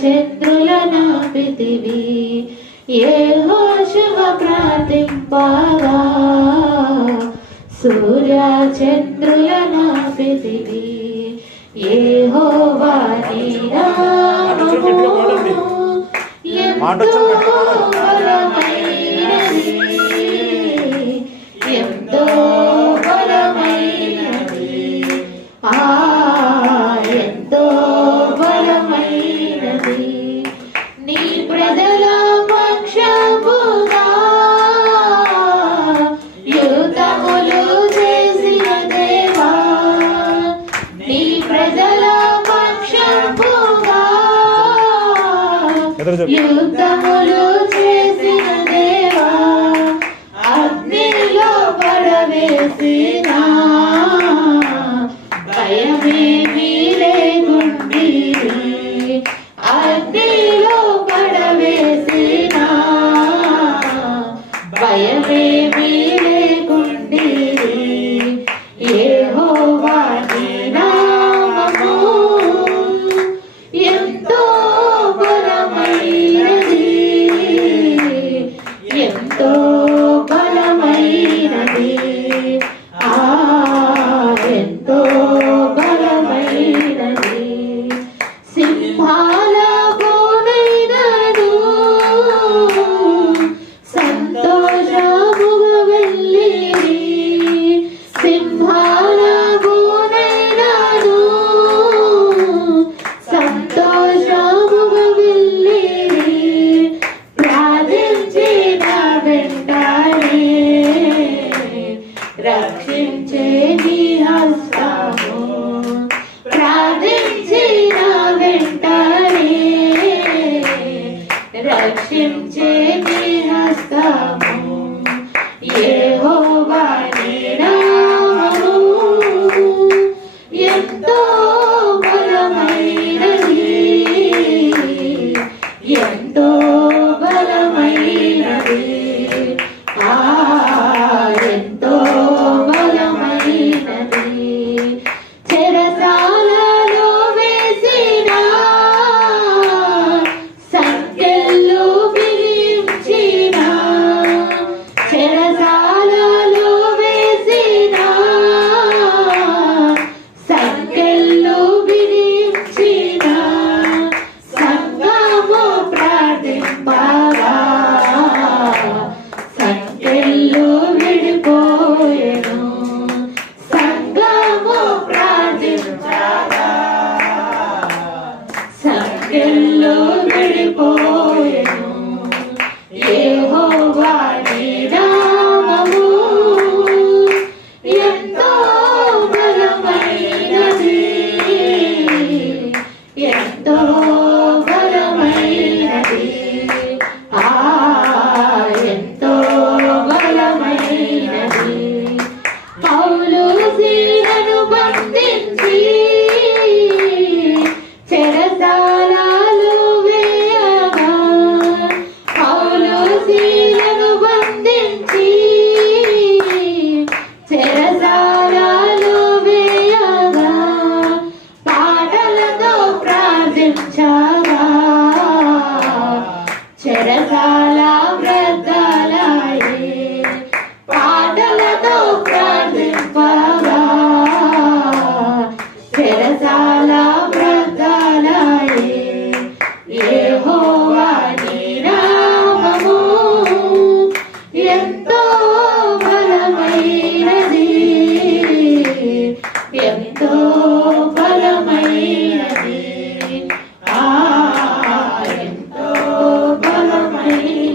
చంద్రులను పితివి యెహోషువ ప్రార్థింపగా సూర్య చంద్రులను పితివి యెహోవా నీ నామము ఎంతో బలమైనది ఎంతో బలమైనది ఎంతో బలమైనది నీ ప్రజల పక్షముగా యుద్ధములు చేసిన దేవా నీ ప్రజల పక్షముగా యుద్ధములు చేసిన దేవా అగ్నిలో పడవేసిన భయమేమీ లేకుండిరి అగ్నిలో పడవేసిన భయమేమీ లేకుండిరి యెహోవా నీ నామము ఎంతో బలమైనది ఎంతో బలమైనది ఎంతో బలమైనది సింహాల గోనైనను సంతోషముగా వెళ్ళిరి సింహాల గోనైనను సంతోషముగా వెళ్ళిరి ప్రార్థించిన వెంటనే రక్షించే నీ హస్తము ప్రార్థించిన వెంటనే రక్షించే నీ హస్తము యెహోవా నీ నామము ఎంతో బలమైనది ఎంతో బలమైనది ఎంతో బలమైనది చెరసాలలో వేసిన సంకెళ్ళు బిగించిన చెరసాలలో వేసిన సంకెళ్ళు బిగించిన సంఘము ప్రార్థింపగా సంకెళ్ళు విడిపోయెను సంఘము ప్రార్థించగా సంకెళ్ళు విడిపోయెను యెహోవా నీ నామము ఎంతో బలమైనది ఎంతో బలమైనది ఎంతో బలమైనది పౌలు సీలను బంధించి చెరసాలలో వేయగా పౌలు సీలను బంధించి చెరసాలలో వేయగా పాటలతో ప్రార్థించగా చెరసాల వ్రతాలయే పాటలతో ప్రార్థింపగా చెరసాల వ్రతాలయే యెహోవా నీ నామము ఎంతో బలమైనది ఎంతో బలమైనది ఎంతో బలమైనది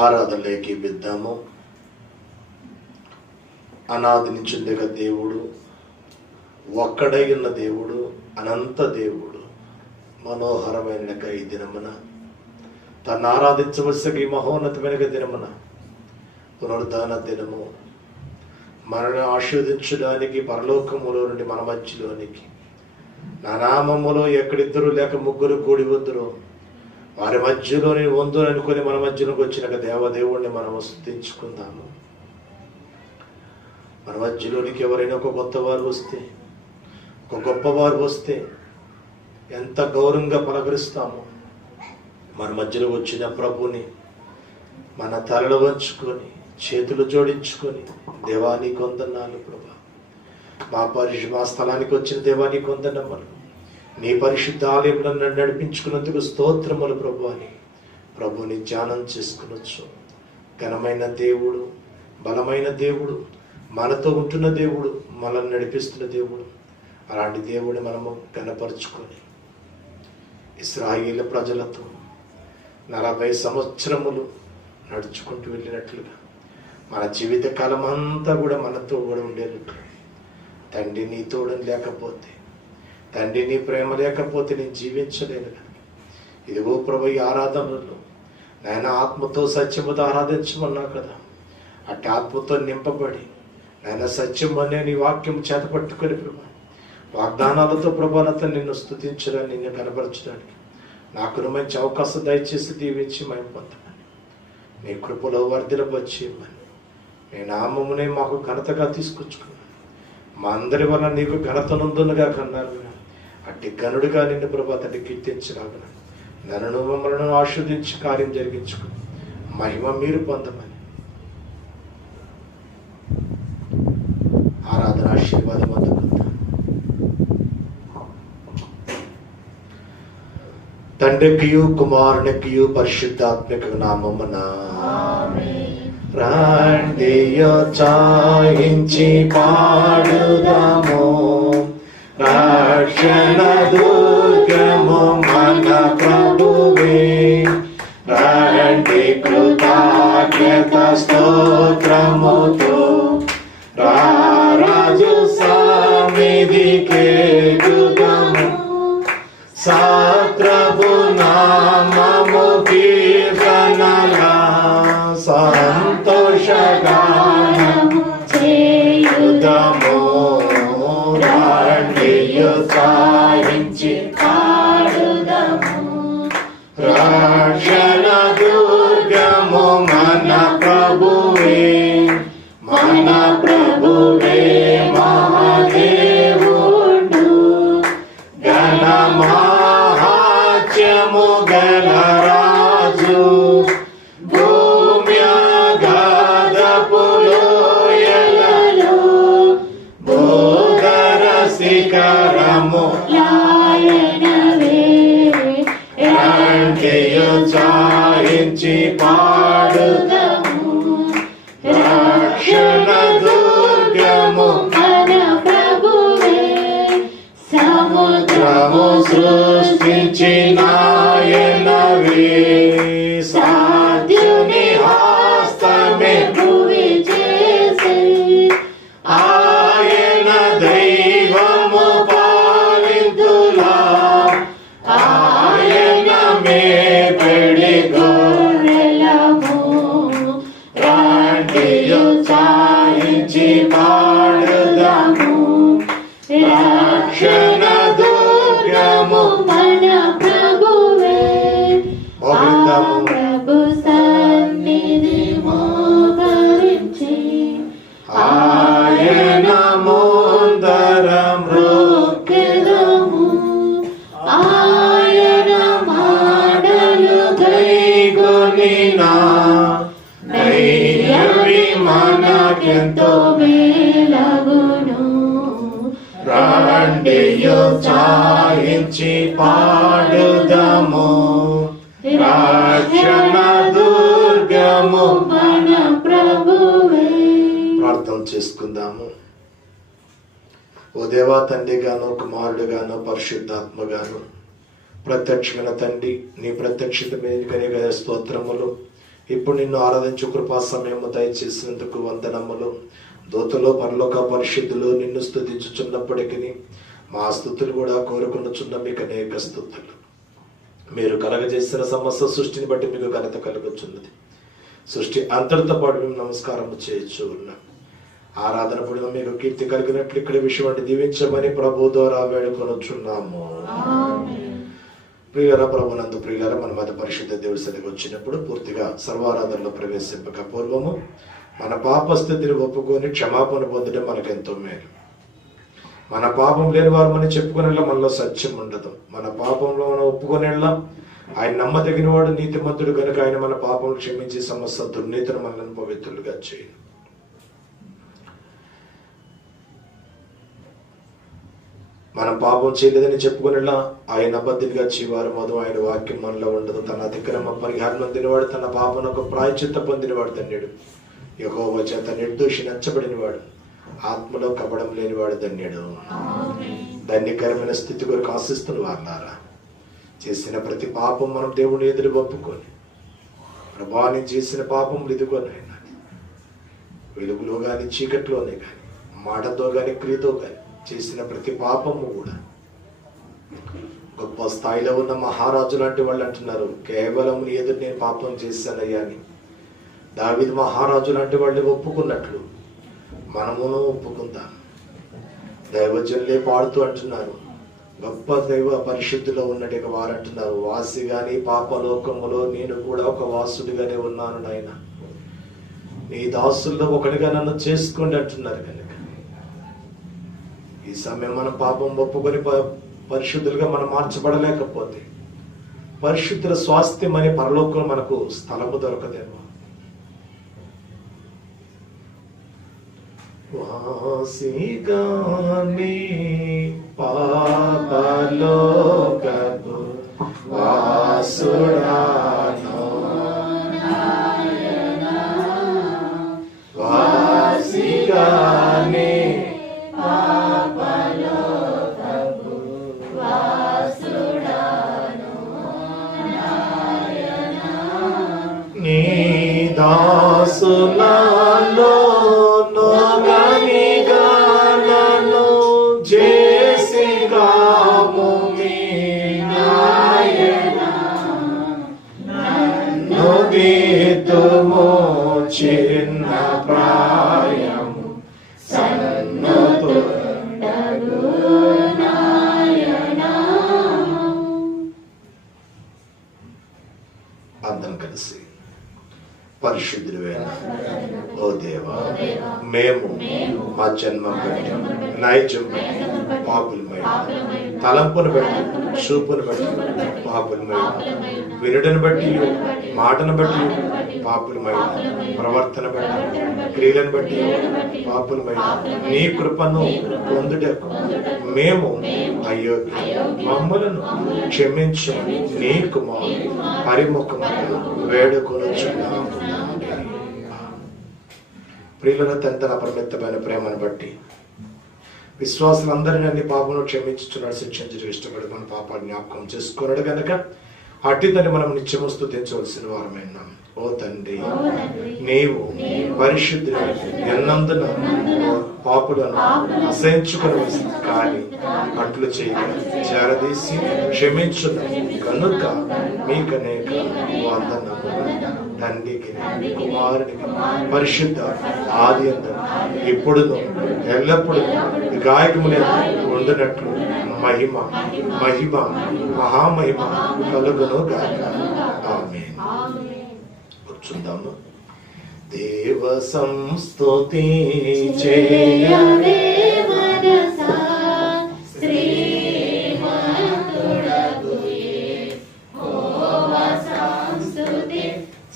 ఆరాధనలోకి బిద్దాము. అనాది నుంచుండగా దేవుడు, ఒక్కడై ఉన్న దేవుడు, అనంత దేవుడు, మనోహరమైన ఈ దినమున తను ఆరాధించవలసిన ఈ మహోన్నతమైన దినమున, పునరుద్ధాన దినము, మనల్ని ఆశీర్వదించడానికి పరలోకములో నుండి మన మధ్యలోనికి, నా నామములో ఎక్కడిద్దరు లేక ముగ్గురు కూడి వద్దురో వారి మధ్యలో నేను వందు అనుకుని మన మధ్యలోకి వచ్చిన దేవదేవుణ్ణి మనం స్తుతించుకుందాము. మన మధ్యలోనికి ఎవరైనా ఒక కొత్త వారు వస్తే, ఒక గొప్పవారు వస్తే ఎంత గౌరవంగా పలకరిస్తాము. మన మధ్యలో వచ్చిన ప్రభుని మన తలలో వంచుకొని చేతులు జోడించుకొని, దేవాని కొందనాలు ప్రభా, మా స్థలానికి వచ్చిన దేవాని కొందనమ్మలు, నీ పరిశుద్ధ ఆలయంలో నన్ను నడిపించుకున్నందుకు స్తోత్రములు ప్రభు అని ప్రభుని ధ్యానం చేసుకునొచ్చు. ఘనమైన దేవుడు, బలమైన దేవుడు, మనతో ఉంటున్న దేవుడు, మనల్ని నడిపిస్తున్న దేవుడు, అలాంటి దేవుడిని మనము కనపరుచుకొని ఇశ్రాయేలు ప్రజలతో 40 సంవత్సరములు నడుచుకుంటూ వెళ్ళినట్లుగా మన జీవిత కాలం అంతా కూడా మనతో కూడా ఉండేటట్లు, తండ్రి నీ తోడని లేకపోతే, తండ్రి నీ ప్రేమ లేకపోతే నేను జీవించలేను. ఇదిగో ప్రభు, ఈ ఆరాధనలో నాయన ఆత్మతో సత్యముతో ఆరాధించమన్నావు కదా, అట్టి ఆత్మతో నింపబడి నాయన సత్యం అనే నీ వాక్యం చేత పట్టుకొని ప్రభు, వాగ్దానాలతో ప్రభానతో నిన్ను స్తుతించడానికి, నిన్ను కనపరచడానికి నాకు మంచి అవకాశం దయచేసి దీవించి మేము పొందమని, నీ కృపలో వర్ధిలపచ్చేయమని, నీ నామమునే మాకు ఘనతగా తీసుకొచ్చుకున్నాను. మా అందరి వల్ల నీకు ఘనత నుందునుగా కన్నారు. అట్టి గనుడిగా నిన్ను ప్రభా తండ్రి కీర్తించరాగన, నన్ను మమ్మల్ని ఆశీర్వదించి కార్యం జరిగించుకుని మహిమ మీరు పొందమని, ఆరాధన ఆశీర్వాదం అందుకుందాం. తండ్రికియు కుమారునికియు పరిశుద్ధాత్మక నామమున రండియో చాయించి పాడుదాము, రక్షణ దుర్గము మన ప్రభువే. రండి కృతజ్ఞత స్తోత్రముతో రాజు సన్నిధికి దుర్గము, సత్ప్రభు నామము కీర్తనల సంతోషగానము చేయుదము. రండియు చాయించి పాడుదము, రక్షణ దుర్గము మన ప్రభువే, మన ప్రభువే మహాదేవుడు, ఘన మహాత్మ్యము గల రాజు, భూమి ఆగాధపు లోయలలో భూధర శిఖరము లాయనవే. రండియు చాయించి పాడుదము, రక్షణ దుర్గము మన ప్రభువే. సముద్రము సృష్టించినాయనవే, సాధ్యుని హస్తమే భువి చేసే. ఆయన దైవము పాలింతులా, ఆయన మేపడి గొర్రెలము. రండియు చాయించి పాడుదము, రక్షణ దుర్గము మన ప్రభువే. ప్రభు సన్నిధి మోకరించి ఆయన ముందర మ్రొక్కెదము, ఆయన మాటలు గైకొనినా నయ్యవి మనకెంతో మేలగును. రండియు చాయించి పాడుదము, రక్షణ దుర్గము మన ప్రభువే. ప్రార్థన చేసుకుందాము. ఓ దేవా, తండ్రిగాను కుమారుడుగాను పరిశుద్ధాత్మగాను ప్రత్యక్షమైన తండ్రి, నీ ప్రత్యక్షత మీద స్తోత్రములు. ఇప్పుడు నిన్ను ఆరాధించు కృపా సమయము దయచేసినందుకు వందనములు. దూతలో పరలోక పరిశుద్ధులు నిన్ను స్తుతించుచున్నప్పటికీ మా స్తుతులు కూడా కోరుకున్నచున్న మీకు అనేక స్తుతులు. మీరు కలగజేసిన సమస్త సృష్టిని బట్టి మీకు ఘనత కలుగుచున్నది. సృష్టి అంతటితో పాటు మేము నమస్కారం చేయొచ్చు ఉన్నాం. ఆరాధన పొడిలో మీకు కీర్తి కలిగినట్లు ఇక్కడ విషయం అంటే దీవించమని ప్రభు ద్వారా వేడుకొనుచున్నాము. ప్రియులరా, ప్రభునందు ప్రియులరా, మన మధ్య పరిశుద్ధ దేవుడి సన్నిధికి వచ్చినప్పుడు పూర్తిగా సర్వారాధనలో ప్రవేశింపక పూర్వము మన పాప స్థితిని ఒప్పుకొని క్షమాపణ పొందడం మనకెంతో మేలు. మన పాపం లేని వారు మనం చెప్పుకునేలా మనలో సత్యం ఉండదు. మన పాపంలో మనం ఒప్పుకునేలా ఆయన నమ్మదగిన వాడు, నీతిమంతుడు కనుక ఆయన మన పాపం క్షమించి సమస్త దుర్నీతిని మనల్ని పవిత్రులుగా చేయను. మనం పాపం చేయలేదని చెప్పుకునేలా ఆయన అబద్ధిగా చీవారు మధు, ఆయన వాక్యం మనలో ఉండదు. తన అతిక్రమ పరిహారం పొందినవాడు, తన పాపను ప్రాయశ్చిత్త పొందినవాడు ధన్యుడు. యెహోవా చేత నిర్దోషి నచ్చబడినవాడు, ఆత్మలో కపడం లేనివాడు ధన్యుడు. ధన్యకరమైన స్థితి కొరకు ఆశిస్తున్న వారులారా, చేసిన ప్రతి పాపం మనం దేవుని ఎదురు ఒప్పుకొని, ప్రభా నేను చేసిన పాపం ఇదిగోనైనా వెలుగులో కానీ చీకట్లోనే కానీ మాటతో కానీ క్రియతో కానీ చేసిన ప్రతి పాపము కూడా, గొప్ప స్థాయిలో ఉన్న మహారాజు లాంటి వాళ్ళు అంటున్నారు, కేవలం నీ ఎదురు నేను పాపం చేశానయ్యా అని. దావీదు మహారాజు లాంటి వాళ్ళని ఒప్పుకున్నట్లు మనమును ఒప్పుకుందాం. దైవజనులే పాడుతూ అంటున్నారు, గొప్ప దైవ పరిశుద్ధిలో ఉన్నట్టుగా వారు అంటున్నారు, వాసి గాని పాపలోకములో నేను కూడా ఒక వాసుడిగానే ఉన్నాను నాయన, నీ దాసుల్లో ఒకటిగా నన్ను చేసుకోండి అంటున్నారు. కనుక ఈ సమయం మనం పాపం ఒప్పుకొని పరిశుద్ధులుగా మనం మార్చబడలేకపోతే పరిశుద్ధుల స్వాస్థ్యం అనే పరలోకంలో మనకు స్థలము దొరకదేమో. వాసిగాని పాపలోకపు వాసుడాను, వాసిగాని పాపలోకపు వాసుడాను నీ దాసులలో చిన్న ప్రాయం సన్నతుడగు నాయనా. అందరం కలిసి పరిశుద్ధుడైన ఓ దేవా, మేము మా జన్మం బట్టి నైజం బట్టి పాపులమై, తలంపును బట్టి చూపును బట్టి పాపులమై, వినుటను బట్టి మాటను బట్టి పాపులమై, ప్రవర్తన బట్టి క్రియలను బట్టి పాపులమై, నీ కృపను పొందుటకు మేము అయోగ్యం, మమ్మలను క్షమించు నీ కుమారుడు పరిముఖముగా వేడుకొనుచున్నాము. ప్రియుల తండ్రి అపరిమితమైన ప్రేమను బట్టి విశ్వాసులందరినీ అన్ని పాపమును క్షమించుచున్నాడు, శిక్షించడం ఇష్టపడి మన పాపాన్ని జ్ఞాపకం చేసుకున్నాడు కనుక అట్టి తండ్రి మనం నిత్యము స్తుతించవలసిన వారమైనాం. ఓ తండ్రి, నీవు పరిశుద్ధుడు ఎన్నందున పాపులను అసహించుకునవలసి, కానీ అట్లు చేయక చేరదీసి క్షమించున్న కనుక మీకనేక వందనములు. తండ్రికి కుమారునికి పరిశుద్ధ ఆది అందం ఇప్పుడును ఎల్లప్పుడూ గాయకములే ఉండునట్లు మహిమ మహిమ మహామహిమ కలుగును గాక. ఆమేన్. కూర్చుందాము. దేవ సంస్తుతి చేయవే మనసా, శ్రీమంతుడగు యెహోవా సంస్తుతి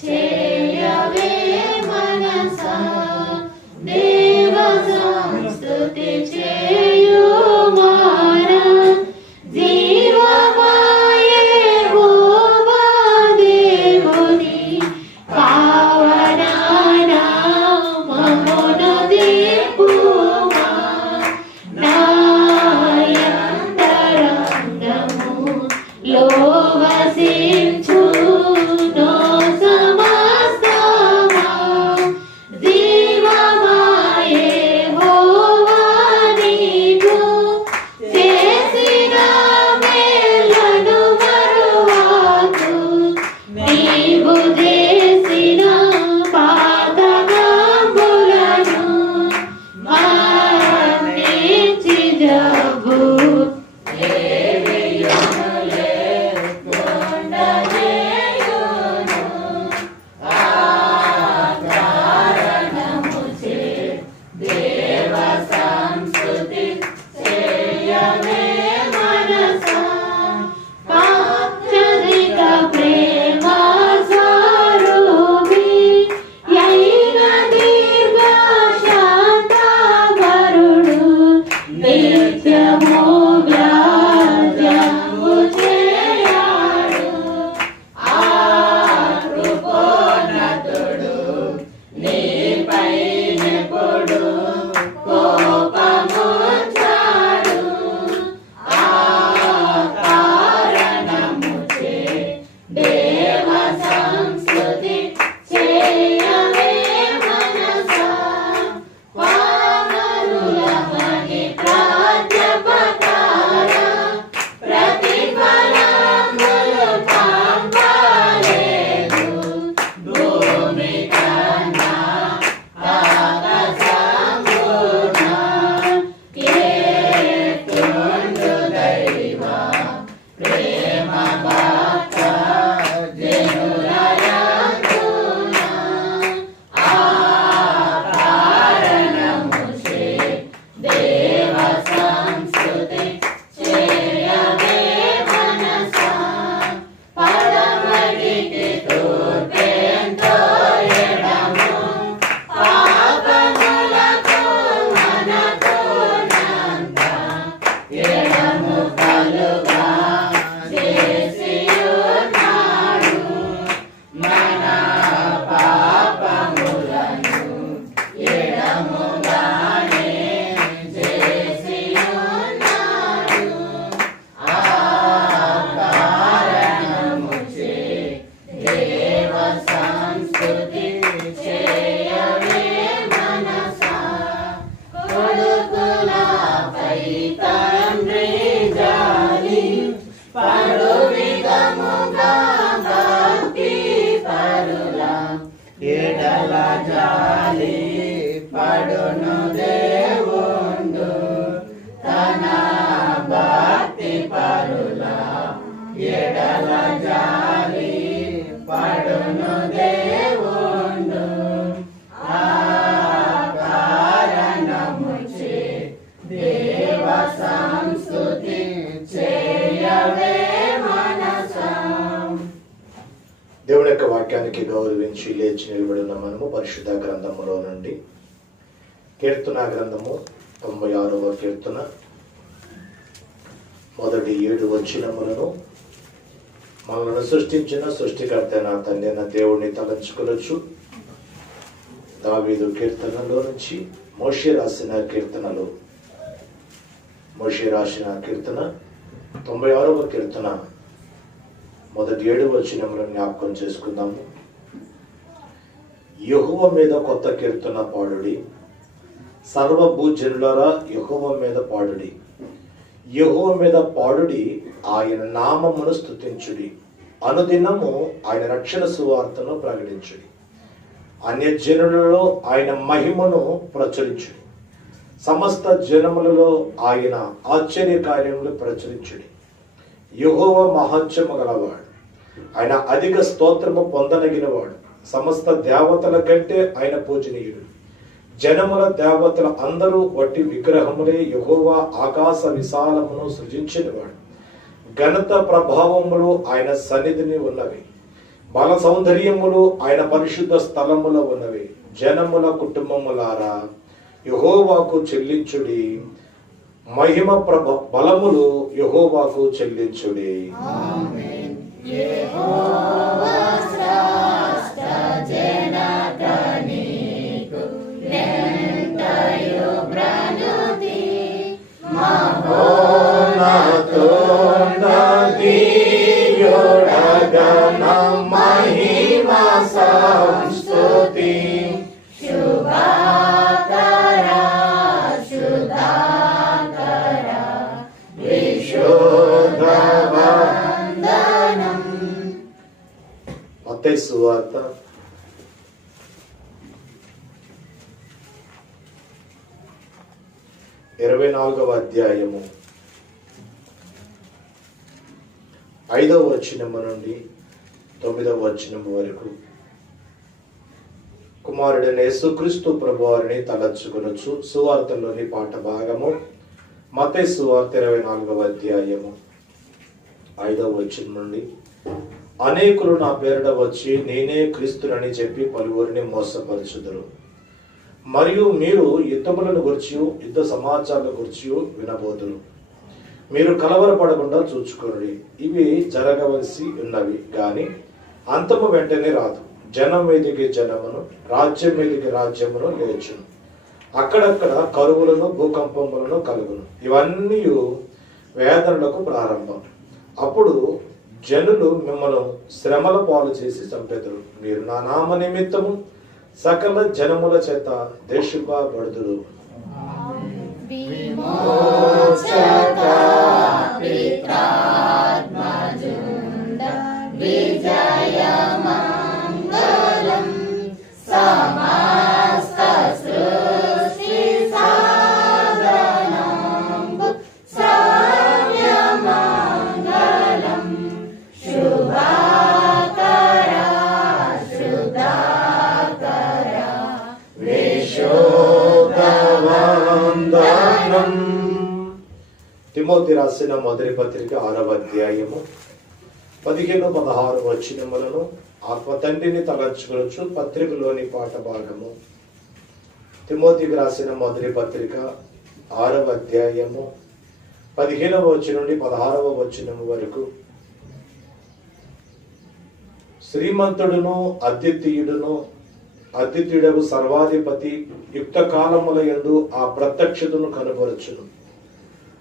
చేయవే మనసా, దేవ సంస్తుతి చేయుమారా, జీవమాయే యెహోవా దేవుని పావన నామమును దీపుమా, నాయంతరంగము లో వసించును సమస్త దేవుని యొక్క వాక్యానికి గౌరవించి లేచి నిలబడిన మనము పరిశుద్ధ గ్రంథములో నుండి కీర్తన గ్రంథము 96వ కీర్తన మొదటి 7 వచనములను మనల్ని సృష్టించిన సృష్టికర్త అయిన తండ్రి అయిన దేవుడిని తలంచుకొనొచ్చు. దావీదు కీర్తనలో నుంచి మోషే రాసిన కీర్తన 96వ కీర్తన మొదటి 7 వచనములను జ్ఞాపకం చేసుకుందాము. యెహోవా మీద కొత్త కీర్తన పాడుడి, సర్వభూజనులారా యెహోవా మీద పాడుడి. యెహోవా మీద పాడుడి, ఆయన నామమును స్తుతించుడి. అనుదినము ఆయన రక్షణ సువార్తను ప్రకటించుడి. అన్యజనులలో ఆయన మహిమను ప్రచురించుడి. సమస్త జనములలో ఆయన ఆశ్చర్య కార్యములు ప్రచురించుడి. యెహోవా మహత్యము గలవాడు, ఆయన అధిక స్తోత్రము పొందనగినవాడు. సమస్త దేవతల కంటే ఆయన పూజనీయుడు. జనముల దేవతల అందరూ వట్టి విగ్రహములే. యెహోవా ఆకాశ విశాలమును సృజించినవాడు. ఘనత ప్రభావములు ఆయన సన్నిధిని ఉన్నవి. బల సౌందర్యములు ఆయన పరిశుద్ధ స్థలములో ఉన్నవి. జనముల కుటుంబములారా యెహోవాకు చెల్లించుడి. మహిమ బలములు యెహోవాకు చెల్లించుడి. ఆమేన్. యెహోవా శ్రేష్ఠ జనతనీకు నెంతయు ప్రణుతి మహోన్నతోన్నతియుడగన మహిమ సంస్తుతి. శుభాకరా శుధాకరా విశుద్ధవందనం. మత్తయి సువార్త 24వ అధ్యాయము 5వ వచనము నుండి 9వ వచనము వరకు. కుమారుడైన యేసుక్రీస్తు ప్రభువారిని తలచుకొనొచ్చు. సువార్తలోని పాట భాగము మత్తయి సువార్త 24వ అధ్యాయము 5వ వచనం నుండి. అనేకులు నా పేరిట వచ్చి నేనే క్రీస్తునని చెప్పి పలువురిని మోసపరచుదురు. మరియు మీరు యుద్ధములను గురించి యుద్ధ సమాచారాల గురించి వినబోదురు. మీరు కలవరపడకుండా చూచుకోండి. ఇవి జరగవలసి ఉన్నవి గాని అంతము వెంటనే రాదు. జనం మీదికి జనమును, రాజ్యం మీదికి రాజ్యమును లేచును. అక్కడక్కడ కరువులను భూకంపములను కలుగును. ఇవన్నీ వేదనలకు ప్రారంభం. అప్పుడు జనులు మిమ్మల్ని శ్రమల పాలు చేసి చంపెదరు. మీరు నా నామ నిమిత్తము సకల జనముల చేత దేశింపబడుదురు. విమోచక పితాత్మజుండ విజయమంగళం సమస్త సృష్టి సాధనంబు శ్రవ్యమంగళం. శుభాకరా శుధాకరా విశుద్ధవందనం. తిమోతి రాసిన మొదటి పత్రిక 6వ అధ్యాయము 15-16 వచనములను ఆత్మ తండ్రిని తలంచుకొనొచ్చు. పత్రికలోని పాట భాగము. తిమోతికి రాసిన మొదటి పత్రిక 6వ అధ్యాయము 15వ వచనం నుండి 16వ వచనము వరకు. శ్రీమంతుడును అద్వితీయుడగు సర్వాధిపతి యుక్త కాలముల యందు ఆ ప్రత్యక్షతను కనుపరచును.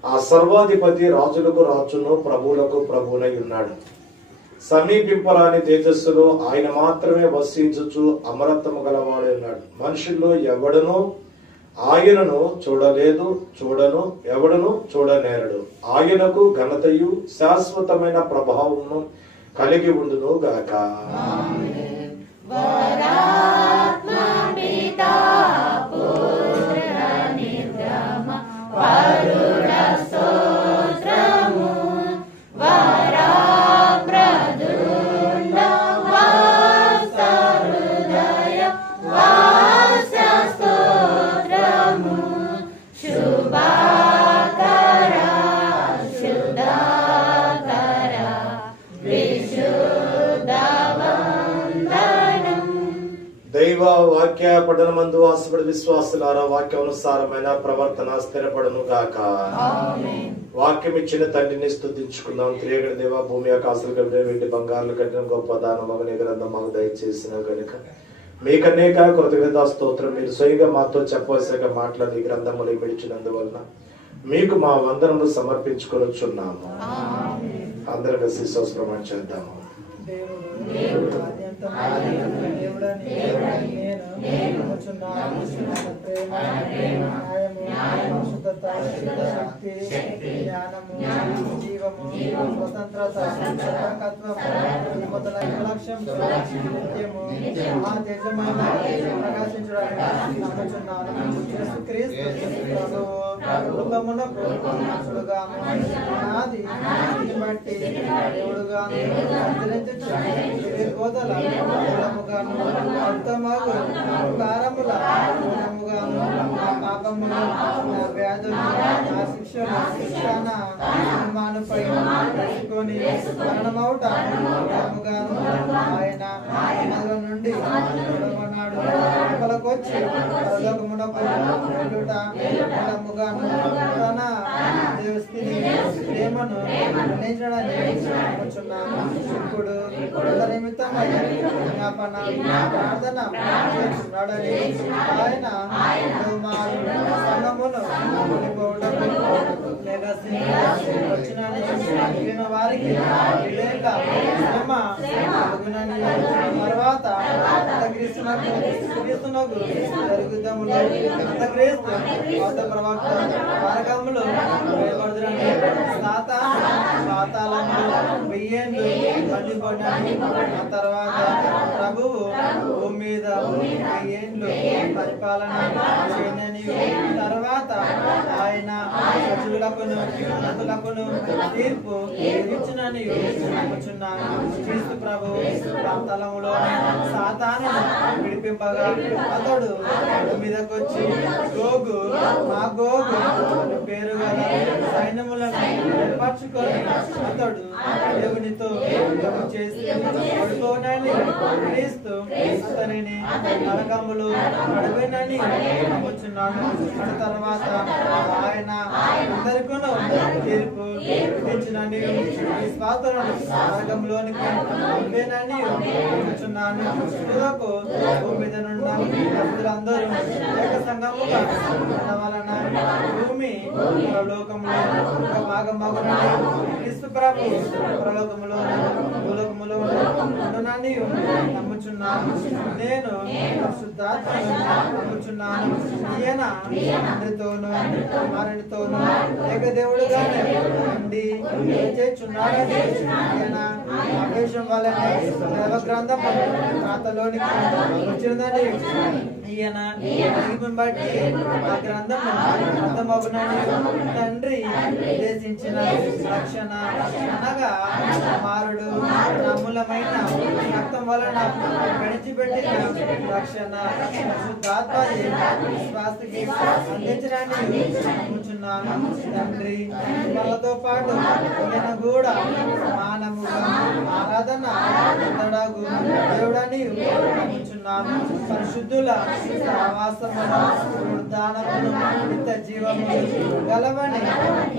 ఆ సర్వాధిపతి రాజులకు రాజును ప్రభువులకు ప్రభువునై ఉన్నాడు. సమీపింపరాని తేజస్సులో ఆయన మాత్రమే వసించుచు అమరత్వము గలవాడై ఉన్నాడు. మనుషుల్లో ఎవడను ఆయనను చూడలేదు, చూడను, ఎవడను చూడనేరడు. ఆయనకు ఘనతయు శాశ్వతమైన ప్రభావమును కలిగి ఉండును గాక. వరాత్మ పితా పుత్ర నిర్గమ వరుణ స్తోత్రము వరప్రదుండ వాత్స హృదయ వాత్స స్తోత్రము. శుభాకరా శుధాకరా విశుద్ధవందనం. దైవ వాక్య పఠనమందు ఆశపడి విశ్వాసులారా వాక్యానుసారమైన ప్రవర్తన స్థిరపడను గాక. వాక్యం ఇచ్చిన తండ్రిని స్తుతించుకుందాం. త్రియగడ దేవ, భూమి ఆకాశాలు కలిగిన వెండి బంగారులు కట్టిన గొప్ప దానమగు నీ గ్రంథం మాకు దయచేసిన కనుక మీకనేక కృతజ్ఞతా స్తోత్రం. మీరు స్వయంగా మాతో చెప్పవలసిగా మాట్లాడి గ్రంథములు విడిచినందువలన మీకు మా వందనములు సమర్పించుకొనుచున్నాము. అందరూ కలిసి స్తోత్రం చేద్దాము. తర్వాత ప్రభువు భూమి మీద పరిపాలన చేయనని తర్వాత ఆయన ప్రజలకును తీర్పు ఇచ్చినని నమ్ముచున్నాను. క్రీస్తు ప్రభు ప్రాంతాలంలో సాతాను విడిపింపగా అతడు మీదకొచ్చి గోగు మా గోగు పేరు గల సైన్యములను ఏర్పరచుకొని అతడు దేవునితో చేసి పడుకోనని క్రీస్తు అతనిని నరకములు నడవేనని నమ్ముచున్నాను. తర్వాత ఆయన అందరికీ తీర్పు విధించినని విశ్వాసులను నరకంలోనికి పంపేనని నమ్ముచున్నాను. తుదకు భూమి మీద నుండి భక్తులందరూ ఏక సంఘముగా వలన భూమి పరలోకములో ఒక భాగమగునని క్రీస్తు ప్రభు పరలోకములో భూలోకములో ఉండునని నమ్ముచున్నాను. నేను పరిశుద్ధాత్మను నమ్ముచున్నాను. ఈయన తండ్రితోనూ కుమారునితోనూ ఏకదేవుడుగానే ఉండి చేయుచున్నాడని ఈయన ఆవేశం వలన దేవ గ్రంథం ఖాతాలోనికి వచ్చిందని ఈయన బట్టి ఆ గ్రంథము అర్థమగునని తండ్రి ఉద్దేశించిన రక్షణ అనగా కుమారుడు అమూలమైన రక్తం వలన గడిచిపెట్టిన రక్షణ శుద్ధాత్మ విశ్వాసకి అందించడాన్ని నమ్ముచున్నాను. తండ్రి వాళ్ళతో పాటు ఈయన కూడా సమానముగా ఆరాధన అంతడాగు దేవుడని నమ్ముచున్నాను. పరిశుద్ధుల సహవాసమును వృద్ధానమును నిత్య జీవము గలవని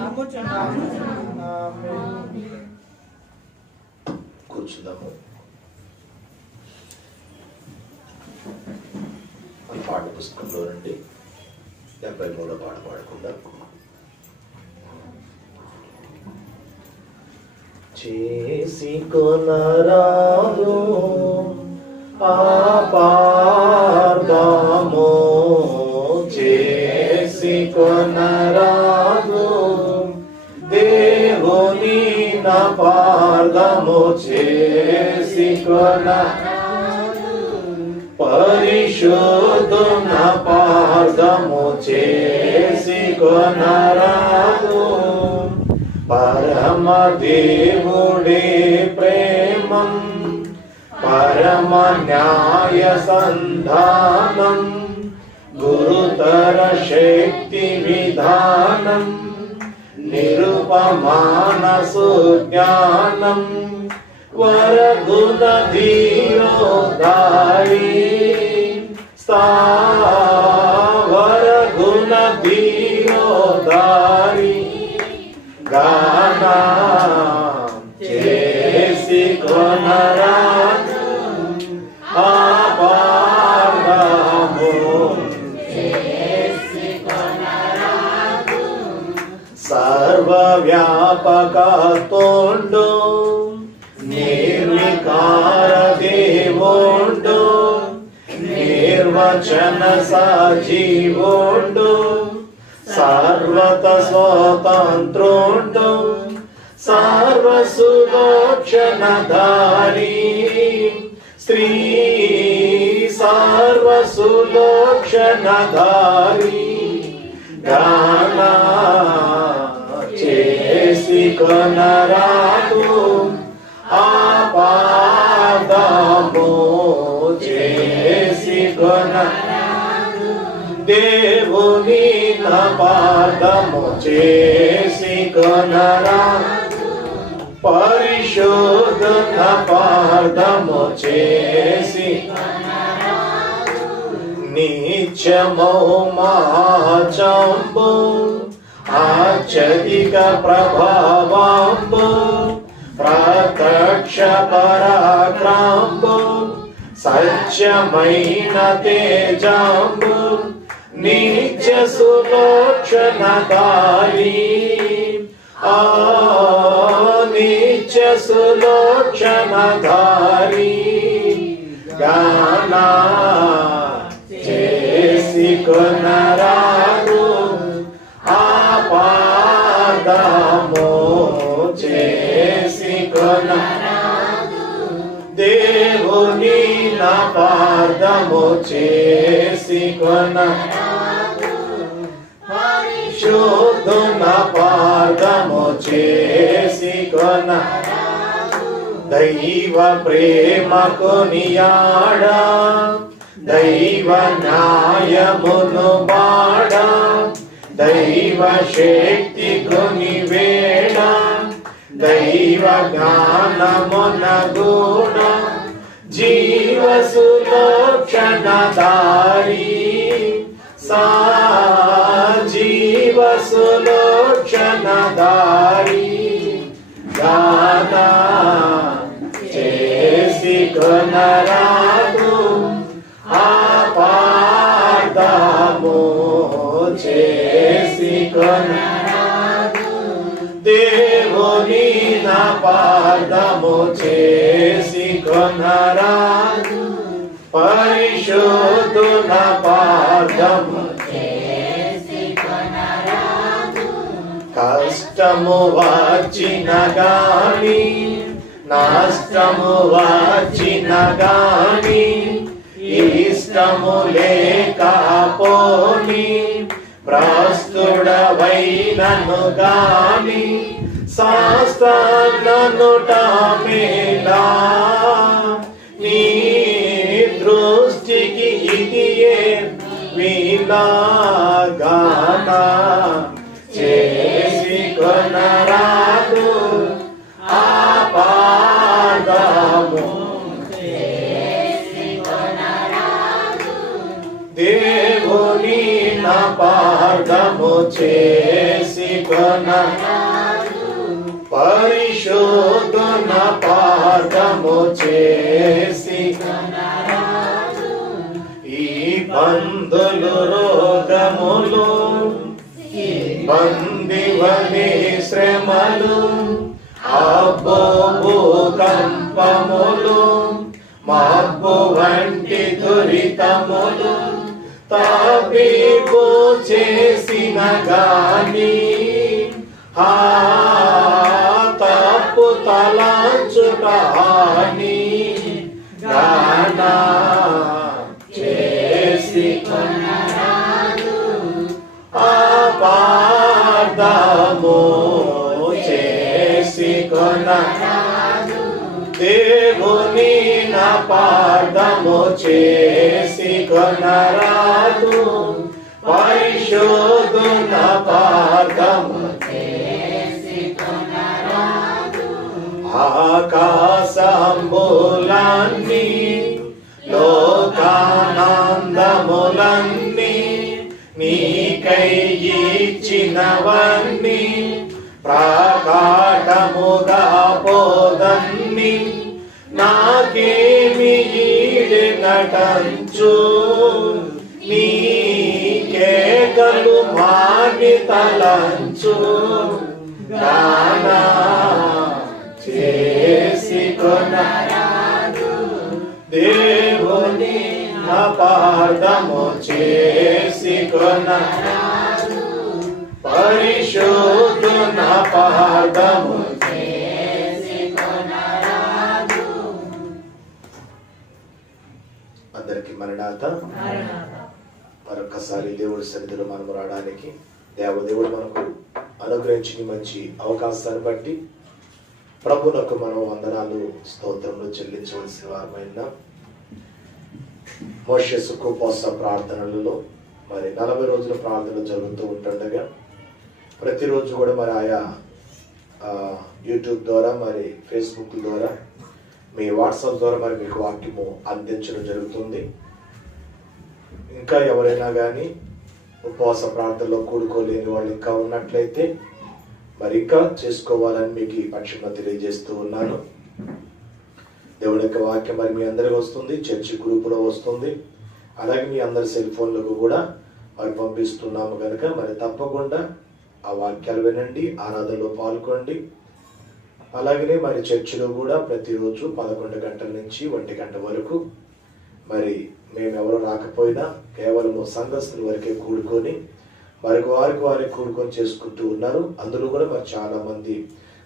నమ్ముచున్నాను. కూర్చుందాము. పాఠ పుస్తకంలో నుండి 73వ పాట పాడకుండా చేసి కొనరాదు పాపార్థము, చేసి కొనరాదు దేవుని నపార్థము, చేసి కొనరాదు పరిశుద్ధు నపార్థము, చేసి కొనరాదు పరమ దేవుడే ప్రేమం, పరమ న్యాయ సంధానం, గురుతర శక్తి విధానం, నిరుపమాన సుజ్ఞానం, వరగుణ ధీరోదాయి వచన సజీవుండు సర్వత స్వతంత్రుండు సర్వసులోక్షణధారి స్త్రీ సర్వసులోక్షణధారి గాన చేసి కొనరాదు ఆపాదము చేసి కొనరాదు దేవుని పాదము చేసి కొనరాదు పరిశోధన పాదము చేసి నిత్యమౌ మహాచంబు అత్యధిక ప్రభావంబు ప్రత్యక్ష పరాక్రమంబు సత్యమైన తేజంబు నిత్య సులోక్షణధారి నిత్య సులోక్షణధారి గానా చేసి కొనరాదు ఆపాదము చేసి కొనరాదు దేవుని నా పాదము చేసి కొనరాదు పరిశుద్ధున పాదము చేసి కొనరాదు దైవ ప్రేమ కొనియాడా దైవ న్యాయమును బాడ దైవ శక్తి కొనివేడ దైవ జ్ఞానమున గూఢ జీవ సులోక్షణధారి జీవ సులోక్షణధారి గానా చేసి కొనరాదు ఆపాదము చేసి కొనరాదు దేవుని నా పాదము చేసి కొనరాదు పరిశోధన పాదము చేసి కొనరాదు కష్టము వచ్చిన గాని నష్టము వచ్చిన గాని ఇష్టము లేకపోని ప్రస్తుడవైనను గాని శాస్త్రనుట మేలా నీ దృష్టికి ఇదియే వీలాగానా చేసి కొనరాదు ఆపాదము దేవుని నా పాదము చేసి కొనరాదు పరిశోధన పాదము చేసి కొనరాదు ఈ బంధులు రోగములు బందివని శ్రమలు అబ్బో భూకంపములు మబ్బు వంటి దురితములు తాబీబు చేసిన గాని తప్పు తలంచుట హాని గానా చేసి కొనరాదు ఆపాదము చేసి కొనరాదు దేవుని నా పాదము చేసి కొనరాదు పరిశోధన పాదము చేసి కొనరాదు ఆకాశంబులన్నీ లోకానందములన్నీ నీకై ఇచ్చినవన్నీ ప్రకాటముగా పోదన్ని నాకేమి ఈడెనటంచు నీకేకలు మాని తలంచు గానా చేసి కొనరాదు దేవుని అపార్థము చేసుకొన పరిశుద్ధున అపార్థము. అందరికి మరణాత. మరొకసారి దేవుడి సన్నిధిలో మనం రావడానికి దేవదేవుడు మనకు అనుగ్రహించిన మంచి అవకాశాన్ని బట్టి ప్రభునకు మనం వందనాలు స్తోత్రములు చెల్లించవలసిన వారమైన మోషే సుఖోపవాస ప్రార్థనలలో మరి 40 రోజుల ప్రార్థనలు జరుగుతూ ఉంటుండగా ప్రతిరోజు కూడా మరి ఆయా యూట్యూబ్ ద్వారా మరి ఫేస్బుక్ ద్వారా మీ వాట్సాప్ ద్వారా మరి మీకు వాక్యము అందించడం జరుగుతుంది. ఇంకా ఎవరైనా కానీ ఉపవాస ప్రార్థనలో కూడుకోలేని వాళ్ళు ఇంకా ఉన్నట్లయితే మరి ఇంకా చేసుకోవాలని మీకు ఈ పక్షంగా తెలియజేస్తూ ఉన్నాను. దేవుడి యొక్క వాక్యం మరి మీ అందరికి వస్తుంది, చర్చి గ్రూపులో వస్తుంది, అలాగే మీ అందరి సెల్ ఫోన్లకు కూడా మరి పంపిస్తున్నాము కనుక మరి తప్పకుండా ఆ వాక్యాలు వినండి, ఆరాధనలో పాల్గొండి. అలాగనే మరి చర్చిలో కూడా ప్రతిరోజు 11 గంటల నుంచి 1 గంట వరకు మరి మేమెవరు రాకపోయినా కేవలము సంఘస్థుల వరకే కూడుకొని మరి వారికి కూడుకొని చేసుకుంటూ ఉన్నారు. అందులో కూడా మరి చాలా మంది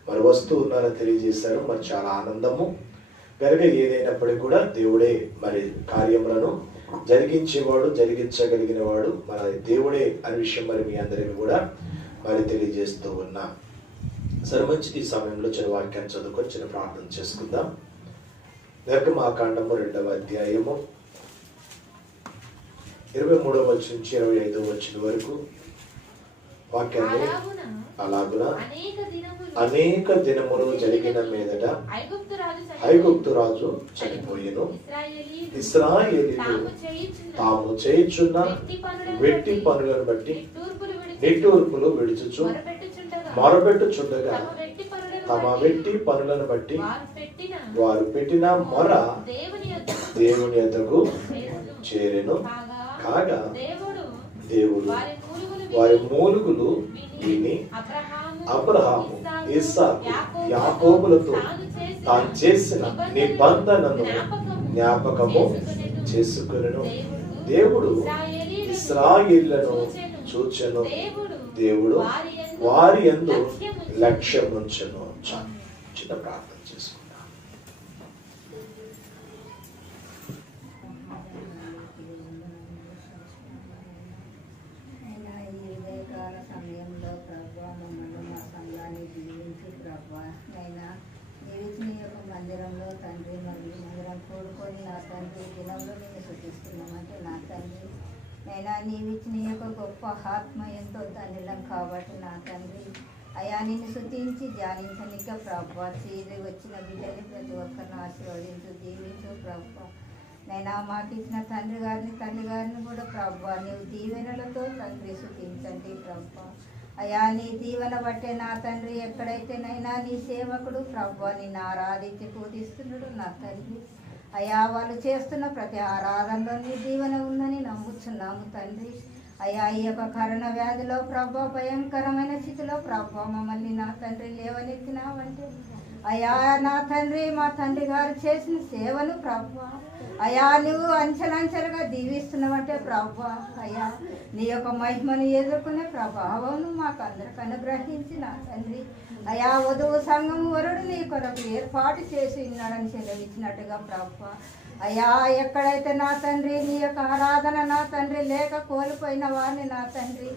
మరి వస్తూ ఉన్నారని తెలియజేశారు. మరి చాలా ఆనందము కనుక ఏదైనప్పటికీ కూడా దేవుడే మరి కార్యములను జరిగించేవాడు, జరిగించగలిగిన వాడు మరి దేవుడే అనే విషయం మరి మీ అందరికీ కూడా మరి తెలియజేస్తూ ఉన్నా. సరే, మంచిది. ఈ సమయంలో చిన్న వాక్యాన్ని చదువుకొని చిన్న ప్రార్థన చేసుకుందాం. నిర్గమాకాండము 2వ అధ్యాయము 23వ వచనం నుంచి 25వ వచనం వరకు వాక్యాన్ని. అలాగున అనేక దినములు జరిగిన మీదట ఐగుప్తు రాజు చనిపోయెను. ఇశ్రాయేలీయులు తాము చేయుచున్న వెట్టి పనులను బట్టి నిట్టూర్పులు విడుచుచు మొరపెట్టుచుండగా తమ వెట్టి పనులను బట్టి వారు పెట్టిన మొర దేవుని యొద్దకు చేరెను. కాగా దేవుడు వారి మూలుగులు విని అబ్రహాము, ఇస్సాకు, యాకోబులతో తాను చేసిన నిబంధనను జ్ఞాపకము చేసుకొనెను. దేవుడు ఇశ్రాయేలును చూచెను. దేవుడు వారి యందు లక్ష్యముంచెను. చిన్న ప్రార్థన చేసుకుంటాం. సమయంలో ప్రభా మమ్మల్ని మా సంఘాన్ని జీవించి ప్రభా నైనా జీవించిన యొక్క మందిరంలో తండ్రి మరియు మందిరం కూడుకొని నా తండ్రి దినంలో నేను శుద్ధిస్తున్నామంటే నా తండ్రి నైనా నీవిచ్చిన యొక్క గొప్ప ఆత్మ ఎంతో ధన్యులం కాబట్టి నా తండ్రి అయా నిన్ను శుద్ధించి ధ్యానించనిక ప్రభా చీలి వచ్చిన బిడ్డని ప్రతి ఒక్కరిని ఆశీర్వదించు, దీవించు ప్రభా. నైనా మాకు ఇచ్చిన తండ్రి గారిని కూడా ప్రభా నీవు దీవెనలతో తండ్రి శుద్ధించండి ప్రభా. అయా నీ దీవెన బట్టే నా తండ్రి ఎక్కడైతే నైనా నీ సేవకుడు ప్రభా నిన్ను ఆరాధించి పూజిస్తున్నాడు నా తండ్రి. అయా వాళ్ళు చేస్తున్న ప్రతి ఆరాధనలో నీ దీవెన ఉందని నమ్ముచున్నాము తండ్రి. అయా ఈ యొక్క కరోనా వ్యాధిలో ప్రభా భయంకరమైన స్థితిలో ప్రభా మమ్మల్ని నా తండ్రి లేవనెత్తినావంటే అయా నా తండ్రి మా తండ్రి గారు చేసిన సేవను ప్రభా అయా నువ్వు అంచెలంచెలుగా దీవిస్తున్నావంటే ప్రభా అయా నీ యొక్క మహిమను ఎదుర్కొనే ప్రభావం మాకు అందరికి అనుగ్రహించి నా తండ్రి అయా వధువు సంఘం వరుడు నీ కొరకు ఏర్పాటు చేసి ఉన్నాడని సెలవిచ్చినట్టుగా ప్రభా అయా ఎక్కడైతే నా తండ్రి నీ యొక్క ఆరాధన నా తండ్రి లేక కోల్పోయిన వారిని నా తండ్రి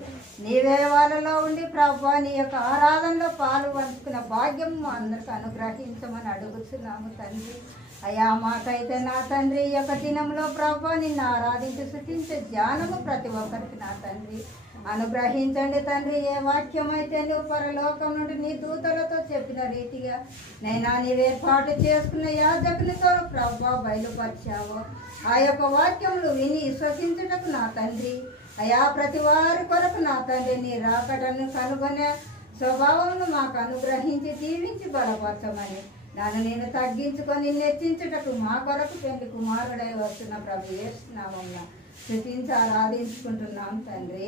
నీవే వాళ్ళలో ఉండి ప్రభా నీ యొక్క ఆరాధనలో పాలు పంచుకున్న భాగ్యం మా అందరికి అనుగ్రహించమని అడుగుతున్నాము తండ్రి. అయా మాకైతే నా తండ్రి ఈ యొక్క దినంలో ప్రభా నిన్ను ఆరాధించి సృష్టించే జ్ఞానము ప్రతి ఒక్కరికి నా తండ్రి అనుగ్రహించండి తండ్రి. ఏ వాక్యం అయితే నువ్వు పరలోకం నుండి నీ దూతలతో చెప్పిన రీతిగా నైనా నీవు ఏర్పాటు చేసుకున్న యాజకునితో ప్రభా బయలుపరిచావో ఆ యొక్క వాక్యములు విని విశ్వసించుటకు నా తండ్రి అయా ప్రతి వారి కొరకు నా తండ్రి నీ రాకడను కనుగొనే స్వభావం మాకు అనుగ్రహించి దీవించి బలపరచమని నన్ను నేను తగ్గించుకొని నెచ్చించుటకు మా కొరకు పెళ్లి కుమారుడై వస్తున్న ప్రభు యేసు నామమున స్తుతించి ఆరాధించుకుంటున్నాం తండ్రి.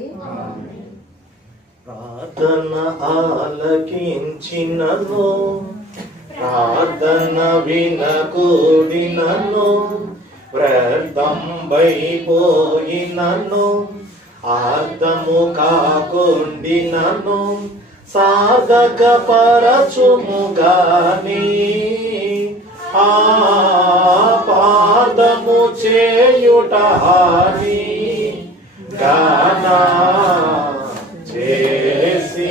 ప్రార్థన ఆలకించినను, ప్రార్థన వినకూడినను, వ్యర్థంబైపోయినను అర్థము కాకుండినను సాధక పరచుము గాని పాదము చేయుట హాని గానా చేసి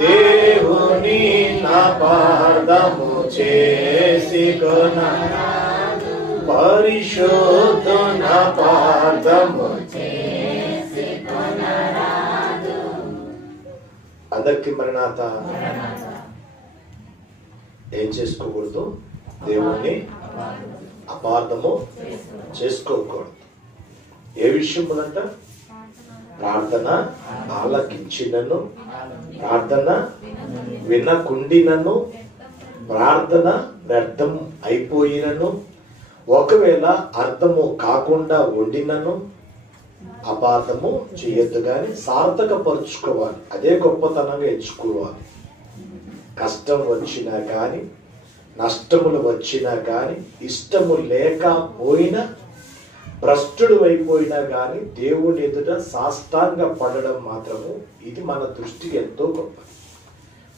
దేవుని నా పాదము చేసి కొనరాదు పరిశుద్ధ నా పాదము చేసి కొనరాదు. అందరికి మరణాత. ఏం చేసుకోకూడదు? దేవుణ్ణి అపార్థము చేసుకోకూడదు. ఏ విషయములంట? ప్రార్థన ఆలకించినను, ప్రార్థన వినకుండినను, ప్రార్థన వ్యర్థం అయిపోయినను, ఒకవేళ అర్థము కాకుండా ఉండినను అపార్థము చేయొద్దు కానీ సార్థకపరుచుకోవాలి. అదే గొప్పతనంగా ఎంచుకోవాలి. కష్టం వచ్చినా కానీ, నష్టములు వచ్చినా కానీ, ఇష్టము లేకపోయినా, భ్రష్టుడు అయిపోయినా కానీ దేవుని ఎదుట సాష్టాంగ పడడం మాత్రము ఇది మన దృష్టికి ఎంతో గొప్పది.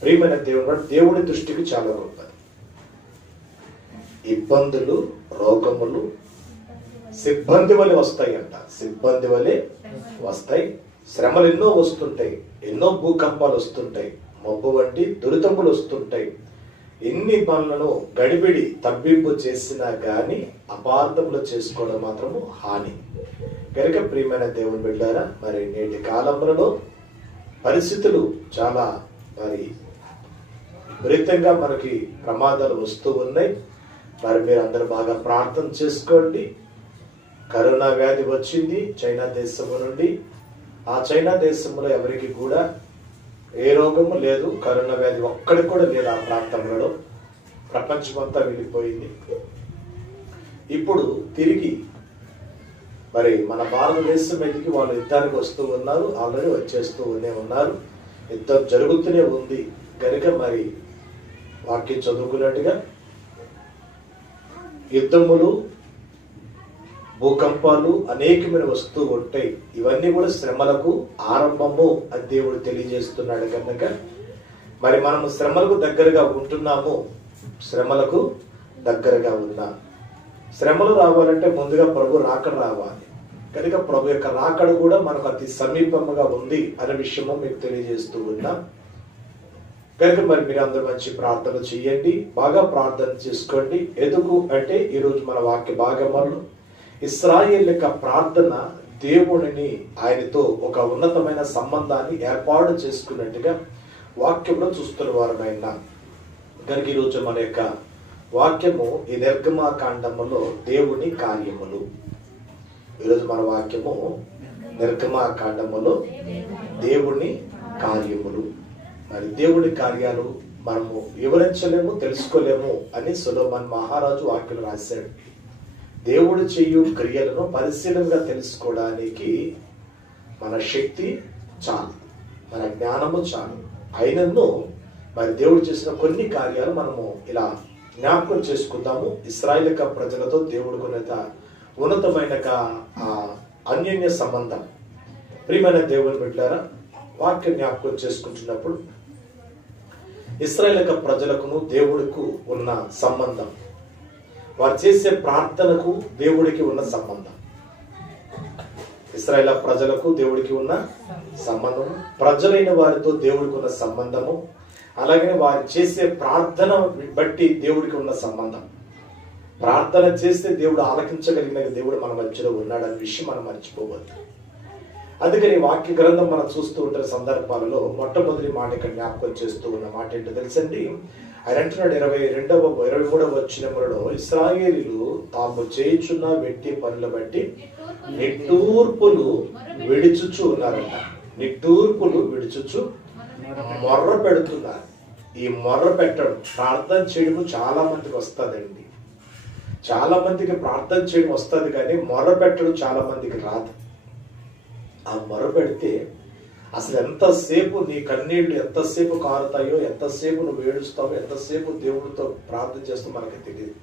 ప్రియమైన దేవుని దృష్టికి చాలా గొప్పది. ఇబ్బందులు, రోగములు సిబ్బంది వలె వస్తాయంట. సిబ్బంది వలె వస్తాయి. శ్రమలు ఎన్నో వస్తుంటాయి. ఎన్నో భూకంపాలు వస్తుంటాయి. మబ్బు వంటి దురితములు వస్తుంటాయి. ఎన్ని పనులను గడిబిడి తబ్బింపు చేసినా గాని అపార్థములు చేసుకోవడం మాత్రము హాని. కనుక ప్రియమైన దేవుని బిడ్డారా, మరి నేటి కాలంలో పరిస్థితులు చాలా విపరీతంగా మనకి ప్రమాదాలు వస్తూ ఉన్నాయి. మరి మీరు అందరూ బాగా ప్రార్థన చేసుకోండి. కరోనా వ్యాధి వచ్చింది చైనా దేశము నుండి. ఆ చైనా దేశంలో ఎవరికి కూడా ఏ రోగము లేదు. కరోనా వ్యాధి ఒక్కడికి కూడా లేదు ఆ ప్రాంతంలో. ప్రపంచమంతా వెళ్ళిపోయింది. ఇప్పుడు తిరిగి మరి మన భారతదేశం మీదకి వాళ్ళు యుద్ధానికి వస్తూ ఉన్నారు. ఆల్రెడీ వచ్చేస్తూనే ఉన్నారు. యుద్ధం జరుగుతూనే ఉంది. కనుక మరి వాక్యం చదువుకున్నట్టుగా యుద్ధములు, భూకంపాలు అనేకమైన వస్తూ ఉంటాయి. ఇవన్నీ కూడా శ్రమలకు ఆరంభము అని దేవుడు తెలియజేస్తున్నాడు. కనుక మరి మనము శ్రమలకు దగ్గరగా ఉంటున్నాము. శ్రమలకు దగ్గరగా ఉన్నాం. శ్రమలు రావాలంటే ముందుగా ప్రభు రాకడ రావాలి. కనుక ప్రభు యొక్క రాకడ కూడా మనకు అతి సమీపముగా ఉంది అనే విషయము మీకు తెలియజేస్తూ ఉన్నాం. కనుక మరి మీరు అందరూ మంచి ప్రార్థన చేయండి. బాగా ప్రార్థన చేసుకోండి. ఎందుకు అంటే ఈరోజు మన వాక్య భాగంలో ఇశ్రాయేలు యొక్క ప్రార్థన దేవుడిని ఆయనతో ఒక ఉన్నతమైన సంబంధాన్ని ఏర్పాటు చేసుకున్నట్టుగా వాక్యంలో చూస్తున్న వారమైనా. కనుక ఈరోజు మన యొక్క వాక్యము ఈ నిర్గమాకాండములో దేవుని కార్యములు. ఈరోజు మన వాక్యము నిర్గమాకాండములో దేవుని కార్యములు. మరి దేవుని కార్యాలు మనము వివరించలేము, తెలుసుకోలేము అని సొలొమోను మహారాజు వాక్యం రాశాడు. దేవుడు చేయు క్రియలను పరిశీలనగా తెలుసుకోవడానికి మన శక్తి చాలు, మన జ్ఞానము చాలు. అయినను మరి దేవుడు చేసిన కొన్ని కార్యాలు మనము ఇలా జ్ఞాపకం చేసుకుందాము. ఇశ్రాయేలు యొక్క ప్రజలతో దేవుడికి ఉన్నతమైన అన్యోన్య సంబంధం. ప్రియమైన దేవుని బిడ్డలారా, వాక్య జ్ఞాపకం చేసుకుంటున్నప్పుడు ఇశ్రాయేలు యొక్క ప్రజలకును దేవుడికి ఉన్న సంబంధం, వారు చేసే ప్రార్థనకు దేవుడికి ఉన్న సంబంధం, ఇశ్రాయేలు ప్రజలకు దేవుడికి ఉన్న సంబంధము, ప్రజలైన వారితో దేవుడికి ఉన్న సంబంధము, అలాగే వారు చేసే ప్రార్థన బట్టి దేవుడికి ఉన్న సంబంధం. ప్రార్థన చేస్తే దేవుడు ఆలకించగలిగిన దేవుడు మన మధ్యలో ఉన్నాడనే విషయం మనం మర్చిపోవద్దు. అందుకని వాక్య గ్రంథం మనం చూస్తూ ఉంటున్న సందర్భాలలో మొట్టమొదటి మాట ఇక్కడ జ్ఞాపకం చేస్తూ ఉన్న మాట ఏంటో తెలుసండి. ఆయన అంటున్నాడు 23వ వచనములో, ఇశ్రాయేలీయులు తాము చేయుచున్న వెట్టి పనుల బట్టి నిట్టూర్పులు విడుచుచు ఉన్నారంట. నిట్టూర్పులు విడుచుచు మొర్ర పెడుతున్నారు. ఈ మొర్ర పెట్టడం, ప్రార్థన చేయడం చాలా మందికి వస్తుందండి. చాలా మందికి ప్రార్థన చేయడం వస్తుంది కానీ మొర్ర పెట్టడం చాలా మందికి రాదు. ఆ మొర్ర పెడితే అసలు ఎంతసేపు నీ కన్నీళ్లు ఎంతసేపు కారుతాయో, ఎంతసేపు నువ్వు ఏడుస్తావో, ఎంతసేపు దేవుడితో ప్రార్థన చేస్తావు మనకి తెలియదు.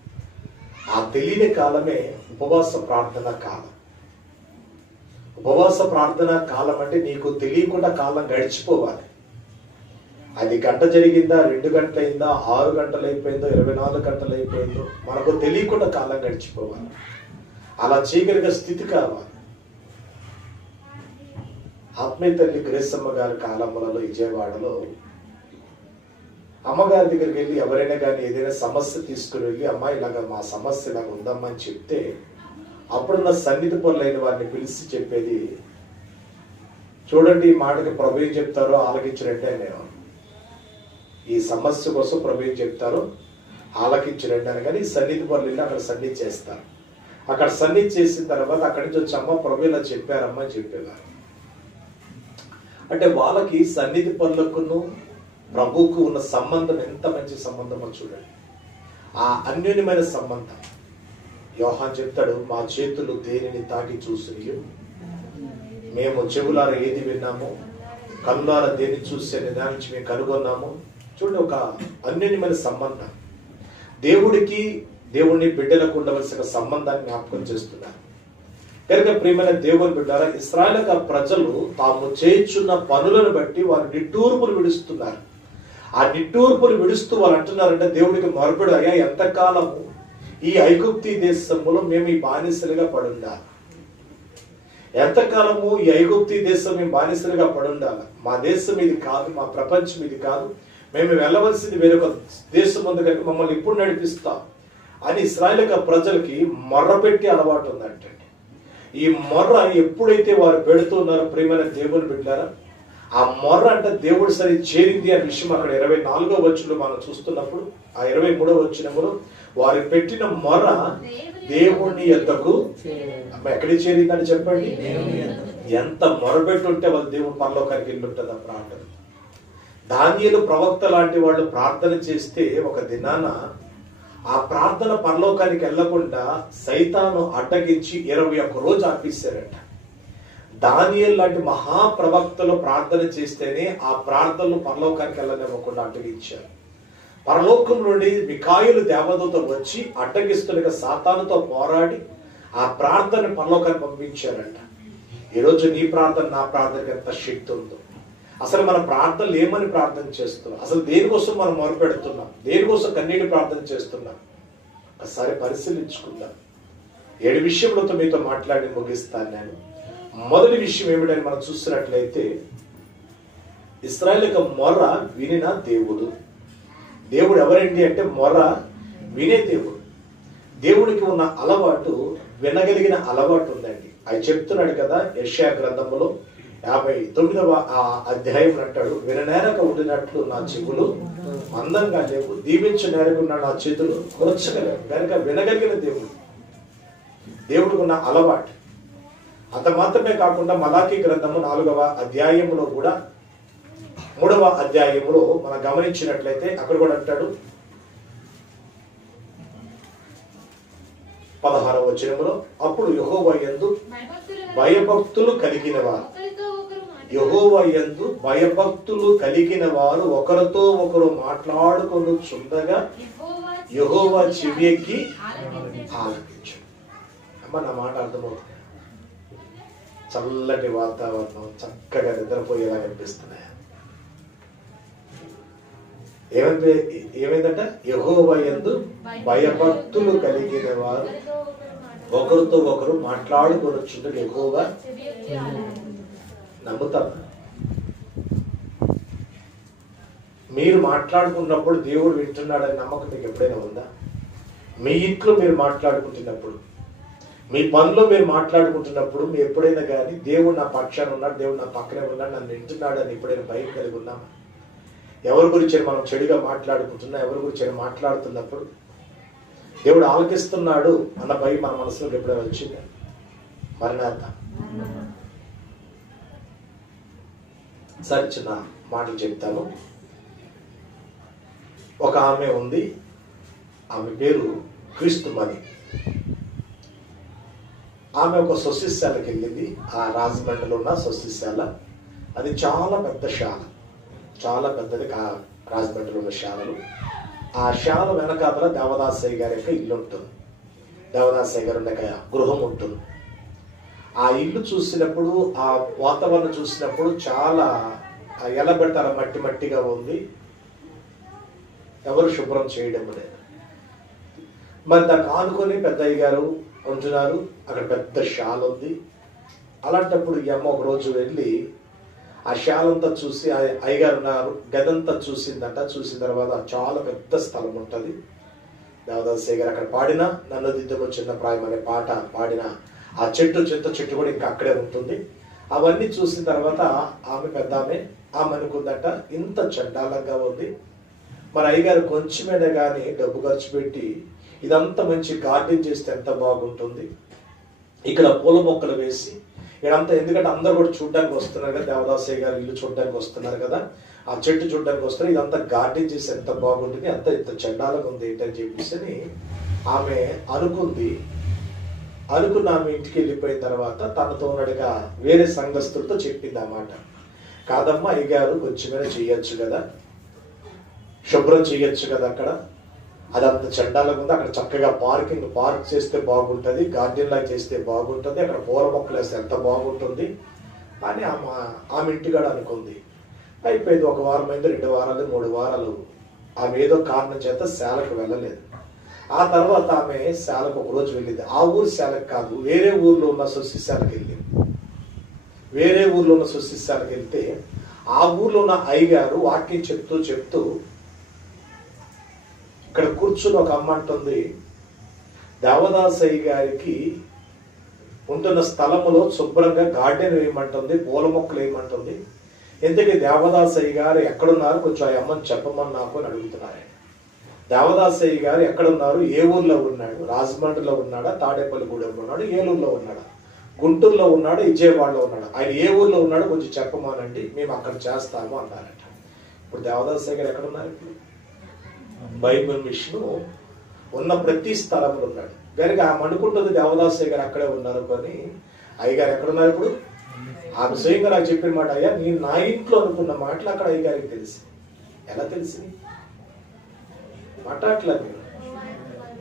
ఆ తెలియని కాలమే ఉపవాస ప్రార్థన కాలం. ఉపవాస ప్రార్థన కాలం అంటే నీకు తెలియకుండా కాలం గడిచిపోవాలి. అది గంట జరిగిందా, 2 గంటలు అయిందా, 6 గంటలు అయిపోయిందో, 24 గంటలు అయిపోయిందో మనకు తెలియకుండా కాలం గడిచిపోవాలి. అలా చేయగలిగే స్థితి కావాలి. ఆత్మీయ తల్లి గ్రేసమ్మ గారి కాలములలో విజయవాడలో అమ్మగారి దగ్గరికి వెళ్ళి ఎవరైనా కానీ ఏదైనా సమస్య తీసుకుని వెళ్ళి అమ్మ ఇలాగ మా సమస్య ఇలాగ ఉందమ్మా అని చెప్తే అప్పుడున్న సన్నిధి పనులైన వారిని పిలిచి చెప్పేది, చూడండి ఈ మాటకి ప్రభు ఏం చెప్తారో ఆలకించరండి అని. నేను ఈ సమస్య కోసం ప్రభు ఏం చెప్తారో ఆలకించరండి అని. కానీ సన్నిధి పనులు వెళ్ళి అక్కడ సన్నిధి చేస్తారు. అక్కడ సన్నిధి చేసిన తర్వాత అక్కడి నుంచి వచ్చి అమ్మ ప్రభు ఇలా చెప్పారమ్మా అని చెప్పేవారు. అంటే వాళ్ళకి సన్నిధి పనులకును ప్రభువుకు ఉన్న సంబంధం ఎంత మంచి సంబంధమో చూడండి. ఆ అన్యోన్యమైన సంబంధం. యోహాన్ చెప్తాడు, మా చేతులు దేనిని తాకి చూసినయో, మేము చెవులార ఏది విన్నాము, కళ్ళార దేని చూసే దాని మేము కనుగొన్నాము. చూడండి, ఒక అన్యోన్యమైన సంబంధం. దేవుడికి దేవుని బిడ్డలకు ఉండవలసిన సంబంధాన్ని జ్ఞాపకం చేస్తున్నారు. కనుక ప్రియమైన దేవుని బిడ్డారా, ఇశ్రాయేలు ప్రజలు తాము చేయుచున్న పనులను బట్టి వారు నిట్టూర్పులు విడుస్తున్నారు. ఆ నిట్టూర్పులు విడుస్తూ వాళ్ళు అంటున్నారంటే దేవుడికి మొరపెడు, అయ్యా ఎంతకాలము ఈ ఐగుప్తి దేశంలో మేము ఈ బానిసలుగా పడుండాలి, ఎంతకాలము ఈ ఐగుప్తి దేశం మేము బానిసలుగా పడుండాలి, మా దేశం ఇది కాదు, మా ప్రపంచం ఇది కాదు, మేము వెళ్ళవలసింది వేరొక దేశం ఉంది కనుక మమ్మల్ని ఇప్పుడు నడిపిస్తాం అని ఇశ్రాయేలు ప్రజలకి మొర్ర పెట్టి అలవాటు ఉందంటే. ఈ మొర్ర ఎప్పుడైతే వారు పెడుతున్నారో ప్రియమైన దేవుని బిడ్డారా, ఆ మొర్ర అంటే దేవుడి సరి చేరింది అనే విషయం అక్కడ 24వ వచనంలో మనం చూస్తున్నప్పుడు, ఆ 23వ వచనంలో వారు పెట్టిన మొర్ర దేవుని యొద్దకు ఎక్కడికి చేరిందని చెప్పండి. ఎంత మొరబెట్టుంటే వాళ్ళు దేవుని పరలోకానికి వెళ్ళి ఉంటుంది ఆ ప్రార్థన. దానియేలు ప్రవక్త లాంటి వాళ్ళు ప్రార్థన చేస్తే ఒక దినాన ఆ ప్రార్థన పరలోకానికి వెళ్లకుండా సైతాను అడ్డగించి 21 రోజు ఆపేశారట. దానియేలు లాంటి మహాప్రవక్తలు ప్రార్థన చేస్తేనే ఆ ప్రార్థనలు పరలోకానికి వెళ్ళనివ్వకుండా అడ్డగించారు. పరలోకం నుండి మిఖాయిలు దేవదూత వచ్చి అడ్డగిస్తున్న సాతానుతో పోరాడి ఆ ప్రార్థన పరలోకానికి పంపించారంట. ఈరోజు నీ ప్రార్థన నా ప్రార్థనకి ఎంత శక్తి ఉందో. అసలు మన ప్రార్థనలు ఏమని ప్రార్థన చేస్తున్నాం, అసలు దేనికోసం మనం మొరపెడుతున్నాం, దేనికోసం కన్నీటి ప్రార్థన చేస్తున్నాం, ఒకసారి పరిశీలించుకుందాం. 7 విషయములతో మీతో మాట్లాడి ముగిస్తాను నేను. మొదటి విషయం ఏమిటని మనం చూసినట్లయితే, ఇశ్రాయేలు మొర్ర వినిన దేవుడు. దేవుడు ఎవరండి అంటే మొర్ర వినే దేవుడు. దేవుడికి ఉన్న అలవాటు, వినగలిగిన అలవాటు ఉందండి. అది చెప్తున్నాడు కదా యెషయా గ్రంథంలో 59వ అధ్యాయం అంటాడు, విననేరక ఉండినట్లు నా చెవులు అందంగా లేవు, దీవించ నేరకున్న నా చేతులు కూర్చగలేవు. కనుక వినగలిగిన దేవుడు, దేవుడికి ఉన్న అలవాటు. అంత మాత్రమే కాకుండా మలాకీ గ్రంథము 4వ అధ్యాయంలో కూడా 3వ అధ్యాయంలో మనం గమనించినట్లయితే అక్కడ కూడా అంటాడు, 16వ వచనంలో, అప్పుడు యెహోవా యందు భయభక్తులు కలిగిన వారు, యెహోవా యందు భయభక్తులు కలిగిన వారు ఒకరితో ఒకరు మాట్లాడుకొని చుండగా యెహోవా చెవియెక్కి ఆలకించు. అమ్మ నా మాట అర్థమవుతుంది. చల్లటి వాతావరణం, చక్కగా నిద్రపోయేలా కనిపిస్తున్నాయి. ఏమైందంట, యెహోవా యందు భయభక్తులు కలిగిన వారు ఒకరితో ఒకరు మాట్లాడుకొనొచ్చుండగా యెహోవా. నమ్ముతాం. మీరు మాట్లాడుకున్నప్పుడు దేవుడు వింటున్నాడని నమ్మకం మీకు ఎప్పుడైనా ఉందా? మీ ఇంట్లో మీరు మాట్లాడుకుంటున్నప్పుడు, మీ పనిలో మీరు మాట్లాడుకుంటున్నప్పుడు మీరు ఎప్పుడైనా కానీ దేవుడు నా పక్షాన ఉన్నాడు, దేవుడు నా పక్కనే ఉన్నాడు, నన్ను వింటున్నాడు అని ఎప్పుడైనా భయం కలిగి ఉన్నామా? ఎవరి గురించి మనం చెడుగా మాట్లాడుకుంటున్నా, ఎవరి గురించి మాట్లాడుతున్నప్పుడు దేవుడు ఆలకిస్తున్నాడు అన్న భయం మన మనసులోకి ఎప్పుడైనా వచ్చిందా? మరణార్థ సరే చిన్న మాటలు చెప్తాను. ఒక ఆమె ఉంది, ఆమె పేరు క్రీస్తుమణి. ఆమె ఒక సొసైశాలకు వెళ్ళింది. ఆ రాజమండ్రిలో ఉన్న సొసైశాల, అది చాలా పెద్ద శాల, చాలా పెద్దది. రాజమండ్రిలో ఉన్న శాలలు. ఆ శాల వెనకాతల దేవదాసయ్య గారి యొక్క ఇల్లు ఉంటుంది. దేవదాసయ్య గారు ఒక గృహం ఉంటుంది. ఆ ఇల్లు చూసినప్పుడు, ఆ వాతావరణం చూసినప్పుడు చాలా ఎలా పెడతారు, మట్టి మట్టిగా ఉంది, ఎవరు శుభ్రం చేయడం లేదు. మరి దాన్ని ఆనుకొని పెద్దయ్య గారు ఉంటున్నారు, అక్కడ పెద్ద శాల ఉంది. అలాంటప్పుడు ఈ అమ్మ ఒక రోజు వెళ్ళి ఆ శాలంతా చూసి, అయ్యగారు ఉన్నారు గదంతా చూసిందంట. చూసిన తర్వాత చాలా పెద్ద స్థలం ఉంటుంది. దేవదాసయ్య గారు అక్కడ పాడిన నన్ను దిద్దము చిన్న ప్రాయం అనే పాట పాడిన ఆ చెట్టు చెట్టు కూడా ఇంకా అక్కడే ఉంటుంది. అవన్నీ చూసిన తర్వాత ఆమె పెద్ద ఆమె అనుకుందట, ఇంత చండాలంగా ఉంది, మరి అయ్యగారు కొంచెమైనా కానీ డబ్బు ఖర్చు పెట్టి ఇదంతా మంచి గార్డెన్ చేస్తే ఎంత బాగుంటుంది, ఇక్కడ పూల మొక్కలు వేసి ఇక్కడంతా, ఎందుకంటే అందరూ కూడా చూడడానికి వస్తున్నారు కదా, దేవదాసయ్య గారు ఇల్లు చూడడానికి వస్తున్నారు కదా, ఆ చెట్టు చూడడానికి వస్తున్నారు, ఇదంతా గార్డెన్ చేసి ఎంత బాగుంటుంది, అంత ఇంత చండాలంగా ఉంది ఏంటని చెప్పేసి ఆమె అనుకుంది. అనుకున్న ఆమె ఇంటికి వెళ్ళిపోయిన తర్వాత తనతో ఉన్నట్టుగా వేరే సంఘస్థులతో చెప్పింది అన్నమాట. కాదమ్మా, అయ్యగారు కొంచెమైనా చెయ్యొచ్చు కదా, శుభ్రం చెయ్యొచ్చు కదా, అక్కడ అదంత చండాలంగా ఉంది, అక్కడ చక్కగా పార్క్ చేస్తే బాగుంటుంది, గార్డెన్ లాగా చేస్తే బాగుంటుంది, అక్కడ పూల మొక్కలు వేస్తే ఎంత బాగుంటుంది అని ఆమె ఇంటికాడ అనుకుంది. అయిపోయింది. 1 వారం అయింది, 2 వారాలు, 3 వారాలు ఆమె ఏదో కారణం చేత శాలకు వెళ్ళలేదు. ఆ తర్వాత ఆమె శాలకు ఒక రోజు వెళ్ళింది. ఆ ఊరు శాలకు కాదు, వేరే ఊర్లో ఉన్న సొసైశాలకు వెళ్ళింది. వేరే ఊర్లో ఉన్న సొసైశాలకు వెళ్తే ఆ ఊర్లో ఉన్న అయ్యగారు వాక్యం చెప్తూ ఇక్కడ కూర్చుని ఒక అమ్మ అంటుంది, దేవదాసయ్య గారికి ఉంటున్న స్థలములో శుభ్రంగా గార్డెన్ వేయమంటుంది, పూల మొక్కలు వేయమంటుంది. ఎందుకంటే దేవదాసయ్య గారు ఎక్కడున్నారు, కొంచెం ఆ అమ్మని చెప్పమని నాకు అని అడుగుతున్నారు. దేవదాసయ్య గారు ఎక్కడున్నారు, ఏ ఊర్లో ఉన్నాడు, రాజమండ్రిలో ఉన్నాడా, తాడేపల్లిగూడెంలో ఉన్నాడు, ఏలూరులో ఉన్నాడా, గుంటూరులో ఉన్నాడు, విజయవాడలో ఉన్నాడు, ఆయన ఏ ఊర్లో ఉన్నాడో కొంచెం చెప్పమానండి, మేము అక్కడ చేస్తాము అన్నారట. ఇప్పుడు దేవదాసయ్య గారు ఎక్కడున్నారు? బైబిల్ మిషన్ ఉన్న ప్రతి స్థలంలో ఉన్నాడు కనుక ఆమె అనుకుంటుంది దేవదాసయ్య గారు అక్కడే ఉన్నారు. కానీ అయ్యగారు ఎక్కడున్నారు? ఇప్పుడు ఆమె స్వయంగా నాకు చెప్పిన మాట, అయ్యా నేను నా ఇంట్లో అనుకున్న మాటలు అక్కడ అయ్యగారికి తెలిసి. ఎలా తెలిసి మాట్లాడలేదు?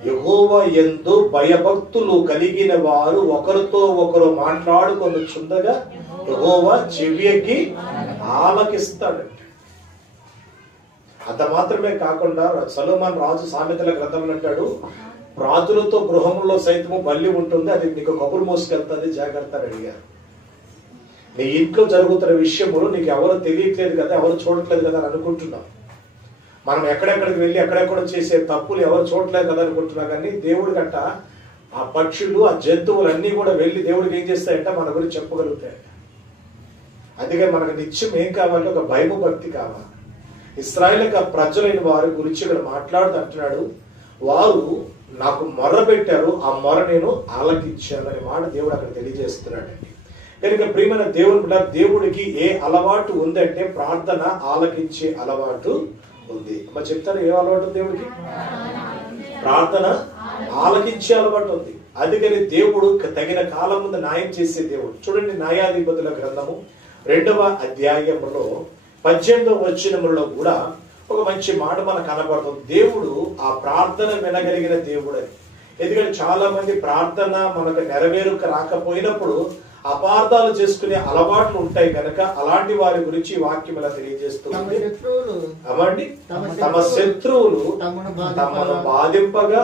యెహోవా యందు భయభక్తులు కలిగిన వారు ఒకరితో ఒకరు మాట్లాడుకొని చుండగా యెహోవా చెవియకి ఆలకిస్తాడు. అంత మాత్రమే కాకుండా సొలొమోను రాజు సామెతల గ్రంథంలో అంటాడు, రాజులతో గృహంలో సైతము బల్లి ఉంటుంది, అది నీకు కబురు మోసుకెళ్తుంది, జాగ్రత్త అని అడిగారు. నీ ఇంట్లో జరుగుతున్న విషయములు నీకు ఎవరు తెలియట్లేదు కదా, ఎవరు చూడట్లేదు కదా అని అనుకుంటున్నాం. మనం ఎక్కడెక్కడికి వెళ్ళి ఎక్కడెక్కడ చేసే తప్పులు ఎవరు చూడట్లేదు కదా అనుకుంటున్నా. కానీ దేవుడి గట్ట ఆ పక్షులు, ఆ జంతువులు అన్నీ కూడా వెళ్ళి దేవుడికి ఏం చేస్తాయంటే మన గురించి చెప్పగలుగుతాయి. అందుకే మనకు నిత్యం ఏం కావాలి? ఒక భయము భక్తి కావాలి. ఇశ్రాయేలు ప్రజలైన వారి గురించి ఇక్కడ మాట్లాడుతూ అంటున్నాడు, వారు నాకు మొర్ర పెట్టారు, ఆ మొర్ర నేను ఆలకించాను అనే మాట దేవుడు అక్కడ తెలియజేస్తున్నాడండి. కనుక ప్రియమైన దేవుని బిడ్డ, దేవుడికి ఏ అలవాటు ఉందంటే ప్రార్థన ఆలకించే అలవాటు ఉంది. మరి చెప్తారు ఏ అలవాటు దేవుడికి? ప్రార్థన ఆలకించే అలవాటు ఉంది. అందుకని దేవుడు తగిన కాలం ముందు న్యాయం చేసే దేవుడు. చూడండి, న్యాయాధిపతుల గ్రంథము 2వ అధ్యాయంలో 18వ వచనములో కూడా ఒక మంచి మాట మనకు కనబడుతుంది. దేవుడు ఆ ప్రార్థన వినగలిగిన దేవుడు అని. ఎందుకంటే చాలా మంది ప్రార్థన మనకు నెరవేరుక రాకపోయినప్పుడు అపార్థాలు చేసుకునే అలవాట్లు ఉంటాయి కనుక అలాంటి వారి గురించి వాక్యం ఇలా తెలియజేస్తుంది. అవండి, తమ శత్రువులు తమను బాధింపగా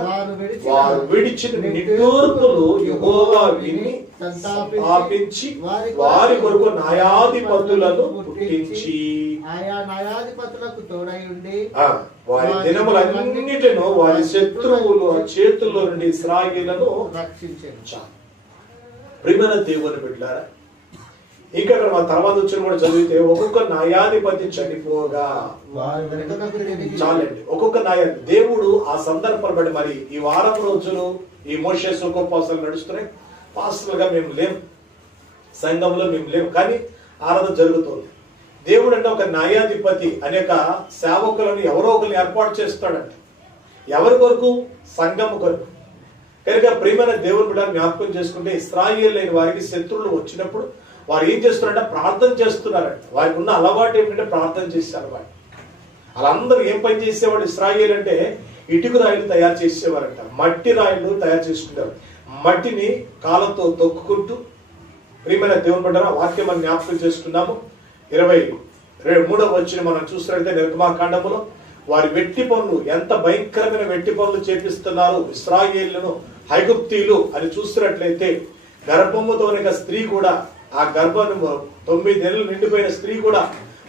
వారు విడిచిన నిట్టూర్పులు యెహోవా విని సంతాపించి వారి కొరకు న్యాయాధిపతులను పుట్టించి ఆయా న్యాయాధిపతులకు తోడై ఉండి వారి దినములన్నిటిను వారి శత్రువులు చేతుల్లో నుండి ఇశ్రాయేలును రక్షించారు. ప్రియమైన దేవుని బిడ్డలారా, ఇంకా అక్కడ మా తర్వాత వచ్చిన కూడా చదివితే ఒక్కొక్క న్యాయాధిపతి చనిపోగా చాలండి. ఒక్కొక్క దేవుడు ఆ సందర్భాన్ని బట్టి, మరి ఈ వారం రోజులు ఈ మోషే సుఖోపవాసాలు నడుస్తున్నాయి. పాస్టర్లుగా మేము లేము, సంఘంలో మేము లేము, కానీ ఆరాధన జరుగుతుంది. దేవుడు అంటే ఒక న్యాయాధిపతి అనేక సేవకులను ఎవరో ఒకరిని ఏర్పాటు చేస్తాడంట. ఎవరి కొరకు? సంఘము కొరకు. కనుక ప్రియమైన దేవుని బిడ్డ జ్ఞాపకం చేసుకుంటే, ఇశ్రాయేలు అయిన వారికి శత్రువులు వచ్చినప్పుడు వారు ఏం చేస్తున్నారంటే ప్రార్థన చేస్తున్నారంట. వారికి ఉన్న అలవాటు ఏమిటంటే ప్రార్థన చేసే అలవాటు. వాళ్ళందరూ ఏం పని చేసేవాడు? ఇశ్రాయేలు అంటే ఇటుక రాయిలు తయారు చేసేవారంట. మట్టి రాయిలు తయారు చేసుకుంటారు. మట్టిని కాళ్ళతో తొక్కుకుంటూ, ప్రియమైన దేవుని బిడ్డలారా, వాక్యం మనం జ్ఞాపకం చేసుకున్నాము. 23వ వచనం మనం చూసినట్లయితే నిర్గమాకాండములో వారి వెట్టి పనులు, ఎంత భయంకరమైన వెట్టి పనులు చేపిస్తున్నారు ఇశ్రాయేలును ఐగుప్తీయులు అని చూసినట్లయితే, గర్భముతో స్త్రీ కూడా, ఆ గర్భము 9 నెలలు నిండిపోయిన స్త్రీ కూడా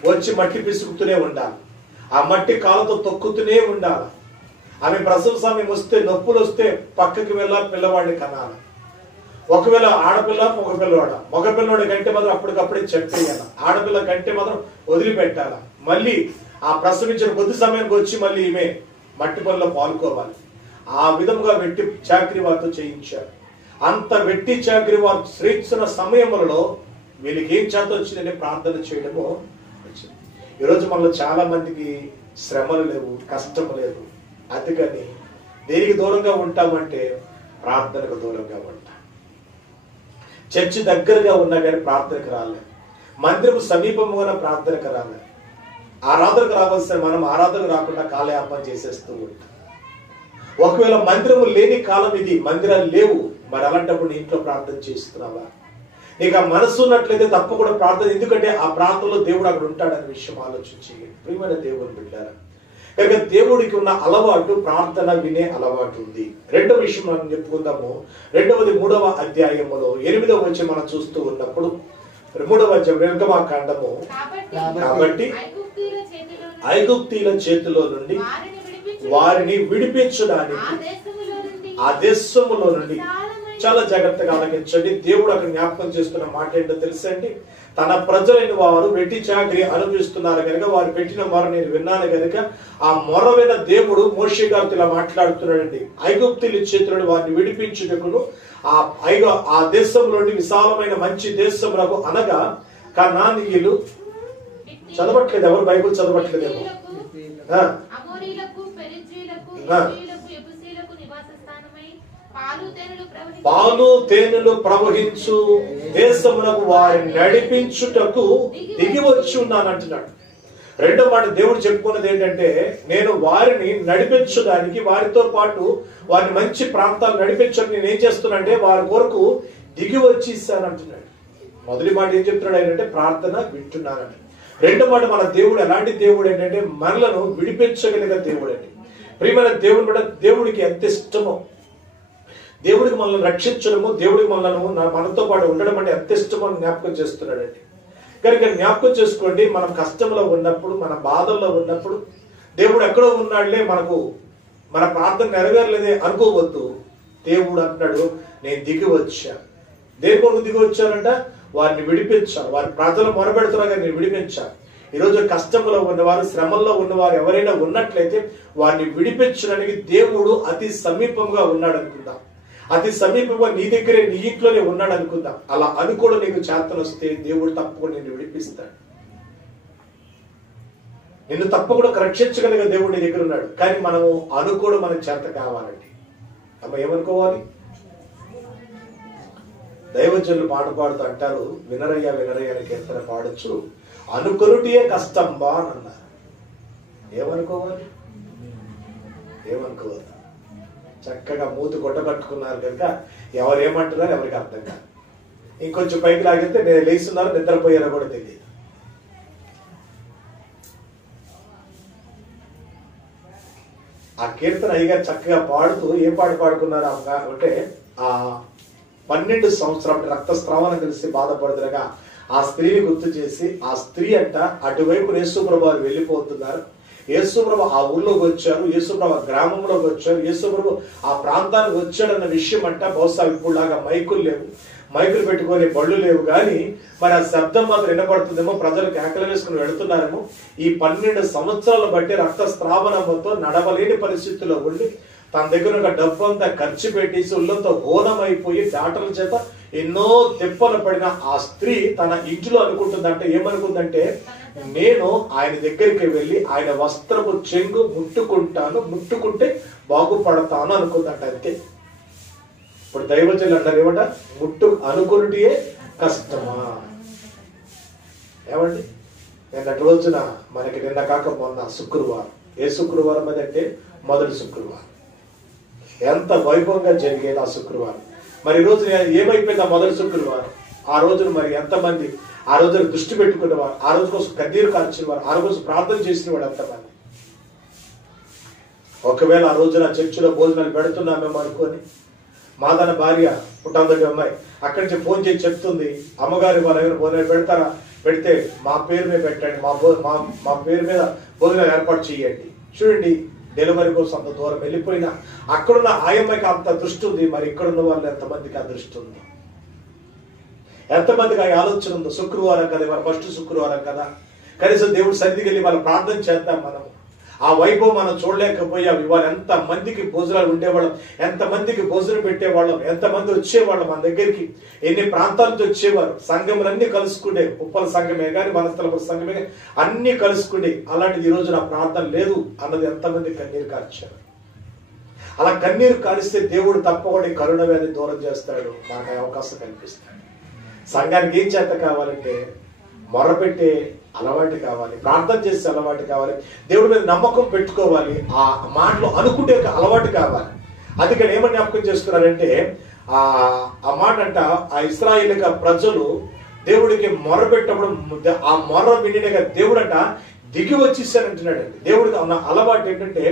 వచ్చి మట్టి పిసుకుతూనే ఉండాలి. ఆ మట్టి కాళ్ళతో తొక్కుతూనే ఉండాలి. ఆమె ప్రసవ సమయం వస్తే, నొప్పులు వస్తే పక్కకి వెళ్ళాలి, పిల్లవాడిని కనాలి. ఒకవేళ ఆడపిల్ల మగ పిల్లవాడి కంటే మాత్రం అప్పటికప్పుడే చెప్పేయాలి. ఆడపిల్ల కంటే మాత్రం వదిలిపెట్టాల. మళ్ళీ ఆ ప్రసవించిన కొద్ది సమయానికి వచ్చి మళ్ళీ ఈమె మట్టి పనుల్లో పాల్గొవాలి. ఆ విధముగా వెట్టి చాకరీ వారితో చేయించారు. అంత వెట్టి చాకరీ వారు శ్రేయించిన సమయములలో వీళ్ళకి ఏం చేత వచ్చిందని ప్రార్థన చేయడము వచ్చింది. ఈరోజు మనలో చాలా మందికి శ్రమలు లేవు, కష్టం లేదు. అందుకని దేనికి దూరంగా ఉంటామంటే ప్రార్థనకు దూరంగా ఉంటాం. చర్చి దగ్గరగా ఉన్నా కానీ ప్రార్థనకు రాలేదు. మందిరం సమీపముగా ప్రార్థనకు రాలేదు. ఆరాధనకు రావాల్సిన మనం ఆరాధనకు రాకుండా కాలయాపన చేసేస్తూ ఉంటాం. ఒకవేళ మందిరము లేని కాలం ఇది, మందిరాలు లేవు, మరి అలాంటప్పుడు నీ ఇంట్లో ప్రార్థన చేస్తున్నావా? నీకు ఆ మనసు ఉన్నట్లయితే తప్పకుండా ప్రార్థన, ఎందుకంటే ఆ ప్రాంతంలో దేవుడు అక్కడ ఉంటాడనే విషయం ఆలోచించి ప్రియమైన దేవుని బిడ్డారా, కనుక దేవుడికి ఉన్న అలవాటు ప్రార్థన వినే అలవాటు ఉంది. రెండవ విషయం మనం చెప్పుకుందాము. 3వ అధ్యాయములో 8వ వచనం మనం చూస్తూ ఉన్నప్పుడు, 3వ అధ్యాయం నిర్గమాకాండము, కాబట్టి ఐగుప్తీయుల చేతిలో నుండి వారిని విడిపించడానికి ఆ దేశములో నుండి, చాలా జాగ్రత్తగా ఆలకించండి. దేవుడు అక్కడ జ్ఞాపకం చేస్తున్న మాట ఏంటో తెలుసండి. తన ప్రజలైన వారు వెట్టి చాకరీ అనుభవిస్తున్నారు కనుక వారు పెట్టిన మొర నేను విన్నాను కనుక ఆ మొర విన్న దేవుడు మోషే గారితో ఇలా మాట్లాడుతున్నాడండి. ఐగుప్తీయుల చేతులను వారిని విడిపించుటకును ఆ దేశంలోని విశాలమైన మంచి దేశములకు, అనగా కనానీయులు, చదవట్లేదు ఎవరు, బైబుల్ చదవట్లేదేమో, పాలు తేనెలు ప్రవహించు దేశమునకు వారిని నడిపించుటకు దిగి వచ్చి ఉన్నాను అంటున్నాడు. రెండో మాట దేవుడు చెప్పుకున్నది ఏంటంటే, నేను వారిని నడిపించడానికి, వారితో పాటు వారిని మంచి ప్రాంతాలు నడిపించడానికి నేను ఏం చేస్తున్నానంటే వారి కొరకు దిగి వచ్చి ఇస్తాను అంటున్నాడు. మొదటి మాట ఏం చెప్తున్నాడు ఏంటంటే ప్రార్థన వింటున్నానండి. రెండో మాట మన దేవుడు ఎలాంటి దేవుడు ఏంటంటే మనలను విడిపించగలిగే దేవుడు అండి. ప్రియమైన దేవుని బట్టి దేవుడికి ఎంత ఇష్టమో, దేవుడికి మనల్ని రక్షించడము, దేవుడికి మనతో పాటు ఉండడం అంటే ఎంత ఇష్టమో జ్ఞాపకం చేస్తున్నాడండి. కనుక జ్ఞాపకం చేసుకోండి, మనం కష్టంలో ఉన్నప్పుడు, మన బాధల్లో ఉన్నప్పుడు దేవుడు ఎక్కడో ఉన్నాడులే, మన ప్రార్థన నెరవేరలేదే అనుకోవద్దు. దేవుడు అంటున్నాడు నేను దిగి వచ్చా. దేని కొరకు దిగి వచ్చానంట? వారిని విడిపించాలి. వారి ప్రజలు మొరబెడుతున్నా నేను విడిపించాలి. ఈరోజు కష్టంలో ఉన్నవారు, శ్రమల్లో ఉన్నవారు ఎవరైనా ఉన్నట్లయితే వారిని విడిపించడానికి దేవుడు అతి సమీపంగా ఉన్నాడు అనుకుందాం. అతి సమీపంగా నీ దగ్గరే, నీ ఇంట్లోనే ఉన్నాడు అనుకుందాం. అలా అనుకోవడం నీకు చేతన వస్తే దేవుడు తప్పకుండా నిన్ను విడిపిస్తాడు. నిన్ను తప్పకుండా రక్షించగలిగే దేవుడు నీ దగ్గర ఉన్నాడు. కానీ మనము అనుకోవడం మనకు చేత కావాలండి. అమ్మ ఏమనుకోవాలి? దైవజనులు పాట పాడుతూ అంటారు, వినరయ్య వినరయ్య అని కీర్తన పాడొచ్చు, అనుకొనుటియే కష్టం బా అని అన్నారు. ఏమనుకోవాలి? ఏమనుకోవాలి? చక్కగా మూతి కొట్ట కట్టుకున్నారు కనుక ఎవరు ఏమంటున్నారు ఎవరికి అర్థం కాదు. ఇంకొంచెం పైకి లాగితే నేను లేస్తున్నారు, నిద్రపోయారో కూడా తెలియదు. ఆ కీర్తన అయ్యగారు చక్కగా పాడుతూ ఏం పాట పాడుకున్నారు అంటే, ఆ 12 సంవత్సరాలు రక్తస్రావం కలిసి బాధపడుతున్నగా ఆ స్త్రీని గుర్తు చేసి, ఆ స్త్రీ అంట అటువైపు యేసుప్రభు వారు వెళ్ళిపోతున్నారు. యేసుప్రభు ఆ ఊర్లోకి వచ్చారు, యేసుప్రభు గ్రామంలోకి వచ్చారు, యేసుప్రభు ఆ ప్రాంతానికి వచ్చాడన్న విషయం అంట. బహుశా ఇప్పుడులాగా మైకులు లేవు, మైకులు పెట్టుకొని బళ్ళు లేవు, కానీ మరి ఆ శబ్దం మాత్రం వినపడుతుందేమో, ప్రజలు కేకలు వేసుకుని వెళుతున్నారేమో. ఈ 12 సంవత్సరాలు బట్టి రక్తస్రావణంతో నడవలేని పరిస్థితుల్లో ఉండి తన దగ్గర ఒక డబ్బంతా ఖర్చు పెట్టి ఉల్లంతో హోనమైపోయి డాక్టర్ల చేత ఎన్నో తిప్పలు పడిన ఆ స్త్రీ తన ఇంట్లో అనుకుంటుందంటే, ఏమనుకుందంటే నేను ఆయన దగ్గరికి వెళ్ళి ఆయన వస్త్రపు చెంగు ముట్టుకుంటే బాగుపడతాను అనుకుందంట. అంతే. ఇప్పుడు దైవజనులు అంటారు ఏమంట, అనుకున్నటియే కష్టమా. ఏమండి, నిన్నటి రోజున మనకి నిన్న కాక మొన్న శుక్రవారం, ఏ శుక్రవారం అది అంటే మొదటి శుక్రవారం. ఎంత వైభవంగా జరిగేది ఆ శుక్రవారం. మరి ఈ రోజు ఏమైపోయింది ఆ మొదటి శుక్రవారం? ఆ రోజున మరి ఎంతమంది ఆ రోజున దృష్టి పెట్టుకునేవారు, ఆ రోజు కోసం కన్నీరు కార్చేవారు, ఆ రోజు ప్రార్థన చేసిన వాడు ఎంతమంది? ఒకవేళ ఆ రోజున చర్చిలో భోజనాలు పెడుతున్నామేమో అనుకొని మాదన భార్య పుట్టాందటి అమ్మాయి అక్కడి నుంచి ఫోన్ చేసి చెప్తుంది, అమ్మగారి వాళ్ళ దగ్గర భోజనాలు పెడతారా, పెడితే మా పేరు మీద పెట్టండి, మా పేరు మీద భోజనాలు ఏర్పాటు చేయండి. చూడండి, డెలివరీ కోసం అంత దూరం వెళ్ళిపోయినా అక్కడున్న ఆయమ్మకి అంత దృష్టి ఉంది. మరి ఇక్కడున్న వాళ్ళు ఎంతమందికి ఆ దృష్టి ఉంది? ఎంతమందికి ఆ ఆలోచన ఉందో? శుక్రవారం కదా, ఇవాళ ఫస్ట్ శుక్రవారం కదా, కనీసం దేవుడి సన్నిధికి వెళ్ళి వాళ్ళ ప్రార్థన చేద్దాం. మనం ఆ వైభవం మనం చూడలేకపోయాం. ఇవాళ ఎంత మందికి భోజనాలు ఉండేవాళ్ళం, ఎంతమందికి భోజనం పెట్టేవాళ్ళం, ఎంతమంది వచ్చేవాళ్ళం మన దగ్గరికి, ఎన్ని ప్రాంతాల నుంచి వచ్చేవారు. సంఘములన్నీ కలుసుకుండే, ఉప్పల సంఘమే కానీ వనస్థలపుర సంఘమే కానీ అన్ని కలుసుకుండే. అలాంటిది ఈ రోజు నా ప్రార్థన లేదు అన్నది ఎంతమంది కన్నీరు కార్చారు. అలా కన్నీరు కారిస్తే దేవుడు తప్పకుండా కరుణ వ్యాధి దూరం చేస్తాడు, మనకు అవకాశం కల్పిస్తాడు. సంఘానికి ఏం చేత కావాలంటే మొర్రపెట్టే అలవాటు కావాలి, ప్రార్థన చేసే అలవాటు కావాలి, దేవుడి మీద నమ్మకం పెట్టుకోవాలి, ఆ మాటలు అనుకుంటే అలవాటు కావాలి. అది ఇక్కడ ఏమని జ్ఞాపకం చేస్తున్నారంటే ఆ మాట అంట, ఆ ఇశ్రాయేలు ప్రజలు దేవుడికి మొర్ర పెట్టినప్పుడు ఆ మొర్ర వినినగా దేవుడు అంట దిగి వచ్చేసానంటున్నాడండి. దేవుడికి ఉన్న అలవాటు ఏంటంటే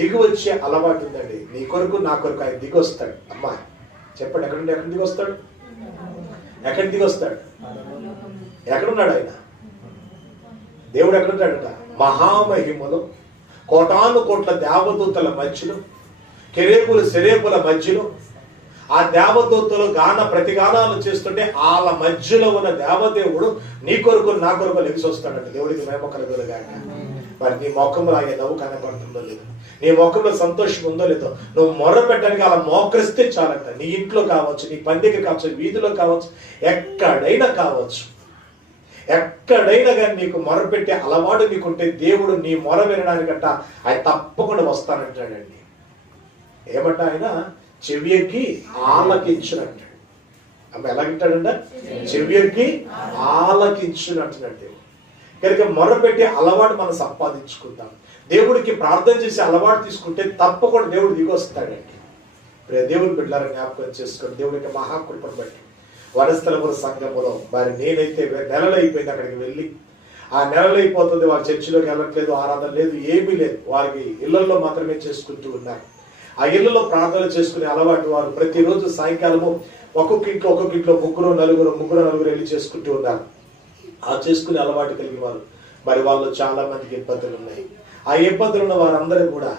దిగి వచ్చే అలవాటు ఉందండి. నీ కొరకు నా కొరకు ఆయన దిగి వస్తాడు. అమ్మా చెప్పండి, ఎక్కడ దిగి వస్తాడు? ఎక్కడ దిగి వస్తాడు? ఎక్కడున్నాడు ఆయన? దేవుడు ఎక్కడుంటాడంట? మహామహిమలో కోటాను కోట్ల దేవదూతల మధ్యలో, కెరేబుల సెరేబుల మధ్యలో, ఆ దేవదూతలు గాన ప్రతిగానాలు చేస్తుంటే వాళ్ళ మధ్యలో ఉన్న దేవదేవుడు నీ కొరకు నా కొరకు లెగిసి వస్తాడంట. దేవుడికి మహిమ కలుగునుగాక. మరి నీ మొఖంలో ఆయన నవ్వు కనపడుతుందో లేదో, నీ మొఖంలో సంతోషం ఉందో లేదో, నువ్వు మొర్ర పెట్టడానికి అలా మోకరిస్తే చాలంట. నీ ఇంట్లో కావచ్చు, నీ పందికి కావచ్చు, వీధిలో కావచ్చు, ఎక్కడైనా కావచ్చు, ఎక్కడైనా కానీ నీకు మొరపెట్టే అలవాటు నీకుంటే దేవుడు నీ మొర వినడానికంట ఆయన తప్పకుండా వస్తానంటాడండి. ఏమంట ఆయన? చెవియకి ఆలకించునంటాడు. అమ్మ ఎలాగింటాడంట? చెవియకి ఆలకించునంటున్నాడు దేవుడు. కనుక మొరపెట్టే అలవాటు మనం సంపాదించుకుందాం. దేవుడికి ప్రార్థన చేసే అలవాటు తీసుకుంటే తప్పకుండా దేవుడు దిగి వస్తాడండి. దేవుని బిడ్డలారా జ్ఞాపకం చేసుకోండి. దేవుడికి మహాకృపను బట్టి వనస్థలపుర సంఘములో మరి నేనైతే నెలలైపోయింది అక్కడికి వెళ్ళి, ఆ నెలలైపోతుంది, వారి చర్చిలోకి వెళ్ళట్లేదు, ఆరాధన లేదు, ఏమీ లేదు, వారికి ఇళ్లలో మాత్రమే చేసుకుంటూ ఉన్నారు. ఆ ఇళ్లలో ప్రార్థన చేసుకునే అలవాటు వారు ప్రతిరోజు సాయంకాలము ఒక్కొక్క ఇంట్లో ముగ్గురు నలుగురు వెళ్ళి చేసుకుంటూ ఉన్నారు. ఆ చేసుకునే అలవాటు కలిగిన వారు మరి వాళ్ళు చాలా మందికి ఇబ్బందులు ఉన్నాయి. ఆ ఇబ్బందులు ఉన్న వారందరూ కూడా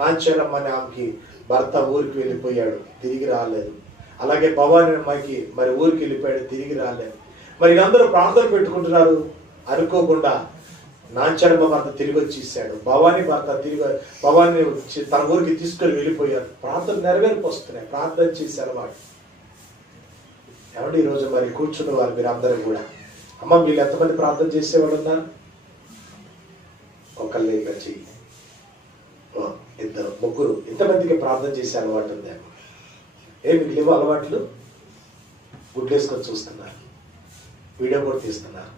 నాంచరమ్మ అనే ఆమెకి భర్త ఊరికి వెళ్ళిపోయాడు, తిరిగి రాలేదు. అలాగే భవాని అమ్మాయికి మరి ఊరికి వెళ్ళిపోయాడు, తిరిగి రాలేదు. మరి అందరూ ప్రార్థన పెట్టుకుంటున్నారు. అనుకోకుండా నాంచరమ్మ భర్త తిరిగి వచ్చేసాడు. భవాని తన ఊరికి తీసుకొని వెళ్ళిపోయారు. ప్రార్థన నెరవేర్పొస్తున్నాయి, ప్రార్థన చేసే అలవాటు. ఏమంటే ఈరోజు మరి కూర్చున్న వారు మీరు అందరూ కూడా, అమ్మ వీళ్ళు ఎంతమంది ప్రార్థన చేసేవాళ్ళు ఉన్నారు? ఒకళ్ళే ఇక్కడ చెయ్యి, ఇద్దరు ముగ్గురు, ఇంతమందికి ప్రార్థన చేసే అలవాటు ఉంది. మీకు లేవు అలవాట్లు? గుడ్లేసుకొని చూస్తున్నారు, వీడియో కూడా తీస్తున్నారు.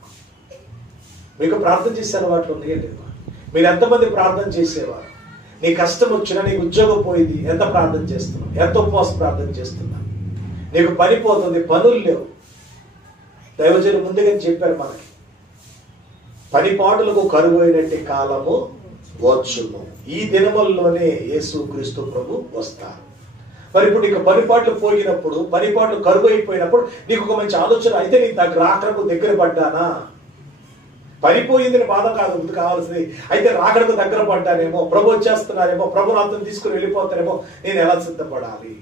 మీకు ప్రార్థన చేసే అలవాట్లు ఉన్నాయా లేవు? మీరు ఎంతమంది ప్రార్థన చేసేవారు? నీ కష్టం వచ్చినా, నీకు ఉద్యోగం పోయింది, ఎంత ప్రార్థన చేస్తున్నావు? ఎంత ఉపవాస ప్రార్థన చేస్తున్నావు? నీకు పని పోతుంది, పనులు లేవు. దైవజనులు ముందుగా చెప్పారు మనకి, పని పాటలకు కరువైనట్టి కాలము వచ్చును, ఈ దినముల్లోనే యేసుక్రీస్తు ప్రభు వస్తారు. మరి ఇప్పుడు నీకు పనిపాట్లు పోయినప్పుడు, పనిపాట్లు కరువు అయిపోయినప్పుడు నీకు ఒక మంచి ఆలోచన, అయితే నీ రాకడకు దగ్గర పడ్డానా? పనిపోయిందని బాధ కాదు కావాల్సింది, అయితే రాకడకు దగ్గర పడ్డానేమో, ప్రభు వచ్చేస్తున్నారేమో, ప్రభు నాతో తీసుకుని వెళ్ళిపోతారేమో, నేను ఎలా సిద్ధపడాలి?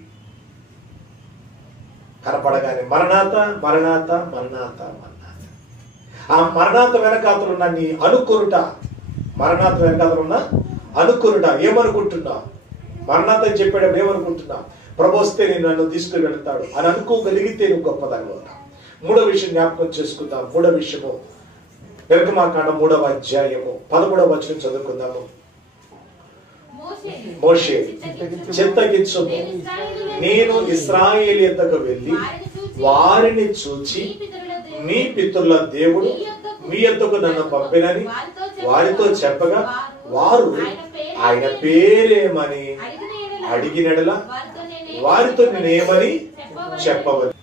కనపడగానే మరణాత మరణాత మరణాత మరణాత. ఆ మరణాత వెనకాతలున్న నీ అనుకునుట, మరణాత వెనకాతలున్న అనుకునుట. ఏమనుకుంటున్నా? మరణాత చెప్పేటప్పుడు ఏమనుకుంటున్నా? ప్రభు వస్తే నేను నన్ను తీసుకుని వెళ్తాడు అని అనుకోగలిగితే నువ్వు గొప్పదాన్ని అవుతా. మూడో విషయం జ్ఞాపకం చేసుకుందాం. మూడో విషయము నిర్గమాకాండ 3వ అధ్యాయము 13వ వచనం చదువుకుందాము. మోషే చిత్తగించుము, నేను ఇశ్రాయేలు యొద్దకు వెళ్ళి వారిని చూచి మీ పితరుల దేవుడు మీ యొద్దకు నన్ను పంపినని వారితో చెప్పగా వారు ఆయన పేరేమని అడిగినడలా వారితో నేనేమని చెప్పవద్దు.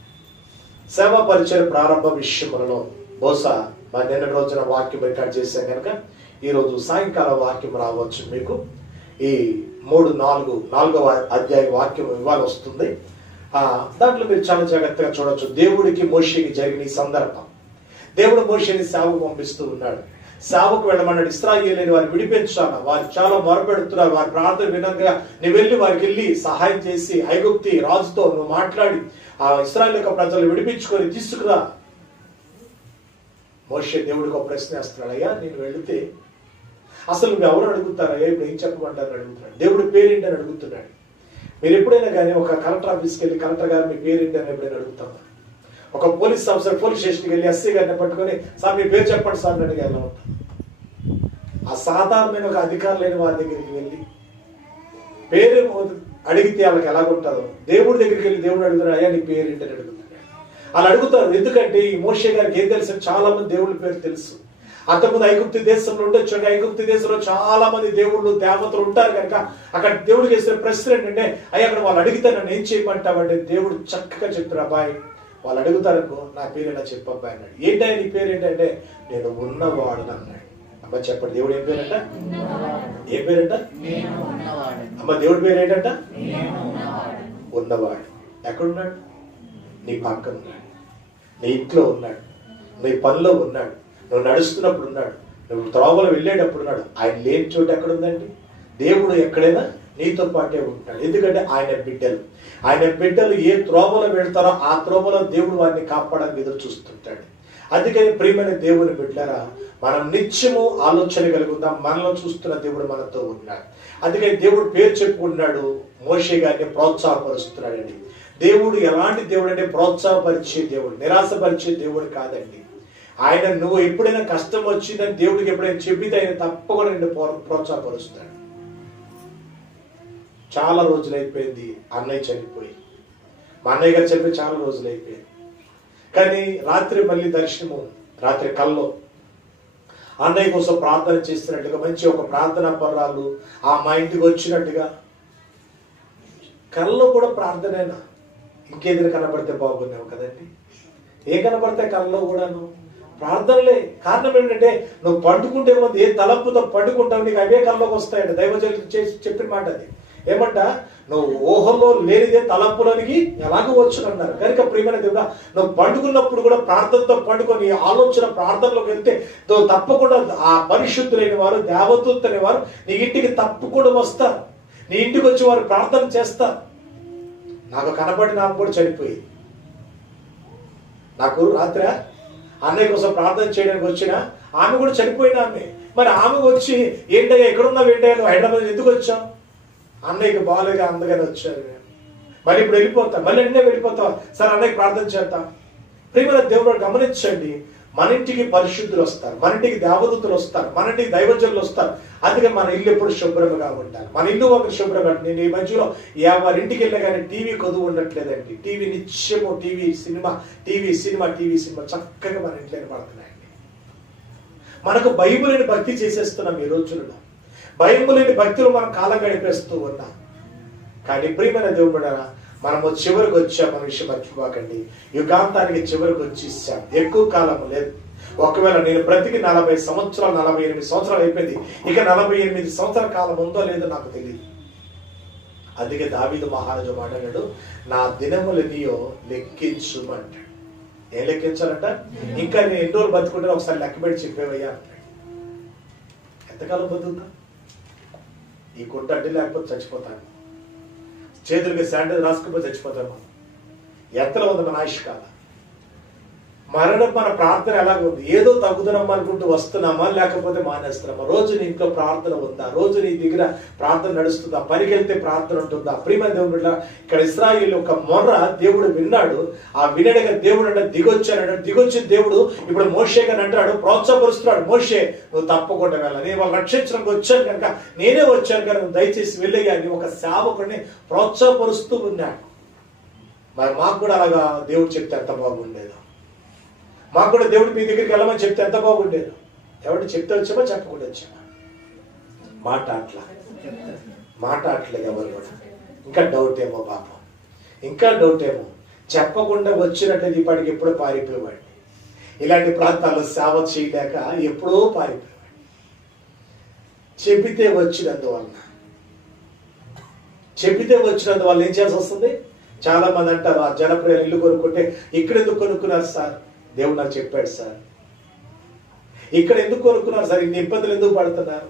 సేవ పరిచయ ప్రారంభ విషయములలో బహుశా మరి నిన్న రోజున వాక్యం రికార్డ్ చేశాం కనుక ఈరోజు సాయంకాలం వాక్యం రావచ్చు మీకు. ఈ 3-4 అధ్యాయ వాక్యం ఇవాళ వస్తుంది. దాంట్లో మీరు చాలా జాగ్రత్తగా చూడొచ్చు. దేవుడికి మోషేకి జరిగిన ఈ సందర్భం. దేవుడు మోషేని సేవకు పంపిస్తూ ఉన్నాడు. సేవకు వెళ్ళమన్నాడు. ఇశ్రాయేలీయులని వారిని విడిపించాలి. వారు చాలా మొరపెడుతున్నారు. వారి ప్రార్థన వినంగా నువ్వు వెళ్ళి వారికి వెళ్ళి సహాయం చేసి ఐగుప్తి రాజుతో నువ్వు మాట్లాడి ఆ ఇశ్రాయేలు యొక్క ప్రజలు విడిపించుకొని తీసుకురా. మోషే దేవుడికి ఒక ప్రశ్న వేస్తున్నాడు. అయ్యా నేను వెళితే అసలు నువ్వు ఎవరు అడుగుతారయ్యా, ఇప్పుడు ఏం చెప్పమంటారు అడుగుతున్నాడు. దేవుడి పేరేంటి అని అడుగుతున్నాడు. మీరు ఎప్పుడైనా కానీ ఒక కలెక్టర్ ఆఫీస్కి వెళ్ళి కలెక్టర్ గారు మీ పేరేంటి అని ఎప్పుడైనా అడుగుతామా? ఒక పోలీస్ ఆఫీసర్ పోలీస్ స్టేషన్కి వెళ్ళి ఎస్సీ గారిని పట్టుకొని సార్ మీ పేరు చెప్పండి సార్ అని అడిగి ఎలా ఉంటాం? ఆ సాధారణమైన ఒక అధికారం లేని వారి దగ్గరికి వెళ్ళి పేరు అడిగితే వాళ్ళకి ఎలాగుంటుందో దేవుడి దగ్గరికి వెళ్ళి దేవుడు అడుగుతున్నాడు అయ్యా నీ పేరు ఏంటని అడుగుతున్నాడు. అలా అడుగుతారు. ఎందుకంటే ఈ మోషే గారికి ఏం తెలుసు? చాలా మంది దేవుడి పేరు తెలుసు. అంతకుముందు ఐగుప్తు దేశంలో ఉండొచ్చు. ఐగుప్తు దేశంలో చాలా మంది దేవుళ్ళు దేవతలు ఉంటారు కనుక అక్కడ దేవుడికి వేసిన ప్రశ్న ఏంటంటే అయ్యా అక్కడ వాళ్ళు అడిగితే నన్ను ఏం చేయమంటావంటే దేవుడు చక్కగా చెప్పారు. అబ్బాయి వాళ్ళు అడుగుతారనుకో నా పేరు ఎలా చెప్పు అబ్బాయి అన్నాడు. ఏంటంటే నీ పేరు ఏంటంటే నేను ఉన్నవాడు అన్నాడు. అబ్బా చెప్పండి దేవుడు ఏం పేరంట? ఏ పేరంట? అమ్మ దేవుడి పేరు ఏంటంట? ఉన్నవాడు. ఎక్కడున్నాడు? నీ పక్కన ఉన్నాడు, నీ ఇంట్లో ఉన్నాడు, నీ పనిలో ఉన్నాడు, నువ్వు నడుస్తున్నప్పుడు ఉన్నాడు, నువ్వు త్రోవలో వెళ్ళేటప్పుడు ఉన్నాడు. ఆయన లేని చోటు ఎక్కడుందండి? దేవుడు ఎక్కడైనా నీతో పాటే ఉంటాడు. ఎందుకంటే ఆయన బిడ్డలు ఏ త్రోవలో వెళ్తారో ఆ త్రోవలో దేవుడు వారిని కాపాడడానికి ఎదురు చూస్తుంటాడు. అందుకని ప్రియమైన దేవుని బిడ్డలారా మనం నిత్యము ఆలోచన కలుగుతాం. మనలో చూస్తున్న దేవుడు మనతో ఉన్నాడు. అందుకని దేవుడు పేరు చెప్పుకున్నాడు. మోషే గారిని ప్రోత్సాహపరుస్తున్నాడండి. దేవుడు ఎలాంటి దేవుడు అంటే ప్రోత్సాహపరిచే దేవుడు, నిరాశపరిచే దేవుడు కాదండి. ఆయన నువ్వు ఎప్పుడైనా కష్టం వచ్చిందని దేవుడికి ఎప్పుడైనా చెప్పితే ఆయన తప్పకుండా నిన్ను ప్రోత్సాహపరుస్తాడు. చాలా రోజులు అయిపోయింది అన్నయ్య చనిపోయి. మా అన్నయ్య గారు చనిపోయి చాలా రోజులు అయిపోయింది. కానీ రాత్రి మళ్ళీ దర్శనము, రాత్రి కల్లో అన్నయ్య కోసం ప్రార్థన చేస్తున్నట్టుగా మంచి ఒక ప్రార్థనా పర్రాలు మా ఇంటికి వచ్చినట్టుగా కల్లో కూడా ప్రార్థనేనా? ఇంకేదైనా కనబడితే బాగున్నావు కదండి. ఏ కనబడితే కల్లో కూడాను ప్రార్థనలే. కారణం ఏంటంటే నువ్వు పండుకుంటే ముందు ఏ తలంపుతో పండుకుంటావు నీకు అవే కల్లోకి వస్తాయంట. దైవజనులు చేసి చెప్పిన మాట అది. ఏమంట? నువ్వు ఊహల్లో లేనిదే తలంపులోనికి ఎలాగో వచ్చునన్నారు. కనుక ప్రియమైన దేవుడా నువ్వు పండుకున్నప్పుడు కూడా ప్రార్థనతో పండుకొని ఆలోచన ప్రార్థనలోకి వెళ్తే నువ్వు తప్పకుండా ఆ పరిశుద్ధులైన వారు దేవదూతలైన వారు నీ ఇంటికి తప్పకుండా వస్తారు. నీ ఇంటికి వచ్చి వారు ప్రార్థన చేస్తారు. నాకు కనబడి నాకు కూడా చనిపోయింది. నాకు రాత్రి అన్నయ్య కోసం ప్రార్థన చేయడానికి వచ్చిన ఆమె కూడా చనిపోయిన ఆమె. మరి ఆమె వచ్చి ఏంటయ్యా ఎక్కడున్నావు, ఏంటయ్యా నువ్వు హైదరాబాద్ ఎందుకు వచ్చావు? అన్నయ్యకి బాగాలేగా అందుకని వచ్చాను నేను. మళ్ళీ ఇప్పుడు వెళ్ళిపోతా, మళ్ళీ వెంటనే వెళ్ళిపోతావు. సరే అన్నయ్యకి ప్రార్థన చేద్దాం. ప్రియమైన దేవుడు గమనించండి, మన ఇంటికి పరిశుద్ధులు వస్తారు, మన ఇంటికి దేవదూతలు వస్తారు, మన ఇంటికి దైవజనులు వస్తారు. అందుకే మన ఇల్లు ఎప్పుడు శుభ్రంగా ఉంటారు. మన ఇల్లు ఒక శుభ్రంగా. నేను ఈ మధ్యలో వారి ఇంటికి వెళ్ళినా కానీ టీవీ కొదువు ఉండట్లేదండి. టీవీ నిత్యము టీవీ సినిమా చక్కగా మన ఇంట్లో పడుతున్నాయండి. మనకు బైబిల్ అని భక్తి చేసేస్తున్నాం ఈ రోజుల్లో. బైబిల్ అని భక్తులు మనం కాలం గడిపేస్తూ ఉన్నాం. కానీ ప్రియమైన దేవుడు మనము చివరికి వచ్చాం. మన విషయం మర్చిపోకండి. యుగాంతానికి చివరికి వచ్చేసాం. ఎక్కువ కాలం లేదు. ఒకవేళ నేను బ్రతికి 40 సంవత్సరాలు 48 సంవత్సరాలు అయిపోయింది. ఇక 48 సంవత్సరాల కాలం ఉందో లేదో నాకు తెలియదు. అందుకే దావీదు మహారాజు మాట్లాడాడు, నా దినములనియో లెక్కించుమంటాడు. ఏం లెక్కించాలంట? ఇంకా నేను ఎన్ని రోజులు బతుకుంటే ఒకసారి లెక్క పెట్టి చెప్పేవయ్యా అంటాడు. ఎంతకాలం బతుకుతా? ఈ గుడ్డ అడ్డు లేకపోతే చచ్చిపోతాను, చేతులకి శానిటైజర్ రాసుకుపోతే చచ్చిపోతాము. ఎంతలో ఉంది మన ఆయుష్ కాలం? మరణం మన ప్రార్థన ఎలాగుంది? ఏదో తగ్గుదనం అనుకుంటూ వస్తున్నామా లేకపోతే మానేస్తున్నామా? రోజు నీ ఇంట్లో ప్రార్థన ఉందా? రోజు నీ దగ్గర ప్రార్థన నడుస్తుందా? పనికి వెళ్తే ప్రార్థన ఉంటుందా? ప్రియమైన దేవుడు ఇక్కడ ఇశ్రాయేలు ఒక మొర్ర దేవుడు విన్నాడు. ఆ వినడగా దేవుడు అంటే దిగొచ్చాడు. దిగొచ్చిన దేవుడు ఇప్పుడు మోషే గారిని అంటాడు, ప్రోత్సాహపరుస్తున్నాడు. మోషే నువ్వు తప్పకుండా వెళ్ళాలి, నేను వాళ్ళు రక్షించడానికి వచ్చాను కనుక నేనే వచ్చాను కనుక నువ్వు దయచేసి వెళ్ళేయాలి. ఒక సేవకుడిని ప్రోత్సాహపరుస్తూ ఉన్నాడు. మరి మాకు కూడా అలాగా దేవుడు చెప్తే ఎంత బాగుండేదో. మాకు కూడా దేవుడు మీ దగ్గరికి వెళ్ళమని చెప్తే ఎంత బాగుండేది. ఎవరు చెప్తే వచ్చామా చెప్పకుండా వచ్చామా? మాట అట్లా మాట్లాడట్లేదు ఎవరు కూడా. ఇంకా డౌట్ ఏమో పాపం, ఇంకా డౌట్ ఏమో. చెప్పకుండా వచ్చినట్లయితే ఇప్పటికి ఎప్పుడో పారిపోయేవాడిని. ఇలాంటి ప్రాంతాల్లో సేవ చేయలేక ఎప్పుడో పారిపోయేవాడిని. చెప్పితే వచ్చినందువల్ల ఏం చేయాల్సి వస్తుంది? చాలా మంది అంటారు, ఆ జనప్రియ ఇల్లు కొనుక్కుంటే ఇక్కడ ఎందుకు కొనుక్కున్నారు సార్? దేవుడు నాకు చెప్పాడు సార్. ఇక్కడ ఎందుకు కొనుక్కున్నారు సార్? ఇన్ని ఇబ్బందులు ఎందుకు పడుతున్నారు?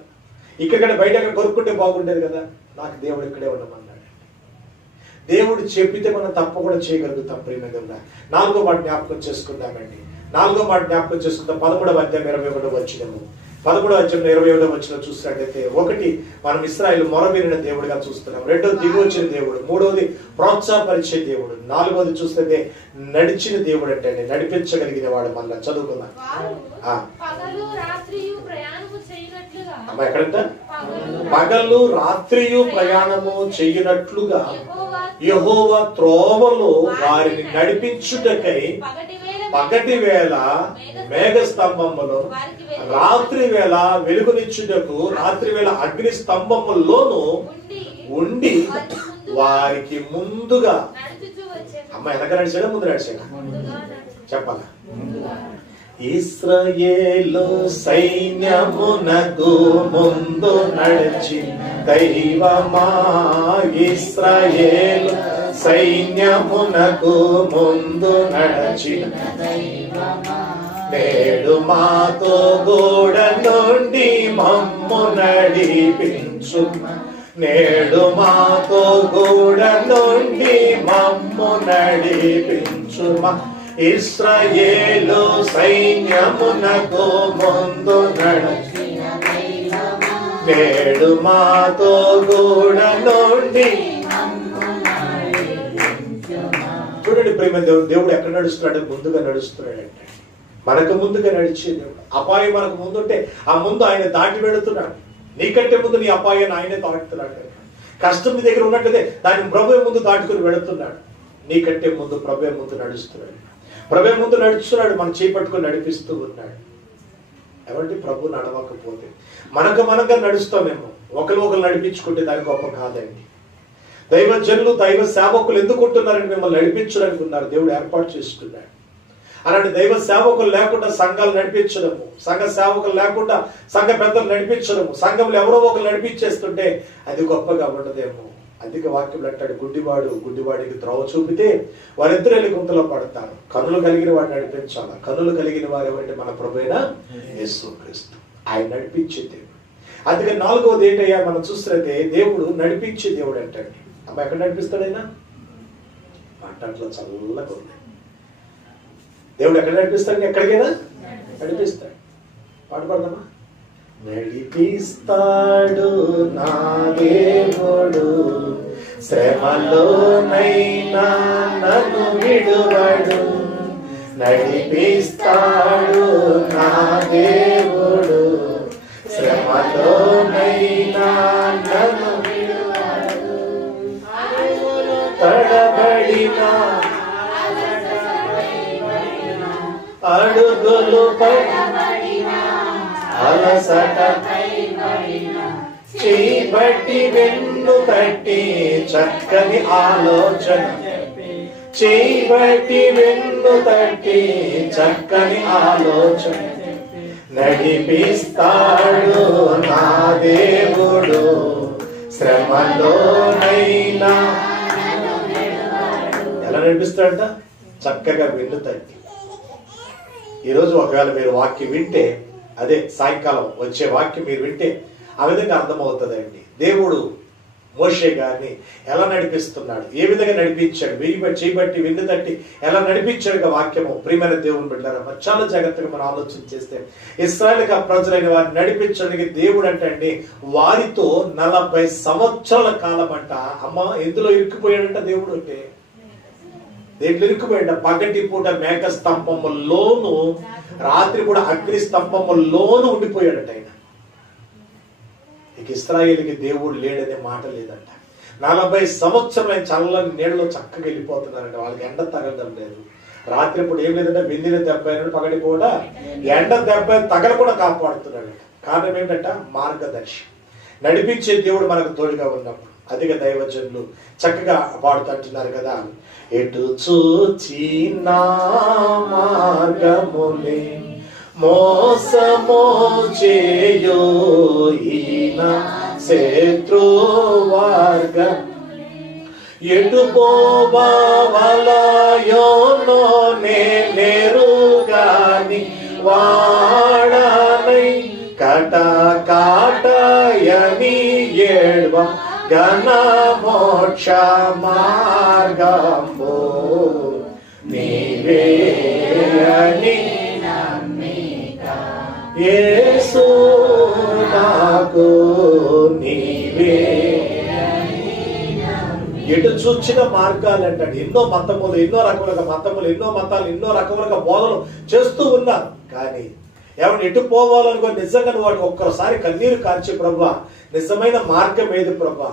ఇక్కడ బయట కొనుక్కుంటే బాగుండేది కదా. నాకు దేవుడు ఇక్కడే ఉండమన్నాడు. దేవుడు చెప్పితే మనం తప్పకుండా చేయగలుగుతాం. ప్రియమైన నాలుగో మాట జ్ఞాపకం చేసుకుందామండి. 13వ అధ్యాయం 21వ వచనము. 13వ అధ్యాయం 21వ వచనం చూసినట్లయితే, ఒకటి మనం ఇశ్రాయేలు మొరవినిన దేవుడిగా చూస్తున్నాం. రెండోది దిగి వచ్చిన దేవుడు. మూడవది ప్రోత్సాహపరిచే దేవుడు. నాలుగవది చూస్తే నడిచిన దేవుడు అంటే నడిపించగలిగిన వాడు. మళ్ళా చదువుకుందాం. అమ్మా ఎక్కడంట? పగలు రాత్రియు ప్రయాణము చేయనట్లుగా యెహోవా త్రోవలో వారిని నడిపించుటకై పగటి వేళ మేఘ స్తంభములో, రాత్రి వేళ వెలుగునిచ్చుటకు రాత్రి వేళ అగ్ని స్తంభములోను ఉండి వారికి ముందుగా. అమ్మ వెనక నడిచాడా ముందు నడిచాడా చెప్పాలా? ఇశ్రాయేలు సైన్యమునకు ముందు నడిచి దైవమా, ఇశ్రాయేలు సైన్యమునకు ముందు నడిచి నేడు మాతో గోడ నుండి మమ్ము నడిపించు. నేడు మాతో గోడ నుండి మమ్ము నడిపించుమా. ఇశ్రాయేలు సైన్యమునకు ముందు నడిచి నేడు మాతో గోడ నుండి. చూడండి ప్రేమ దేవుడు ఎక్కడ నడుస్తున్నాడు? ముందుగా నడుస్తున్నాడు. అంటే మనకు ముందుగా నడిచే దేవుడు. అపాయం మనకు ముందుంటే ఆ ముందు ఆయన దాటి వెళుతున్నాడు. నీకంటే ముందు నీ అపాయాన్ని ఆయనే దాటుతున్నాడు. కష్టం నీ దగ్గర ఉన్నట్లయితే దాన్ని ప్రభువే ముందు దాటుకుని వెళుతున్నాడు. నీకంటే ముందు ప్రభువే ముందు నడుస్తున్నాడు. ప్రభువే ముందు నడుస్తున్నాడు. మనం చేపట్టుకుని నడిపిస్తూ ఉన్నాడు. ఎవరికి ప్రభు నడవకపోతే మనగా నడుస్తామేమో. ఒకరు నడిపించుకుంటే దాని గొప్ప కాదండి. దైవజనులు దైవ సేవకులు ఎందుకు ఉంటున్నారని మిమ్మల్ని నడిపించడానికి ఉన్నారు. దేవుడు ఏర్పాటు చేసుకున్నాడు. అలాంటి దైవ సేవకులు లేకుండా సంఘాలు నడిపించడము, సంఘ సేవకులు లేకుండా సంఘ పెద్దలు నడిపించడము, సంఘంలో ఎవరో ఒకరు నడిపించేస్తుంటే అది గొప్పగా ఉండదేమో. అందుకే వాక్యం అంటాడు, గుడ్డివాడికి త్రోవ చూపితే వారిద్దరు వెళ్ళి గుంతలో పడతారు. కన్నులు కలిగిన వాడిని నడిపించాలి. కన్నులు కలిగిన వారు ఏమంటే మన ప్రభువైన యేసుక్రీస్తు. ఆయన నడిపించే దేవుడు. అందుకే నాలుగవది ఏంటయ్యా మనం చూస్తే దేవుడు నడిపించే దేవుడు అంటండి. అమ్మ ఎక్కడ నడిపిస్తాడైనా? అట్లా చల్లగా ఉంది. దేవుడు ఎక్కడ నడిపిస్తాడు? ఎక్కడికైనా నడిపిస్తాడు. పాడదామా? నడిపిస్తాడు నా దేవుడు, శ్రమలోనైనా నన్ను విడువడు. నడిపిస్తాడు నా దేవుడు, శ్రమలోనైనా నన్ను విడువడు. తడబడిన అడుగులు పడిన అలసట చేపట్టి వెన్ను తట్టి చక్కని ఆలోచన, చేపట్టి వెన్ను తట్టి చక్కని ఆలోచన. నడిపిస్తాడు నా దేవుడు, శ్రమలోనైనా. ఎలా నడిపిస్తాడంట? చక్కగా వెన్ను తట్టి. ఈరోజు ఒకవేళ మీరు వాక్యం వింటే, అదే సాయంకాలం వచ్చే వాక్యం మీరు వింటే ఆ విధంగా అర్థమవుతుందండి. దేవుడు మోషే గారిని ఎలా నడిపిస్తున్నాడు, ఏ విధంగా నడిపించాడు, చేయబట్టి వెన్ను తట్టి ఎలా నడిపించాడు వాక్యము. ప్రియమైన దేవుని బిడ్డలారా, చాలా జాగ్రత్తగా మనం ఆలోచన చేస్తే ఇశ్రాయేలు ప్రజలైన వారిని నడిపించడానికి దేవుడు అంటే వారితో 40 సంవత్సరాల కాలం అంట. అమ్మ ఎందులో ఇరుక్కుపోయాడంట దేవుడు? అంటే దేంట్లో ఇరుక్కుపోయాడ? పగటి పూట మేఘ స్తంభములోను, రాత్రి కూడా అగ్ని స్తంభములోను ఉండిపోయాడట ఆయన. ఇక ఇశ్రాయేలుకి దేవుడు లేడనే మాట లేదంట. 40 సంవత్సరాలు చల్లని నీళ్ళలో చక్కగా వెళ్ళిపోతున్నారంట. వాళ్ళకి ఎండ తగలడం లేదు. రాత్రి పూట ఏం లేదంటే వెన్నెల దెబ్బ అయినాడు, పగటి కూడా ఎండ దెబ్బ తగలకుండా కాపాడుతున్నాడు. కారణం ఏంటంట? మార్గదర్శి. నడిపించే దేవుడు మనకు తోడుగా ఉన్నప్పుడు అధిక దైవజనులు చక్కగా పాడుతుంటున్నారు కదా, ఎటు చూచినా మార్గములే మోసమో చేయో ఈన శత్రువర్గం ఎటు పోవలయోనో నేరుగాని వాడనై కట కాటయని ఏడ్వ ఘన మోక్ష మార్గంబో నీవే అని యేసు నాకు నీవే. ఎటు చూచిన మార్గాలు అంటాడు. ఎన్నో మతములు, ఎన్నో రకములుగా మతములు, ఎన్నో మతాలు, ఎన్నో రకములుగా బోధనలు చేస్తూ ఉన్నారు. కానీ ఎవరు ఎటు పోవాలనుకో నిజంగా వాడు ఒక్కసారి కన్నీరు కార్చి ప్రభా నిజమైన మార్గం ఏది ప్రభా?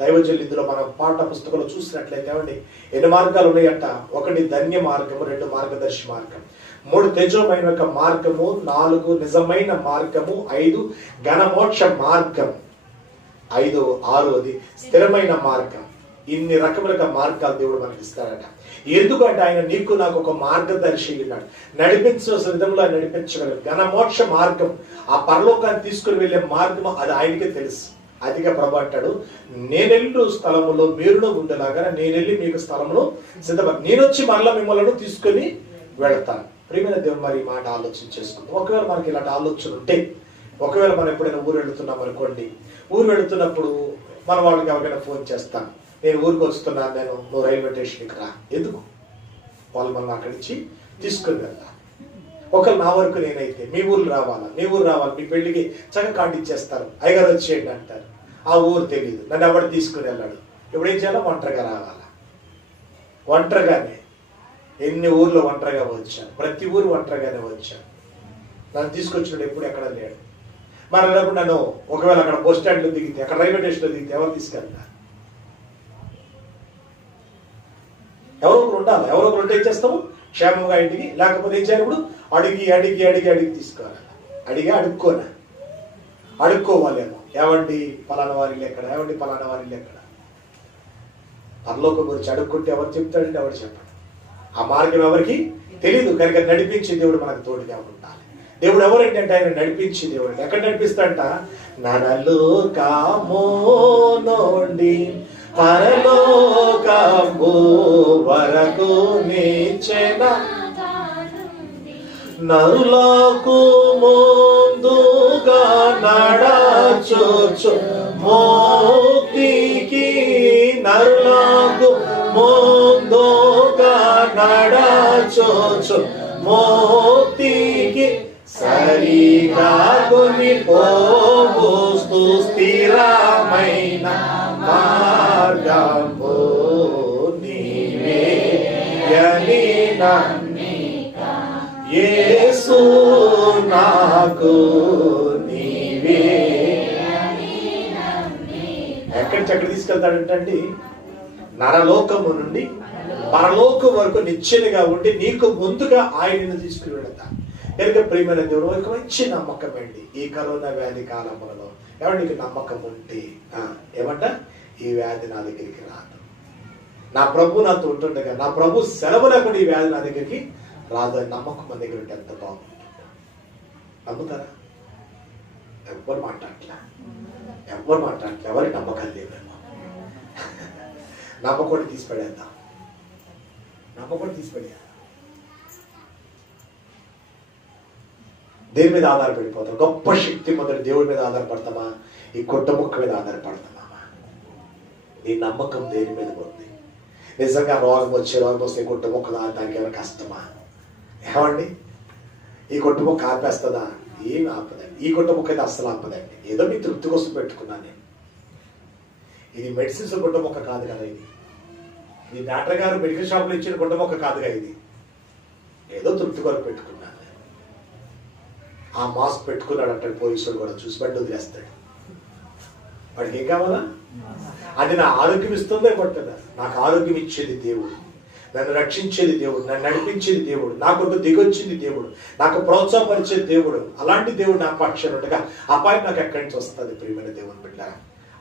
దైవజనులు ఇందులో మనం పాఠ పుస్తకంలో చూసినట్లయితే ఏమండి ఎన్ని మార్గాలు ఉన్నాయంట. 1 ధన్య మార్గము, 2 మార్గదర్శి మార్గం, 3 తేజోమైన యొక్క మార్గము, 4 నిజమైన మార్గము, 5 ఘనమోక్ష మార్గం, 5 6 స్థిరమైన మార్గం. ఇన్ని రకములుగా మార్గాలు దేవుడు మనకి ఇస్తాడట. ఎందుకంటే ఆయన నీకు నాకు ఒక మార్గదర్శి ఉన్నాడు. నడిపించవలసిన విధంలో ఆయన నడిపించగలరు. ఘనమోక్ష మార్గం, ఆ పరలోకాన్ని తీసుకుని వెళ్లే మార్గం అది ఆయనకే తెలుసు. అదిగా ప్రభు అంటాడు, నేనెల్లు స్థలములో మీరును ఉండేలాగా నేనెళ్ళి మీకు స్థలమును సిద్ధపడి నేనొచ్చి మరలా మిమ్మల్ని తీసుకుని వెళతాను. ప్రియమైన దేవుడు మరి ఈ మాట ఆలోచన చేసుకుంటాం. ఒకవేళ మనకి ఇలాంటి ఆలోచన ఉంటే, ఒకవేళ మనం ఎప్పుడైనా ఊరు వెళుతున్నాం అనుకోండి, ఊరు వెళుతున్నప్పుడు మన వాళ్ళకి ఎవరికైనా ఫోన్ చేస్తాను, నేను ఊరికి వస్తున్నాను, నువ్వు రైల్వే స్టేషన్కి రా. ఎందుకు? వాళ్ళు మనం అక్కడి నుంచి తీసుకుని వెళ్తాను. ఒకళ్ళు నా వరకు నేనైతే మీ ఊరు రావాలా, మీ ఊరు రావాలి, మీ పెళ్లికి చక్కగా కార్డు ఇచ్చేస్తారు, అయ్యగారు వచ్చేయండి అంటారు. ఆ ఊరు తెలియదు, నన్ను ఎవరు తీసుకుని వెళ్ళాడు. ఇప్పుడు ఏం చేయాలో ఒంటరిగా రావాలా. ఒంటరిగానే ఎన్ని ఊర్లో ఒంటరిగా వచ్చాను, ప్రతి ఊరు ఒంటరిగానే వచ్చాను. నన్ను తీసుకొచ్చినప్పుడు ఎప్పుడు ఎక్కడ లేడు. మరి అన్నప్పుడు నన్ను ఒకవేళ అక్కడ బస్ స్టాండ్లో దిగితే, అక్కడ రైల్వే స్టేషన్లో దిగితే ఎవరు తీసుకెళ్తారు? ఎవరో ఒకరు ఉండాలి. ఎవరో ఒకరు ఉంటే ఏం చేస్తాము? క్షేమంగా ఇంటికి. లేకపోతే ఏం చేయాలి? ఇప్పుడు అడిగి అడిగి అడిగి అడిగి తీసుకోవాలి. అడిగి అడుక్కోవాలేమో. ఏమండి పలానా వారి ఇల్లు ఎక్కడ, ఏమండి పలానా వారి ఇల్లు ఎక్కడ? పరలోకం గురించి అడుక్కుంటే ఎవరు చెప్తాడంటే ఎవరు చెప్పండి. ఆ మార్గం ఎవరికి తెలీదు. కనుక నడిపించే దేవుడు మనకు తోడుగా ఉండాలి. దేవుడు ఎవరంటే ఆయన నడిపించే దేవుడు. ఎక్కడ నడిపిస్తాడంట? నరలోకము నుండి పరలోకము వరకు నిచ్చెన నరులకు ముందుగా నడచొచ్చు మోక్తికి, నరులకు ముందుగా నడచొచ్చు మోక్తికి సరిగా కొనిపోస్తూ స్థిరమైన మార్గము నీవే అని యేసు నాకు నీవే. ఎక్కడి ఎక్కడ తీసుకెళ్తాడంటండి? నరలోకము నుండి పరలోకం వరకు నిశ్చయగా ఉండి నీకు ముందుగా ఆయనను తీసుకుని వెళతా. కనుక ప్రియమైన దేవుడు ఒక మంచి నమ్మకం అండి. ఈ కరోనా వ్యాధి కాలంలో ఎవరు నీకు నమ్మకం ఉంటే ఏమంట, ఈ వ్యాధి నా దగ్గరికి రాదు, నా ప్రభు నాతో ఉంటుండగా, నా ప్రభు సెలవు లేకుండా ఈ వ్యాధి నా దగ్గరికి రాదు అని నమ్మకం మన దగ్గర ఉంటే ఎంత బాగుంటుంది. నమ్ముతారా? ఎవరు మాట్లాడట్లా, ఎవరి నమ్మకాలు లేవేమో. నమ్మకం తీసిపడేద్దాం, దేని మీద ఆధారపడిపోతాం? గొప్ప శక్తి మొదటి దేవుడి మీద ఆధారపడతామా? ఈ కొట్టముక్క మీద ఆధారపడతామా? నీ నమ్మకం దేని మీద ఉంది? నిజంగా రోగం వస్తే కొట్టముక్క దానికి ఏమైనా కష్టమా? ఏమండి ఈ కొట్టముక్క ఆపేస్తుందా? ఏమి ఆపదండి. ఈ కొట్టముక్క అయితే అస్సలు ఆపదండి. ఏదో మీ తృప్తి కోసం పెట్టుకున్నాను నేను. ఇది మెడిసిన్స్ కొట్టముక్క కాదు కదా, ఇది డాక్టర్ గారు మెడికల్ షాప్లో ఇచ్చిన కొట్టముక్క కాదుగా, ఇది ఏదో తృప్తి కొరకు పెట్టుకున్నాను. ఆ మాస్క్ పెట్టుకున్నాడు అంటాడు పోలీసులు కూడా, చూసి బండి వదిలేస్తాడు. వాడికి ఏం కావాలా? అది నా ఆరోగ్యం ఇస్తుందే కొట్టదా? నాకు ఆరోగ్యం ఇచ్చేది దేవుడు. నన్ను రక్షించేది దేవుడు, నన్ను నడిపించేది దేవుడు, నా కొరకు దిగొచ్చింది దేవుడు, నాకు ప్రోత్సాహపరిచేది దేవుడు. అలాంటి దేవుడు నా పక్షాన ఉండగా అపాయం నాకు ఎక్కడి నుంచి వస్తుంది? ప్రియమైన దేవుని బిడ్డ,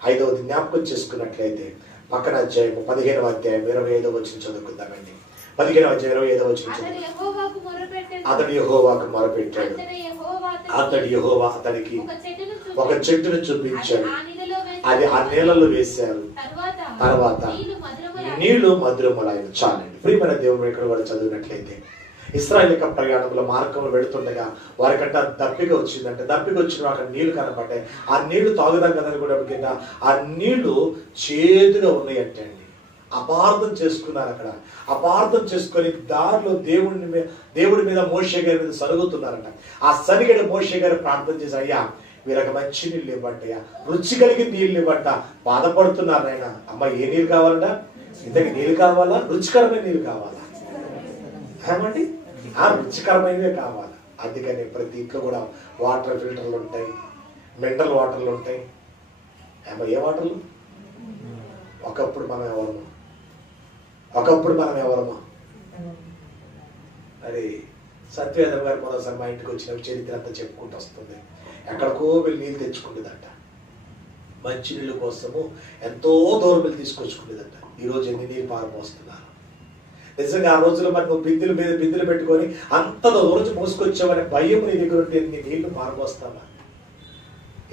5వది జ్ఞాపకం చేసుకున్నట్లయితే పక్కన అధ్యాయం 15వ అధ్యాయం 25వ వచనం చదువుకుందామండి. 15వ అధ్యాయం 25వ వచనం. అతడు యెహోవాకు మొరపెట్టాడు, అతడు యెహోవా అతడికి ఒక చెట్టును చూపించాడు, అది ఆ నీళ్ళలో వేశారు, తర్వాత నీళ్లు మధురములైన. చాలండి ప్రియమైన దేవుడు. ఇక్కడ కూడా చదివినట్లయితే ఇశ్రాయేలు యొక్క ప్రయాణంలో మార్గంలో వెళుతుండగా వారికంట దప్పిక వచ్చిందంటే, దప్పిక వచ్చిన అక్కడ నీళ్లు కనపడ్డాయి. ఆ నీళ్లు తాగుదాం కదని కూడా కింద ఆ నీళ్లు చేదుగా ఉన్నాయంటే అండి. అపార్థం చేసుకున్నారు అక్కడ. అపార్థం చేసుకొని దారిలో దేవుడి మీద మోషే గారి మీద సరుగుతున్నారట. ఆ సరిగడి మోషే గారు ప్రార్థన చేసి, అయ్యా వీళ్ళకి మంచి నీళ్ళు ఇవ్వంటయ్యా, రుచి కలిగి నీళ్ళు ఇవ్వంట. బాధపడుతున్నారు ఆయన. అమ్మ ఏ నీళ్ళు కావాలంట? ఇంతకీ నీళ్ళు కావాలా, రుచికరమైన నీళ్ళు కావాలా? ఏమండి, ఆ రుచికరమైనవే కావాలి. అందుకని ప్రతి ఇంట్లో కూడా వాటర్ ఫిల్టర్లు ఉంటాయి, మినరల్ వాటర్లు ఉంటాయి. ఏమో ఏ వాటర్లు? ఒకప్పుడు మనం ఎవరమో మరి సత్యవేదం గారు మరోసారి మా ఇంటికి వచ్చిన చరిత్ర అంతా చెప్పుకుంటూ వస్తుంది. ఎక్కడికో వెళ్ళి నీళ్ళు తెచ్చుకునేదంట. మంచి నీళ్ళ కోసము ఎంతో దూరం వెళ్ళి తీసుకొచ్చుకునేదంట. ఈరోజు ఎన్ని నీళ్ళు పారమోస్తున్నారు. నిజంగా ఆ రోజుల్లో మరి నువ్వు బిందుల మీద బిందులు పెట్టుకొని అంత రోజు మోసుకొచ్చావనే భయం నీ దగ్గర ఉంటే ఎన్ని నీళ్లు పారమోస్తావా?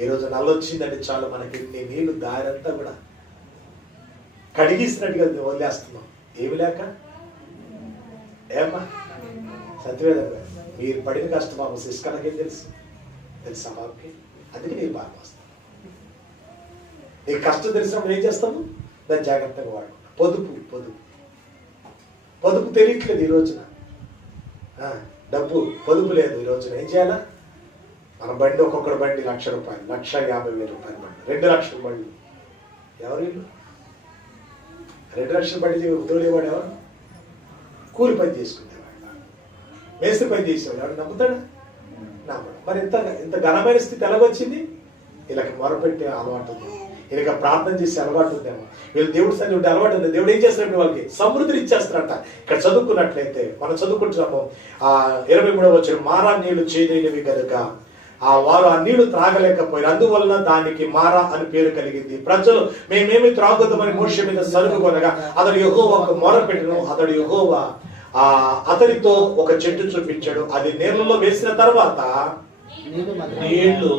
ఈరోజు నల్లొచ్చిందంటే చాలు మనకి ఇన్ని నీళ్లు దారంతా కూడా కడిగిస్తున్నట్టుగా వదిలేస్తున్నాం. ఏమి లేక ఏమ్మా సత్యవేద మీరు పడిన కష్టం బాబు శిష్కలకేం తెలుసా బాబుకి? అందుకే నేను బాగా వస్తాను. నీకు కష్టం తెలిసినప్పుడు ఏం చేస్తాము? దాన్ని జాగ్రత్తగా వాడుకుంటాం. పొదుపు తెలియట్లేదు ఈ రోజున. డబ్బు పొదుపు లేదు ఈ రోజున. ఏం చేయాలా? మన బండి ఒక్కొక్కటి బండి ₹1,00,000, ₹1,50,000 బండి, 2 లక్షల బండి. ఎవరు వీళ్ళు? 2 లక్షల బండి ఉద్యోగలేవాడు ఎవరు? కూలి పని చేసుకునేవాడు, మేస్త్రి పని చేసేవాడు. ఎవరు నమ్ముతాడా? నమ్మడు. మరి ఇంత ఘనమైన స్థితి ఎలాగొచ్చింది? వీళ్ళకి మొరపెట్టే అలవాటు ఉంది, వీళ్ళకి ప్రార్థన చేసే అలవాటు ఉందేమో. వీళ్ళు దేవుడి సన్ని ఉంటే అలవాటు ఉంది. దేవుడు ఏం చేస్తాడు? వాళ్ళకి సమృద్ధిని ఇచ్చేస్తారంట. ఇక్కడ చదువుకున్నట్లయితే మనం చదువుకుంటున్నాము 23వ వచనం, మారా నీళ్లు చేదైనవి కనుక వారు ఆ నీళ్లు త్రాగలేకపోయారు, అందువలన దానికి మారా అని పేరు కలిగింది. ప్రజలు మేమేమి త్రాగుతామని మోషే మీద సరుకుకొనగా అతడు యెహోవాకు మొరపెట్టెను. అతడు యెహోవా అతడితో ఒక చెట్టు చూపించాడు, అది నీళ్లలో వేసిన తర్వాత నీళ్లు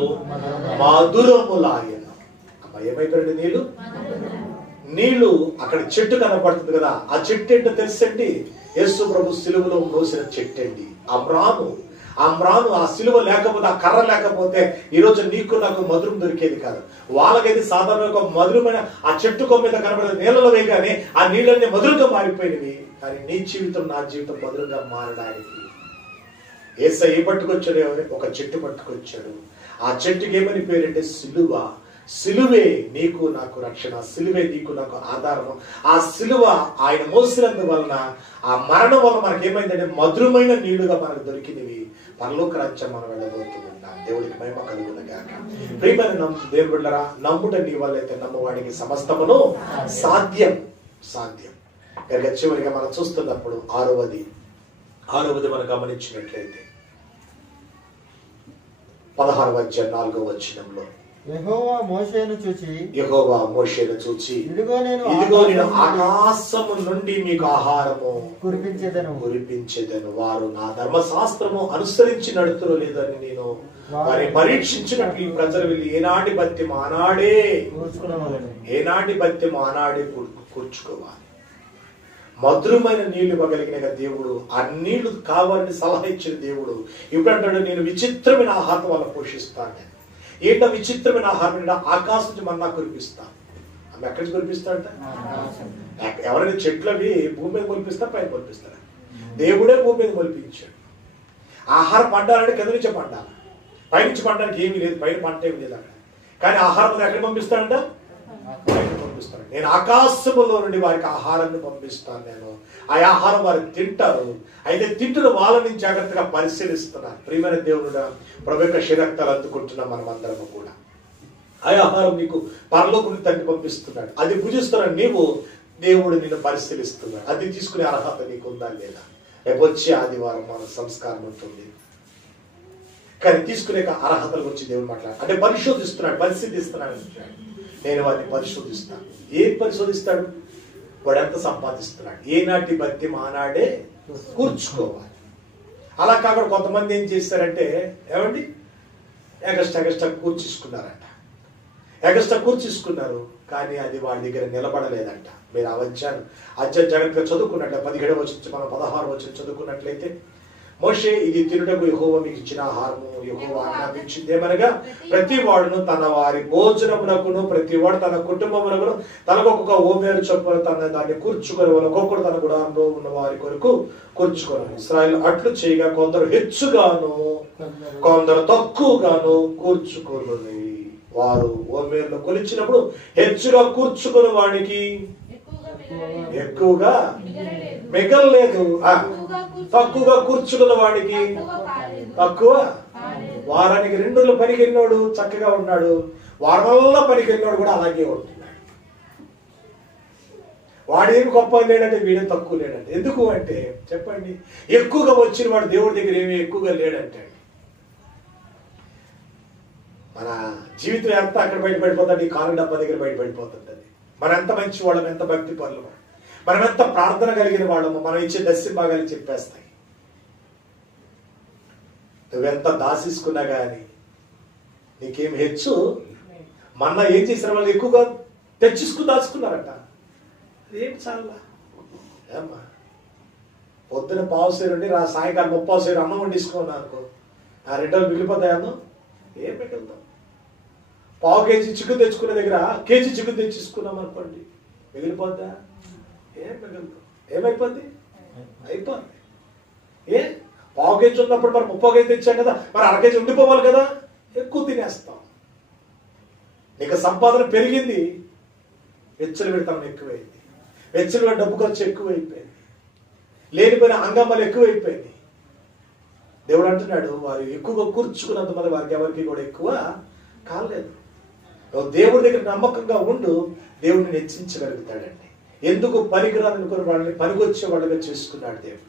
మధురములాయెను. ఏమైపోయాడు? నీళ్లు అక్కడ చెట్టు కనపడుతుంది కదా, ఆ చెట్టు ఏంటో తెలుసండి? యేసు ప్రభు సిలువలో మోసిన చెట్టు అండి. అమ్రాను ఆ సిలువ లేకపోతే, ఆ కర్ర లేకపోతే ఈరోజు నీకు నాకు మధురం దొరికేది కాదు. వాళ్ళకైతే సాధారణ ఒక మధురమైన ఆ చెట్టు కొమ్మ మీద కనబడే నీళ్ళలో వేయగానే ఆ నీళ్ళన్నీ మధురంగా మారిపోయినవి. కానీ నీ జీవితం నా జీవితం మధురంగా మారడానికి యేసయ్య ఏ పట్టుకొచ్చాడు? ఒక చెట్టు పట్టుకొచ్చాడు. ఆ చెట్టుకి ఏమని పేరంటే సిలువ. సిలువే నీకు నాకు రక్షణ, సిలువే నీకు నాకు ఆధారము. ఆ సిలువ ఆయన మోసినందువలన, ఆ మరణం వల్ల మనకి ఏమైందంటే మధురమైన నీళ్లుగా మనకు దొరికినవి. పరలోక రాజ్యం మనం వెళ్ళబోతున్నాం. దేవుడికి మహిమ కలుగును గాక. ప్రియమైన దేవుని బిడ్డలారా, నమ్ముట నీ వల్ల అయితే నమ్మవాడికి సమస్తమును సాధ్యం. కనుక చివరిగా మనం చూస్తున్నప్పుడు 6వది మనం గమనించినట్లయితే 16వ అధ్యాయం 4వ వచనంలో, యెహోవా మోషేను చూచి ఇదిగో నేను ఆకాశము నుండి మీకు ఆహారము కురిపించెదను, వారు నా ధర్మశాస్త్రము అనుసరించి నడుతురో లేదని నేను వారిని పరీక్షించినట్లు ఈ ప్రజలు వెళ్ళి ఏనాటి బత్యం ఆనాడే కూర్చుకోవాలి. మధురమైన నీళ్లు ఇవ్వగలిగిన దేవుడు, ఆ నీళ్లు కావాలని సలహా ఇచ్చిన దేవుడు ఇప్పుడు అంటాడు, నేను విచిత్రమైన ఆహారం వల్ల పోషిస్తాను. ఏంటో విచిత్రమైన ఆహారం? ఆకాశం నుంచి మన్నా కురిపిస్తా. ఆమె ఎక్కడి నుంచి కురిపిస్తాడంట? ఎవరైనా చెట్లవి భూమి మీద మొలిపిస్తా, పైన మొలిపిస్తారా? దేవుడే భూమి మీద మొలిపించాడు. ఆహారం పండాలంటే కింద నుంచే పండాలి, పైనుంచి పండడానికి ఏమీ లేదు, పైన పంట ఏమి లేదు అక్కడ. కానీ ఆహారం ఎక్కడ పంపిస్తాడంట? పైన పంపిస్తాడు. నేను ఆకాశములో నుండి వారికి ఆహారాన్ని పంపిస్తాను. నేను ఆ ఆహారం వారు తింటారు. అయితే తింటున్న వాళ్ళని జాగ్రత్తగా పరిశీలిస్తున్నారు. ప్రియమైన దేవుడు, ప్రభు యొక్క శరీరక్తాలు అందుకుంటున్నాం మనం అందరము కూడా. ఆ ఆహారం నీకు పరలోకుని తండ్రి పంపిస్తున్నాడు. అది భుజిస్తున్నాడు. నీవు దేవుడు నిన్ను పరిశీలిస్తున్నాడు. అది తీసుకునే అర్హత నీకు ఉందా లేదా? రేపు వచ్చే ఆదివారం మన సంస్కారం ఉంటుంది, కానీ తీసుకునే అర్హతల గురించి దేవుడు మాట్లాడు అంటే పరిశోధిస్తున్నాడు, పరిశీలిస్తున్నాడు అంటున్నాడు. నేను వారిని పరిశోధిస్తాను. ఏం పరిశోధిస్తాడు? వాడు ఎంత సంపాదిస్తున్నాడు, ఏనాటి భక్తి మానాడే కూర్చుకోవాలి. అలా కాకుండా కొంతమంది ఏం చేస్తారంటే, ఏమండి, ఎగస్ట్రా కూర్చుకున్నారంట. ఎగస్ట్రా కూర్చుకున్నారు, కానీ అది వాడి దగ్గర నిలబడలేదంట. మీరు ఆ అధ్యాయం జాగ్రత్తగా చదువుకున్నట్లే 17వ వచనం మనం 16వ వచనం చదువుకున్నట్లయితే, మోషే ఇది తినుటకు యెహోవా మీకు ఇచ్చిన ఆహారము, యెహోవా ఆజ్ఞాపించిందేమనగా ప్రతి వాడును తన వారి భోజనమునకును ప్రతి వాడు తన కుటుంబమునకును తనకొక ఓమేరు చొప్పున తన దాన్ని కూర్చుకొని ఒక్కొక్కడు తన గుడారంలో ఉన్న వారి కొరకు కూర్చుకొని ఇశ్రాయేలు అట్లు చేయగా కొందరు హెచ్చుగాను కొందరు తక్కువగాను కూర్చుకొని వారు ఓమేరులో కొలిచినప్పుడు హెచ్చుగా కూర్చుకున్న వాడికి ఎక్కువగా మిగలలేదు, తక్కువగా కూర్చుకున్న వాడికి తక్కువ. వారానికి 2 రోజులు పనికి వెళ్ళినోడు చక్కగా ఉన్నాడు, వారంలో పనికి వెళ్ళినోడు కూడా అలాగే ఉంటున్నాడు. వాడేమి గొప్ప లేడంటే వీడే తక్కువ లేడంటే. ఎందుకు అంటే చెప్పండి, ఎక్కువగా వచ్చిన వాడు దేవుడి దగ్గర ఏమి ఎక్కువగా లేడంటే. మన జీవితం ఎంత అక్కడ బయటపడిపోతుంది, కాలు డబ్బా దగ్గర బయటపడిపోతుంటది. మనం ఎంత మంచి వాళ్ళం, ఎంత భక్తి పనులు, మనం ఎంత ప్రార్థన కలిగిన వాళ్ళము, మనం ఇచ్చే దస్యం భాగాలు చెప్పేస్తాయి. నువ్వెంత దాసేసుకున్నా గాని నీకేం హెచ్చు. మొన్న ఏం చేసిన వాళ్ళు ఎక్కువగా తెచ్చేసుకుని దాచుకున్నారట. అదేం చాలా ఏమ్మా, పొద్దున పావుసేరు ఉండి సాయంకాలం 30 సేరు అన్నం వండిసుకున్నాను అనుకో, ఆ 2 రోజులు మిగిలిపోతాయి. అన్నం ఏం మిగులుతాం? పావు కేజీ చికెన్ తెచ్చుకునే దగ్గర కేజీ చికెన్ తెచ్చేసుకున్నాం అనుకోండి, మిగిలిపోద్దా? ఏం మిగులుతాం? ఏమైపోద్ది? అయిపోద్ది. ఏ పావు కేజీ ఉన్నప్పుడు మరి 30 కేజీ తెచ్చాం కదా, మరి 1/2 కేజీ ఉండిపోవాలి కదా, ఎక్కువ తినేస్తాం. నీకు సంపాదన పెరిగింది, వెచ్చలు పెడతాం ఎక్కువైంది, వెచ్చలు డబ్బు ఖర్చు ఎక్కువైపోయింది, లేనిపోయిన హంగామాలు ఎక్కువైపోయింది. దేవుడు అంటున్నాడు, వారు ఎక్కువగా కూర్చుకున్నంత మంది వారికి ఎవరికి కూడా ఎక్కువ కాలేదు. దేవుడి దగ్గర నమ్మకంగా ఉండు, దేవుడిని హెచ్చించగలుగుతాడండి. ఎందుకు పనికిరాలనుకుని వాళ్ళని పనికొచ్చే వాళ్ళగా చేసుకున్నాడు దేవుడు.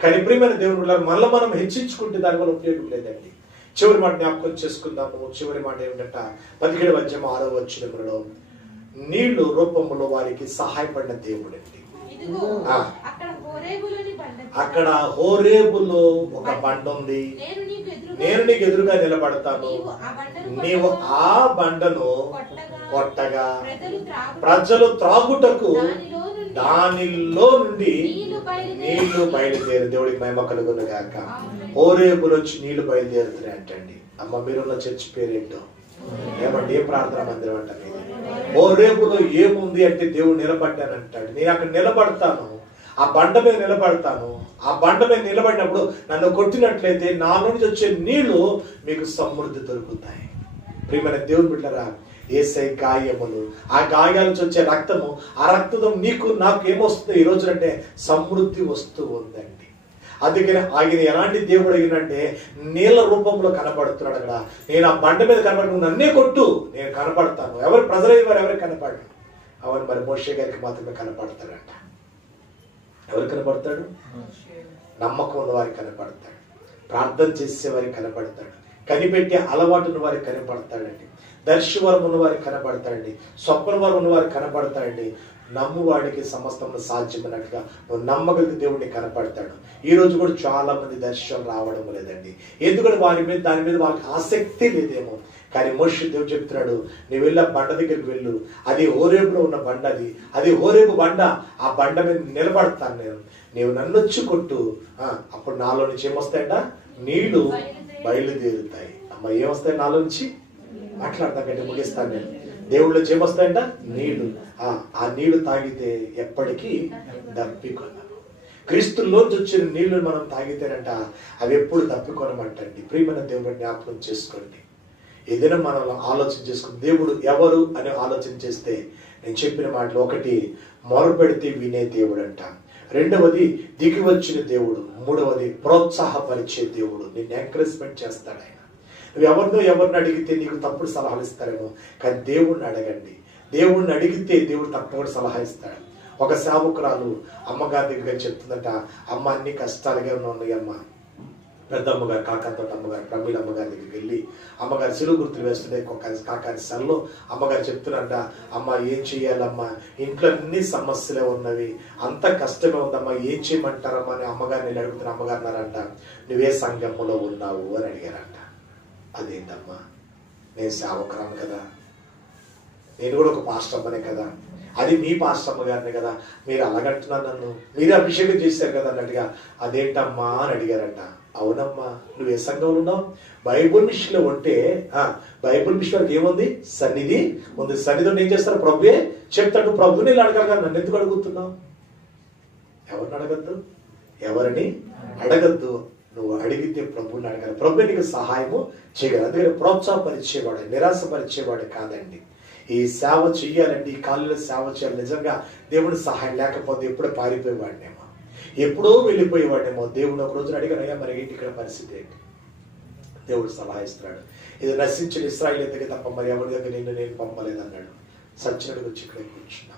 కానీ ప్రియమైన దేవుడు మళ్ళీ మనం హెచ్చించుకుంటే దానివల్ల ఉపయోగం లేదండి. చివరి మాట జ్ఞాపకం చేసుకుందాము. చివరి మాట ఏమిటంట, 17వ అధ్యాయం 6వ వచనంలో, నీళ్లు రూపంలో వారికి సహాయపడిన దేవుడు అండి. అక్కడ హోరేబులో ఒక బండ ఉంది, నేను నీకు ఎదురుగా నిలబడతాను, నీవు ఆ బండను కొట్టగా ప్రజలు త్రాగుటకు దానిలో నుండి నీళ్లు బయలుదేరు. దేవుడికి మహిమ కలుగును గాక. హోరేబులో వచ్చి నీళ్లు బయలుదేరుతున్నాయి అంటండి. అమ్మ, మీరున్న చర్చి పేరేంటో ఏమండి, ఏ ప్రార్థన మందిరం అంట మీది? హోరేబులో ఏముంది అంటే దేవుడు నిలబడ్డానంటాడు. నేను అక్కడ నిలబడతాను, ఆ బండ మీద నిలబడతాను. ఆ బండ మీద నిలబడినప్పుడు నన్ను కొట్టినట్లయితే నా నుంచి వచ్చే నీళ్లు మీకు సమృద్ధి దొరుకుతాయి. ప్రియమైన దేవుని బిడ్డలారా, యేసై గాయములు, ఆ గాయాల నుంచి వచ్చే రక్తము, ఆ రక్తం నీకు నాకు ఏమొస్తుంది ఈ రోజు అంటే సమృద్ధి వస్తూ ఉందండి. అందుకని ఆయన ఎలాంటి దేవుడు అయినంటే నీళ్ళ రూపంలో కనపడుతున్నాడు. అక్కడ నేను ఆ బండ మీద కనపడి నన్నే కొట్టు, నేను కనపడతాను. ఎవరు ప్రజలైన వారు ఎవరికి కనపడు, అవన్నీ మరి మోషే గారికి మాత్రమే కనపడతాడంట. ఎవరు కనపడతాడు? నమ్మకం ఉన్న వారికి కనపడతాడు, ప్రార్థన చేసే వారికి కనపడతాడు, కనిపెట్టే అలవాటు ఉన్న వారికి కనపడతాడండి, దర్శవరం ఉన్న వారికి కనపడతాడండి, స్వప్నవరం ఉన్న వారికి కనపడతాడండి. నమ్మువాడికి సమస్తము సాధ్యమైనట్టుగా నువ్వు నమ్మగలిగిన దేవుడిని కనపడతాడు. ఈ రోజు కూడా చాలా మంది దర్శనం రావడం లేదండి. ఎందుకంటే దాని మీద వాళ్ళకి ఆసక్తి లేదేమో. కానీ మోషే దేవుడు చెప్తున్నాడు, నువ్వు వెళ్ళి ఆ బండ దగ్గరికి వెళ్ళు, అది హోరేబులో ఉన్న బండ, అది హోరేబు బండ, ఆ బండ మీద నిలబడతాను నీవు నన్ను వచ్చి కొట్టు, అప్పుడు నాలో నుంచి ఏమొస్తాయంట, నీళ్లు బయలుదేరుతాయి. అమ్మ, ఏమొస్తాయి నాలో నుంచి? మాట్లాడతాం కంటే ముగిస్తాను నేను. దేవుళ్ళు ఏమొస్తాయంట, నీళ్లు. ఆ నీళ్లు తాగితే ఎప్పటికీ దప్పికొనము. క్రీస్తులోంచి వచ్చిన నీళ్లు మనం తాగితేనంట అవి ఎప్పుడు దప్పికొనమంటండి. ప్రియమైన దేవుడు జ్ఞాపకం చేసుకోండి. ఏదైనా మనం ఆలోచన చేసుకుని దేవుడు ఎవరు అని ఆలోచన చేస్తే నేను చెప్పిన మాటలు, ఒకటి మొరపెడితే వినే దేవుడు అంట, రెండవది దిగి వచ్చిన దేవుడు, మూడవది ప్రోత్సాహపరిచే దేవుడు. నిన్ను ఎంకరేజ్మెంట్ చేస్తాడు ఆయన. నువ్వు ఎవరిని అడిగితే నీకు తప్పుడు సలహాలు ఇస్తారేమో, కానీ దేవుడిని అడగండి. దేవుడిని అడిగితే దేవుడు తప్పకుండా సలహా ఇస్తాడు. ఒక సేవకురాలు అమ్మగారి దగ్గర చెప్తుందట, అమ్మ అన్ని కష్టాలుగా ఉన్నాయి అమ్మ. పెద్దమ్మగారు కాకాతోటి అమ్మగారు ప్రమీల అమ్మగారి దగ్గరికి వెళ్ళి అమ్మగారు సిలువ గుర్తులు వేస్తుండే కాకాని సెల్లో అమ్మగారు చెప్తున్నారంట, అమ్మ ఏం చెయ్యాలమ్మా, ఇంట్లో అన్ని సమస్యలే ఉన్నవి, అంత కష్టమే ఉందమ్మా, ఏం చేయమంటారమ్మా అని అమ్మగారిని అడుగుతున్న అమ్మగారు అన్నారంట, నువ్వే సంఘంలో ఉన్నావు అని అడిగారంట. అదేంటమ్మా, నేను సేవకురాను కదా, నేను కూడా ఒక పాస్టర్ అమ్మనే కదా, అది మీ పాస్టర్ అమ్మ గారిని కదా, మీరు అలాగంటున్నారు నన్ను, మీరే అభిషేకం చేశారు కదా అన్నట్టుగా. అదేంటమ్మా అని అడిగారంట. అవునమ్మా, నువ్వు ఏ సంఘంలో ఉన్నావు? బైబుల్ మిషన్లో ఉంటే బైబుల్ మిషన్ ఏముంది? సన్నిధి ఉంది. సన్నిధిలో ఏం చేస్తారు? ప్రభువే చెప్తాడు. ప్రభుని అడగాలి కదా, నన్ను ఎందుకు అడుగుతున్నావు? ఎవరిని అడగద్దు, ఎవరిని అడగద్దు. నువ్వు అడిగితే ప్రభుని అడగాలి. ప్రభు నీకు సహాయము చేయగలరు. అందుకని ప్రోత్సాహపరిచేవాడు, నిరాశపరిచేవాడు కాదండి. ఈ సేవ చెయ్యాలండి, ఈ కాలంలో సేవ చేయాలి. నిజంగా దేవుడి సహాయం లేకపోతే ఎప్పుడో పారిపోయేవాడినేమో, ఎప్పుడో వెళ్ళిపోయేవాడేమో. దేవుడు ఒక రోజున అడిగాను, అయ్యా మరి ఏంటి ఇక్కడ పరిస్థితి ఏంటి? దేవుడు సలహా ఇస్తున్నాడు, ఇది నశించిన ఇశ్రాయేలు దగ్గర తప్ప మరి ఎవరి దగ్గర నేను పంపలేదు అన్నాడు. సచ్చినడు వచ్చి ఇక్కడ కూర్చున్నా.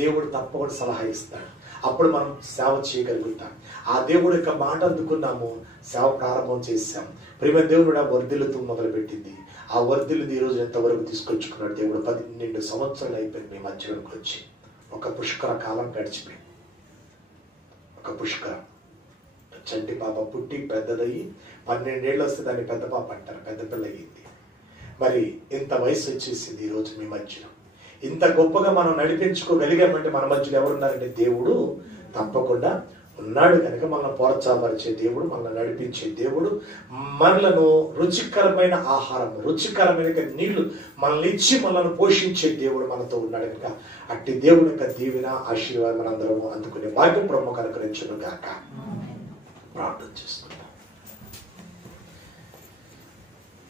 దేవుడు తప్పకుండా సలహా ఇస్తాడు, అప్పుడు మనం సేవ చేయగలుగుతాం. ఆ దేవుడు యొక్క మాట అందుకున్నాము, సేవ ప్రారంభం చేశాం. ప్రేమ దేవుడు ఆ వర్ధిల్లుతూ మొదలుపెట్టింది. ఆ వర్ధిల్లుది ఈ రోజు ఎంతవరకు తీసుకొచ్చుకున్నాడు దేవుడు. 12 సంవత్సరాలు అయిపోయింది మీ మధ్యలోకి వచ్చి. ఒక పుష్కర కాలం గడిచిపోయింది. ఒక పుష్కరం. చంటి పాప పుట్టి పెద్దదయ్యి 12 ఏళ్ళు వస్తే దాన్ని పెద్ద పాప అంటారు, పెద్ద పిల్ల అయ్యింది. మరి ఇంత వయసు వచ్చేసింది ఈ రోజు మీ మధ్యలో. ఇంత గొప్పగా మనం నడిపించుకోగలిగామంటే మన మధ్యలో ఎవరున్నారంటే దేవుడు తప్పకుండా ఉన్నాడు. కనుక మనల్ని ప్రోత్సాహపరిచే దేవుడు, మనల్ని నడిపించే దేవుడు, మనలను రుచికరమైన ఆహారం, రుచికరమైన నీళ్లు మనల్ని ఇచ్చి మనల్ని పోషించే దేవుడు మనతో ఉన్నాడు. కనుక అట్టి దేవుని యొక్క దీవెన ఆశీర్వాదం మనందరము అందుకునే భాగ్యం బ్రహ్మ కనుకరించును గాక. ప్రార్థన చేసుకుందాం,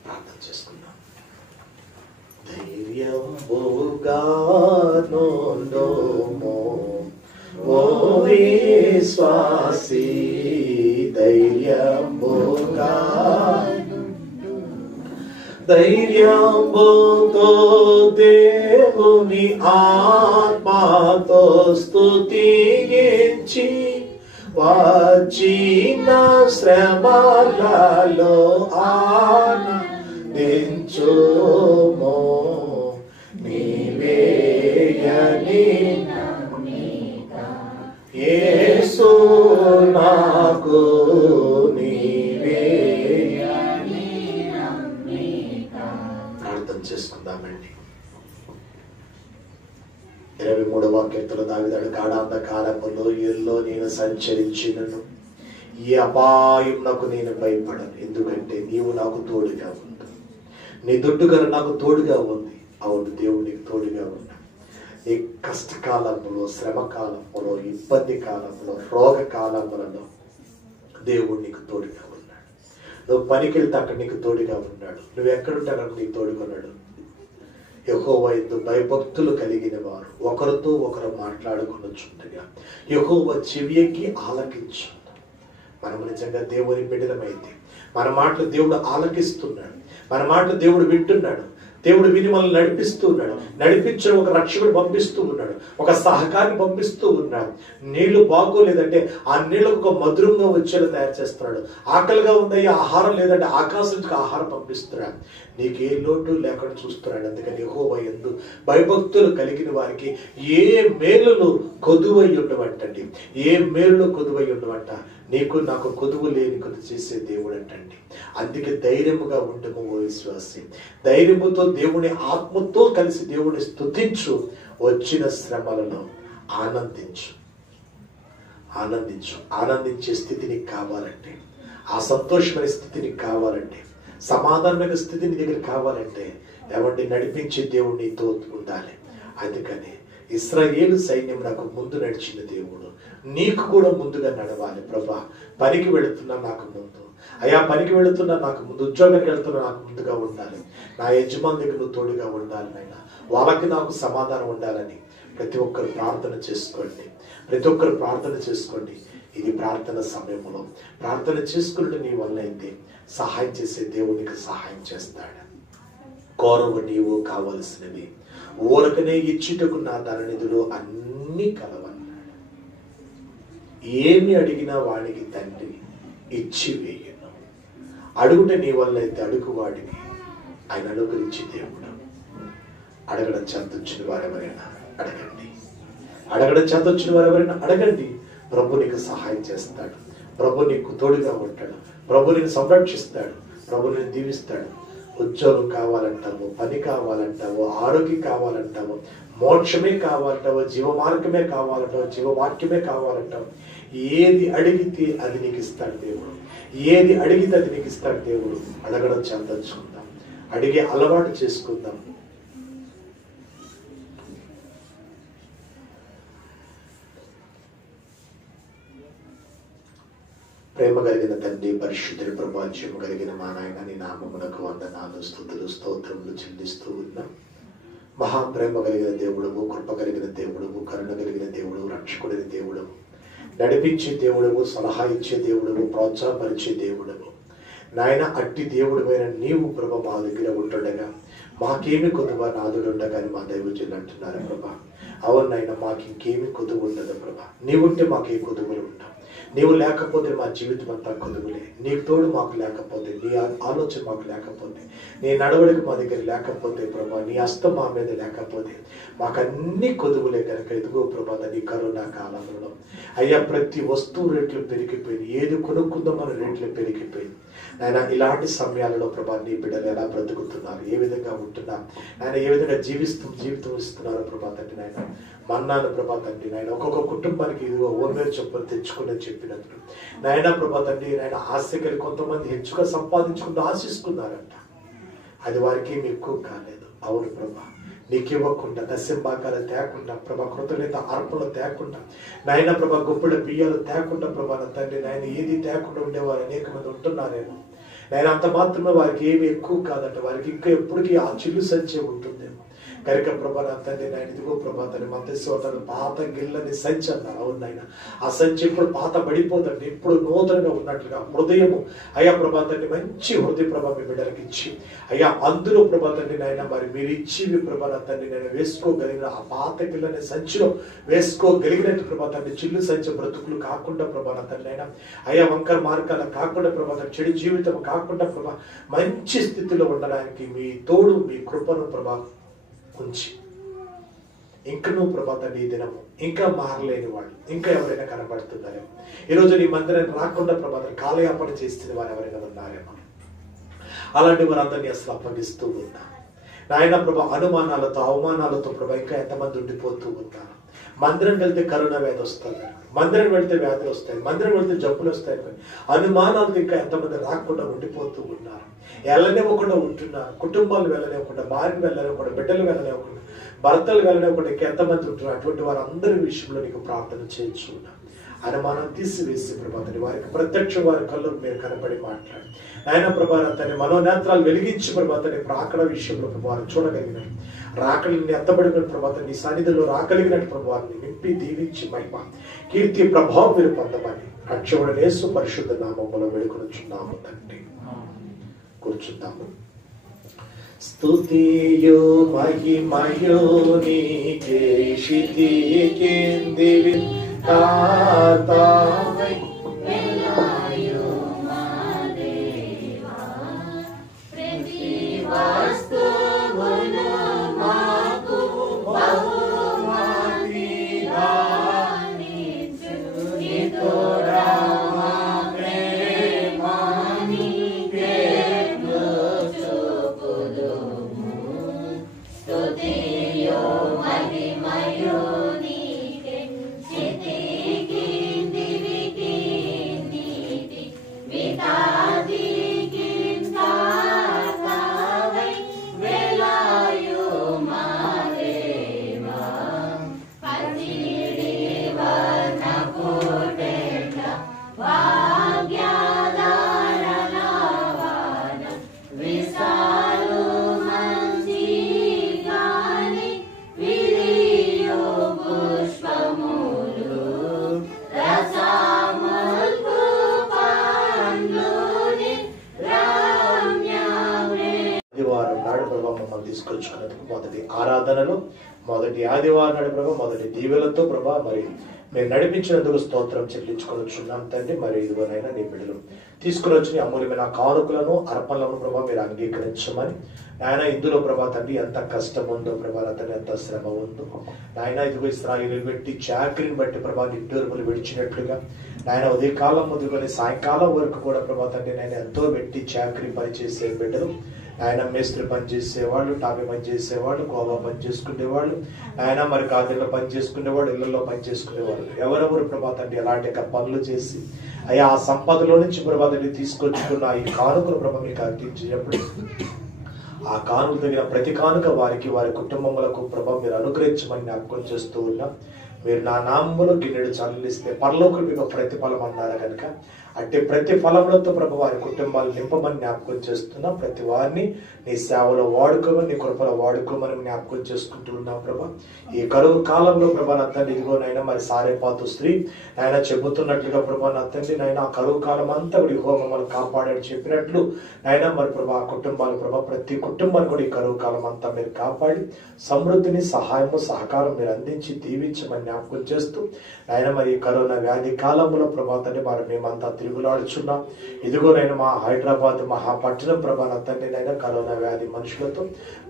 ప్రార్థన చేసుకుందాం. ధైర్యముగా నుండుము ఓ విశ్వాసి, ధైర్యముగా, ధైర్యముతో దేవుని ఆత్మతో స్తుతించి వచ్చిన శ్రమలలో ఆనందించుము. నీవేయని యేసు నాకు నీవేయని. ప్రార్థన చేసుకుందామండి. 23వ కీర్తన దావీదు గాఢాంధకారపు లోయల్లో నేను సంచరించినను ఈ అపాయం నాకు నేను భయపడను, ఎందుకంటే నీవు నాకు తోడుగా ఉంది. నీ దుడ్డుగా నాకు తోడుగా ఉంది. అవును, దేవుడు నీకు తోడుగా ఉన్నాడు. నీ కష్టకాలంలో, శ్రమ కాలంలో, ఇబ్బంది కాలంలో, రోగ కాలంలో దేవుడు నీకు తోడుగా ఉన్నాడు. నువ్వు పనికి వెళ్తే అక్కడ నీకు తోడుగా ఉన్నాడు. నువ్వు ఎక్కడుంటే అక్కడ నీకు తోడుగా ఉన్నాడు. యెహోవా యందు భయభక్తులు కలిగిన వారు ఒకరితో ఒకరు మాట్లాడుకొనుచుండగా యెహోవా చెవియకి ఆలకించు. మనం నిజంగా దేవుని బిడ్డలమైతే మన మాటలు దేవుడు ఆలకిస్తున్నాడు, మన మాటలు దేవుడు వింటున్నాడు. దేవుడు విని మనల్ని నడిపిస్తూ ఉన్నాడు. నడిపించిన ఒక రక్షకుడు పంపిస్తూ ఉన్నాడు, ఒక సహకారిని పంపిస్తూ ఉన్నాడు. నీళ్లు బాగోలేదంటే ఆ నీళ్ళకు ఒక మధురంగా వచ్చేలా తయారు చేస్తున్నాడు. ఆకలిగా ఉందయ్యా, ఆహారం లేదంటే ఆకాశంకి ఆహారం పంపిస్తున్నాడు. నీకు ఏ లోటు లేకుండా చూస్తున్నాడు. అందుకని యెహోవా యందు భయభక్తులు కలిగిన వారికి ఏ మేలులు కొదువై ఉండవంటండి, ఏ మేలులు కొదువై ఉండవంట. నీకు నాకు కొదువు లేని కొద్ది చేసే దేవుడు అంటండి. అందుకే ధైర్యముగా ఉండము ఓ విశ్వాసి. ధైర్యముతో దేవుని ఆత్మతో కలిసి దేవుని స్తుతించు. వచ్చిన శ్రమలను ఆనందించు, ఆనందించు. ఆనందించే స్థితి నీకు కావాలంటే, ఆ సంతోషమైన స్థితి నీకు కావాలంటే, సమాధానమైన స్థితి నీ దగ్గర కావాలంటే ఎవరిని నడిపించే దేవుడు నీతో ఉండాలి. అందుకని ఇశ్రాయేలు సైన్యం నాకు ముందు నడిచిన దేవుడు నీకు కూడా ముందుగా నడవాలి. ప్రభా, పనికి వెళుతున్నా నాకు ముందు, అయ్యా పనికి వెళుతున్నా నాకు ముందు, ఉద్యోగానికి వెళుతున్నా నాకు ముందుగా ఉండాలి. నా యజమాని దగ్గర నువ్వు తోడుగా ఉండాలి నాయనా, వాళ్ళకి నాకు సమాధానం ఉండాలని ప్రతి ఒక్కరు ప్రార్థన చేసుకోండి. ప్రతి ఒక్కరు ప్రార్థన చేసుకోండి. ఇది ప్రార్థన సమయంలో ప్రార్థన చేసుకుంటే నీ వల్ల అయితే సహాయం చేసే దేవునికి సహాయం చేస్తాడు. కోరవు నీవు కావలసినవి ఊరకనే ఇచ్చుటకు నా ధననిధిలో అన్ని కలవన్నాడు. ఏమి అడిగినా వాడికి తండ్రి ఇచ్చి వేయను. అడుగుట నీ వల్ల అయితే అడుగు వాడికి ఆయన అనుగ్రహించి దేవుడు. అడగడం చేతొచ్చిన వారెవరైనా అడగండి. అడగడం చేతొచ్చిన వారెవరైనా అడగండి. ప్రభు నీకు సహాయం చేస్తాడు. ప్రభు నీకు తోడుగా ఉంటాడు. ప్రభు నిన్ను సంరక్షిస్తాడు. ప్రభు నిన్ను దీవిస్తాడు. ఉద్యోగం కావాలంటావు, పని కావాలంటావు, ఆరోగ్యం కావాలంటావు, మోక్షమే కావాలంటావు, జీవ మార్గమే కావాలంటావు, జీవవాక్యమే కావాలంటావు. ఏది అడిగితే అది నీకు ఇస్తాడు దేవుడు. ఏది అడిగితే అది నీకు ఇస్తాడు దేవుడు. అడగడం చేతొచ్చుకుందాం. అడిగే అలవాటు చేసుకుందాం. ప్రేమ కలిగిన తండ్రి, పరిశుద్ధుని ప్రభావం కలిగిన మా నాయన, నీ నామమునకు వందనాలు, స్తుతులు, స్తోత్రములు చెల్లిస్తూ ఉన్నాం. మహాప్రేమ కలిగిన దేవుడవు, కృప కలిగిన దేవుడవు, కరుణ కలిగిన దేవుడు, రక్షకుడిన దేవుడవు, నడిపించే దేవుడవు, సలహా ఇచ్చే దేవుడవు, ప్రోత్సాహపరిచే దేవుడవు. నాయన అట్టి దేవుడిపైన నీవు ప్రభ మా దగ్గర ఉంటుండగా మాకేమి కొద్దువా నాదుడుండగా అని మా దైవజనులు అంటున్నారు ప్రభా. అవునైనా మాకు ఇంకేమి కొదువు ఉండదు ప్రభా. నీవుంటే మాకే కొదువులు ఉంటాం. నీవు లేకపోతే మా జీవితం అంతా కొదువులే. నీకు తోడు మాకు లేకపోతే, నీ ఆలోచన మాకు లేకపోతే, నీ నడవడికి మా దగ్గర లేకపోతే ప్రభా, నీ హస్తం మా మీద లేకపోతే మాకు అన్ని కొదువులే కనుక ఎదుగో ప్రభా నీ కరోనా కాలంలో అయ్యా ప్రతి వస్తువు రేట్లు పెరిగిపోయింది. ఏది కొనుక్కుందాం మన రేట్లు పెరిగిపోయింది. నాయన ఇలాంటి సమయాలలో ప్రభా నీ బిడ్డలు ఎలా బ్రతుకుతున్నారు, ఏ విధంగా ఉంటున్నారు, నాయన ఏ విధంగా జీవితం ఇస్తున్నారు ప్రభా తండ్రి. నాయన మన్నాను ప్రభా తండ్రి, నాయన ఒక్కొక్క కుటుంబానికి ఇదిగో ఓమేరు చెప్పులు తెచ్చుకుని చెప్పినట్లు నాయన ప్రభా తండ్రి, నాయన ఆశకెళ్ళి కొంతమంది హెచ్చుగా సంపాదించుకుంటూ ఆశిస్తున్నారంట. అది వారికి ఏమి ఎక్కువ కాలేదు. అవును ప్రభా, నీకు ఇవ్వకుండా దశంభాగాలు తేకుండా ప్రభా, కృతజ్ఞత అర్పణలు తేకుండా నాయన ప్రభా, గొప్పల బియ్యాలు తేకుండా ప్రభా నా తండ్రి, నాయన ఏది తేకుండా ఉండేవారు అనేక మంది ఉంటున్నారేమో నాయన. అంత మాత్రమే వారికి ఏమి ఎక్కువ కాదంట. వారికి ఇంకా ఎప్పటికీ ఆ చిల్లు సంచే ఉంటుందేమో కనుక ప్రభా నా తండ్రి, నాయన ఇదిగో ప్రభా తండ్రి మతేశ్వర పాత గిల్లని సంచి అన్నారు. అవును నాయన, ఆ సంచి ఇప్పుడు పాత పడిపోతుంది, ఇప్పుడు నూతనంగా ఉన్నట్లుగా హృదయము అయ్యా ప్రభా తండ్రి మంచి హృదయ ప్రభా మీ బిడ్డలకు ఇచ్చి అయ్యా అందులో ప్రభా తండ్రి నాయన మరి మీరు ఇచ్చివి ప్రభా నా తండ్రి నేను వేసుకోగలిగిన ఆ పాత గిల్లని సంచిలో వేసుకోగలిగినట్టు ప్రభా తండ్రి చిల్లు సంచి బ్రతుకులు కాకుండా ప్రభా నా తండ్రి అయినా అయ్యా వంకర మార్గాలు కాకుండా ప్రభా చెడు జీవితం కాకుండా ప్రభా మంచి స్థితిలో ఉండడానికి మీ తోడు మీ కృపను ప్రభా ఉంచి ఇంకా నువ్వు ప్రభా తండ్రి ఈ దినము ఇంకా మారలేని వాళ్ళు ఇంకా ఎవరైనా కనబడుతున్నారేమో, ఈరోజు నీ మందిరాన్ని రాకుండా ప్రభా కాలయాపన చేస్తున్న వారు ఎవరైనా ఉన్నారేమో, అలాంటి వారందరినీ అసలు అప్పగిస్తూ ఉన్నా నాయన ప్రభా. అనుమానాలతో అవమానాలతో ప్రభా ఇంకా ఎంతమంది ఉండిపోతూ ఉన్నారు. మందిరం వెళ్తే కరోనా వ్యాధి వస్తుంది, మందిరం వెళ్తే వ్యాధులు వస్తాయి, మందిరం వెళ్తే జబ్బులు వస్తాయి, అనుమానాలతో ఇంకా ఎంతమంది రాకుండా ఉండిపోతూ ఉన్నారు. వెళ్ళనివ్వకుండా ఉంటున్నారు. కుటుంబాలు వెళ్ళనివ్వకుండా, భార్యను వెళ్ళనివ్వకుండా, బిడ్డలు వెళ్ళనివ్వకుండా, భర్తలు వెళ్ళనివ్వకుండా ఇంకా ఎంతమంది ఉంటున్నారు. అటువంటి వారందరి విషయంలో నీకు ప్రార్థన చేయొచ్చు. అనుమానం తీసివేసి ప్రభాతని వారికి ప్రత్యక్ష వారి కళ్ళు మీరు కనపడి మాట్లాడి నాయన ప్రభా తన మనోనేత్రాలు వెలిగించి ప్రభాతని రాకడ విషయంలో వారు చూడగలిగిన రాకలిని ఎత్తబడిన ప్రభాతం నీ సన్నిధిలో రాగలిగినట్టు ప్రభావాన్ని నింపి దీవించి మహిమ కీర్తి ప్రభావం మీరు పొందమని రక్షకుడు యేసు పరిశుద్ధ నామములో వేడుకొనుచున్నాము తండ్రి. కూర్చుందాము. స్తుతియో మహిమయో నీకే క్షితికేందివి తాతావై వెలాయో మా దేవా ప్రతి వస్తువును మాకు బహుమతిగా నీచు నీతోడా మా ప్రేమాని కేను చూపుదుము. స్తుతియో మహిమయో నీకే తీసుకొచ్చుకున్నందుకు మొదటి ఆరాధనలు మొదటి ఆదివారం నాడు ప్రభా మొదటి దీవెలతో ప్రభా మరి మీరు నడిపించినందుకు స్తోత్రం చెల్లించుకొనిచున్నాం తండ్రి. మరి ఇదిగోనైనా నీ బిడ్డలు తీసుకుని వచ్చిన అమూల్యమైన కానుకలను అర్పణలను ప్రభా మీరు అంగీకరించమని నాయన, ఇందులో ప్రభా తండ్రి ఎంత కష్టం ఉందో ప్రభా తండ్రి, ఎంత శ్రమ ఉందో నాయన, ఇదిగో ఇశ్రాయేలు పెట్టి చాకరిని బట్టి ప్రభా నిట్టూర్పులు విడిచినట్లుగా నాయన ఉదయకాలం మొదలుకొని సాయంకాలం వరకు కూడా ప్రభా తండ్రి నాయన ఎంతో పెట్టి చాకరి పనిచేసే బిడ్డలు ఆయన మేస్త్రి పని చేసేవాళ్ళు, టాపి పని చేసేవాళ్ళు, కోవా పని చేసుకునేవాళ్ళు, ఆయన మరి కాదుల్లో పని చేసుకునేవాళ్ళు, ఇళ్లలో పని చేసుకునేవాళ్ళు, ఎవరెవరు ప్రభాతండి ఎలాంటి పనులు చేసి అయ్యా ఆ సంపదలో నుంచి ప్రభాతండి తీసుకొచ్చుకున్న ఈ కానుకలు ప్రభా మీకు అర్పించినప్పుడు ఆ కానుక తగిన ప్రతి కానుక వారికి వారి కుటుంబములకు ప్రభా మీరు అనుగ్రహించమని జ్ఞాపకం చేస్తూ ఉన్నాం. మీరు నా నామములో గిన్నెడు చల్లిస్తే పరలోకం మీకు ప్రతిఫలం అన్నారు కనుక అంటే ప్రతి ఫలములతో ప్రభు వారి కుటుంబాలు నింపమని జ్ఞాపకం చేస్తున్నాం. ప్రతి వారిని నీ సేవలో వాడుకోమని, నీ కృపలో వాడుకోమని జ్ఞాపకం చేసుకుంటూ ఉన్నాం ప్రభా. ఈ కరువు కాలంలో ప్రభా నా తండ్రి ఇదిగోనైనా మరి సారేపాతు స్త్రీ ఆయన చెబుతున్నట్లుగా ప్రభా నా తండ్రి నాయన ఆ కరువు కాలం అంతా కూడా ఇహో మమ్మల్ని కాపాడని చెప్పినట్లు నాయన మరి ప్రభా కుటుంబాలు ప్రభా ప్రతి కుటుంబాన్ని కూడా ఈ కరువు కాలం అంతా మీరు కాపాడి సమృద్ధిని సహాయము సహకారం మీరు అందించి దీవించమని జ్ఞాపకం చేస్తూ ఆయన మరి కరోనా వ్యాధి కాలంలో ప్రభా తండ్రి మరి మేమంతా తిరుగులాడుచున్నాం. ఇదిగోనైనా మా హైదరాబాద్ మహాపట్టణం ప్రభా నా తండ్రి నైనా కరోనా వ్యాధి మనుషులతో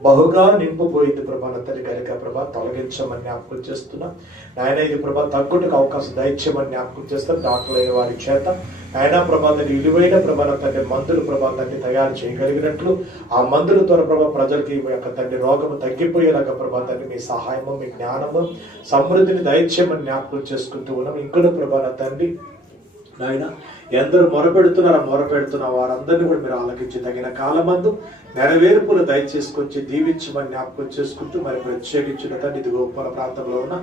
బహుగా నింపుపోయింది ప్రభా నా తండ్రి కనుక ప్రభా తొలగించమని జ్ఞాపకం చేస్తున్నాం. నాయన ఇది ప్రభా తగ్గుటకు అవకాశం దయచేయమని జ్ఞాపకం చేస్తాం. డాక్టర్ అయిన వారి చేత ఆయన ప్రభాతాన్ని విలువైన ప్రభాన తండ్రి మందులు ప్రభాతాన్ని తయారు చేయగలిగినట్లు ఆ మందుల ద్వారా ప్రభా ప్రజలకి యొక్క తండ్రి రోగము తగ్గిపోయేలాగా ప్రభాతాన్ని మీ సహాయము మీ జ్ఞానము సమృద్ధిని దయచేయమని జ్ఞాపకం చేసుకుంటూ ఉన్నాం. ఇంకొన ప్రభాన తండ్రి నాయన ఎందరూ మొరపెడుతున్న వారందరినీ కూడా మీరు ఆలకించి తగిన కాలమందు నెరవేర్పులు దయచేసుకొచ్చి దీవించమని జ్ఞాపకం చేసుకుంటూ మరి ప్రత్యేకించిన తండ్రి ఇది గోపాల ప్రాంతంలో ఉన్న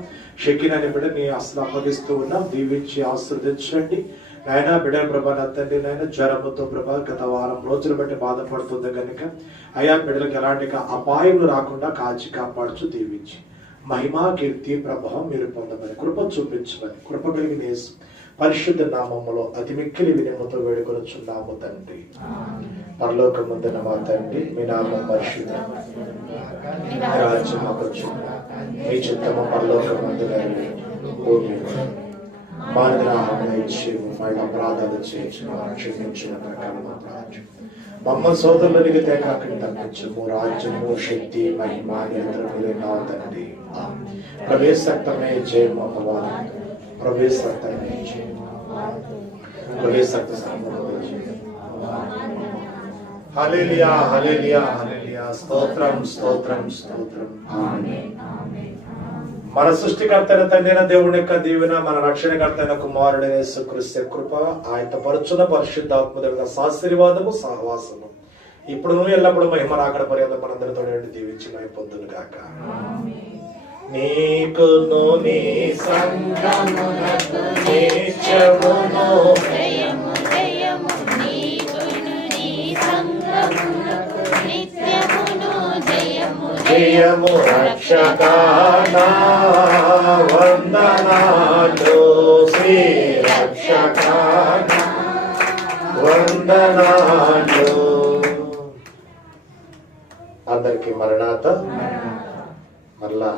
షకీనాని బిడ్డ నీ అసలు అప్పగిస్తూ ఉన్నాం. దీవించి ఆశీర్వదించండి నాయన. బిడ్డ ప్రభా నా తండ్రి నాయన జ్వరముతో ప్రభా గత వారం రోజులు బట్టి బాధపడుతుంది కనుక అయా బిడ్డలకు ఎలాంటి అపాయములు రాకుండా కాల్చి కాపాడుచు దీవించి మహిమా కీర్తి ప్రభావం మీరు పొందమని కృప చూపించమని కృప కలిగిన యేసు పరిశుద్ధ నామములో అతి మిక్కిలి వినయముతో వేడుకొనుచున్నాము తండ్రి. పరలోకమందున మా తండ్రి మీ నామం పరిశుద్ధ రాజ్యమొచ్చు మీ చిత్తము పరలోకమందున భూమి మాదిరాహారం ఇచ్చి మళ్ళీ అపరాధాలు చేయించిన క్షమించిన ప్రకారం మమ్మల్ని సోదరులనికి తేకాకని తప్పించము. రాజ్యము శక్తి మహిమ నియంత్రణలే నా తండ్రి. ప్రవేశక్తమే జయము అపవాదం ప్రవేశక్తమే ప్రవేశక్త హల్లెలూయా హల్లెలూయా హల్లెలూయా. స్తోత్రం స్తోత్రం స్తోత్రం. మన సృష్టికర్తైన తండ్రైన దేవుని యొక్క దీవెన మన రక్షణకర్తైన కుమారుడైన యేసుక్రీస్తు కృప ఆయన పరచున్న పరిశుద్ధాత్మ దేవుని ఆశీర్వాదము సహవాసము ఇప్పుడు ఎల్లప్పుడు మహిమ రాకడ పర్యంతం మనందరితో దీవించి మహిమ పొందును గాక. నీకును నీ సంఘమునకు నిత్యమును జయము జయము నీకును నీ సంఘమునకు నిత్యమును జయము జయము రక్షకా నా వందనాలు శ్రీ రక్షకా నా వందనాలు. అందరికి మరణాత మరలా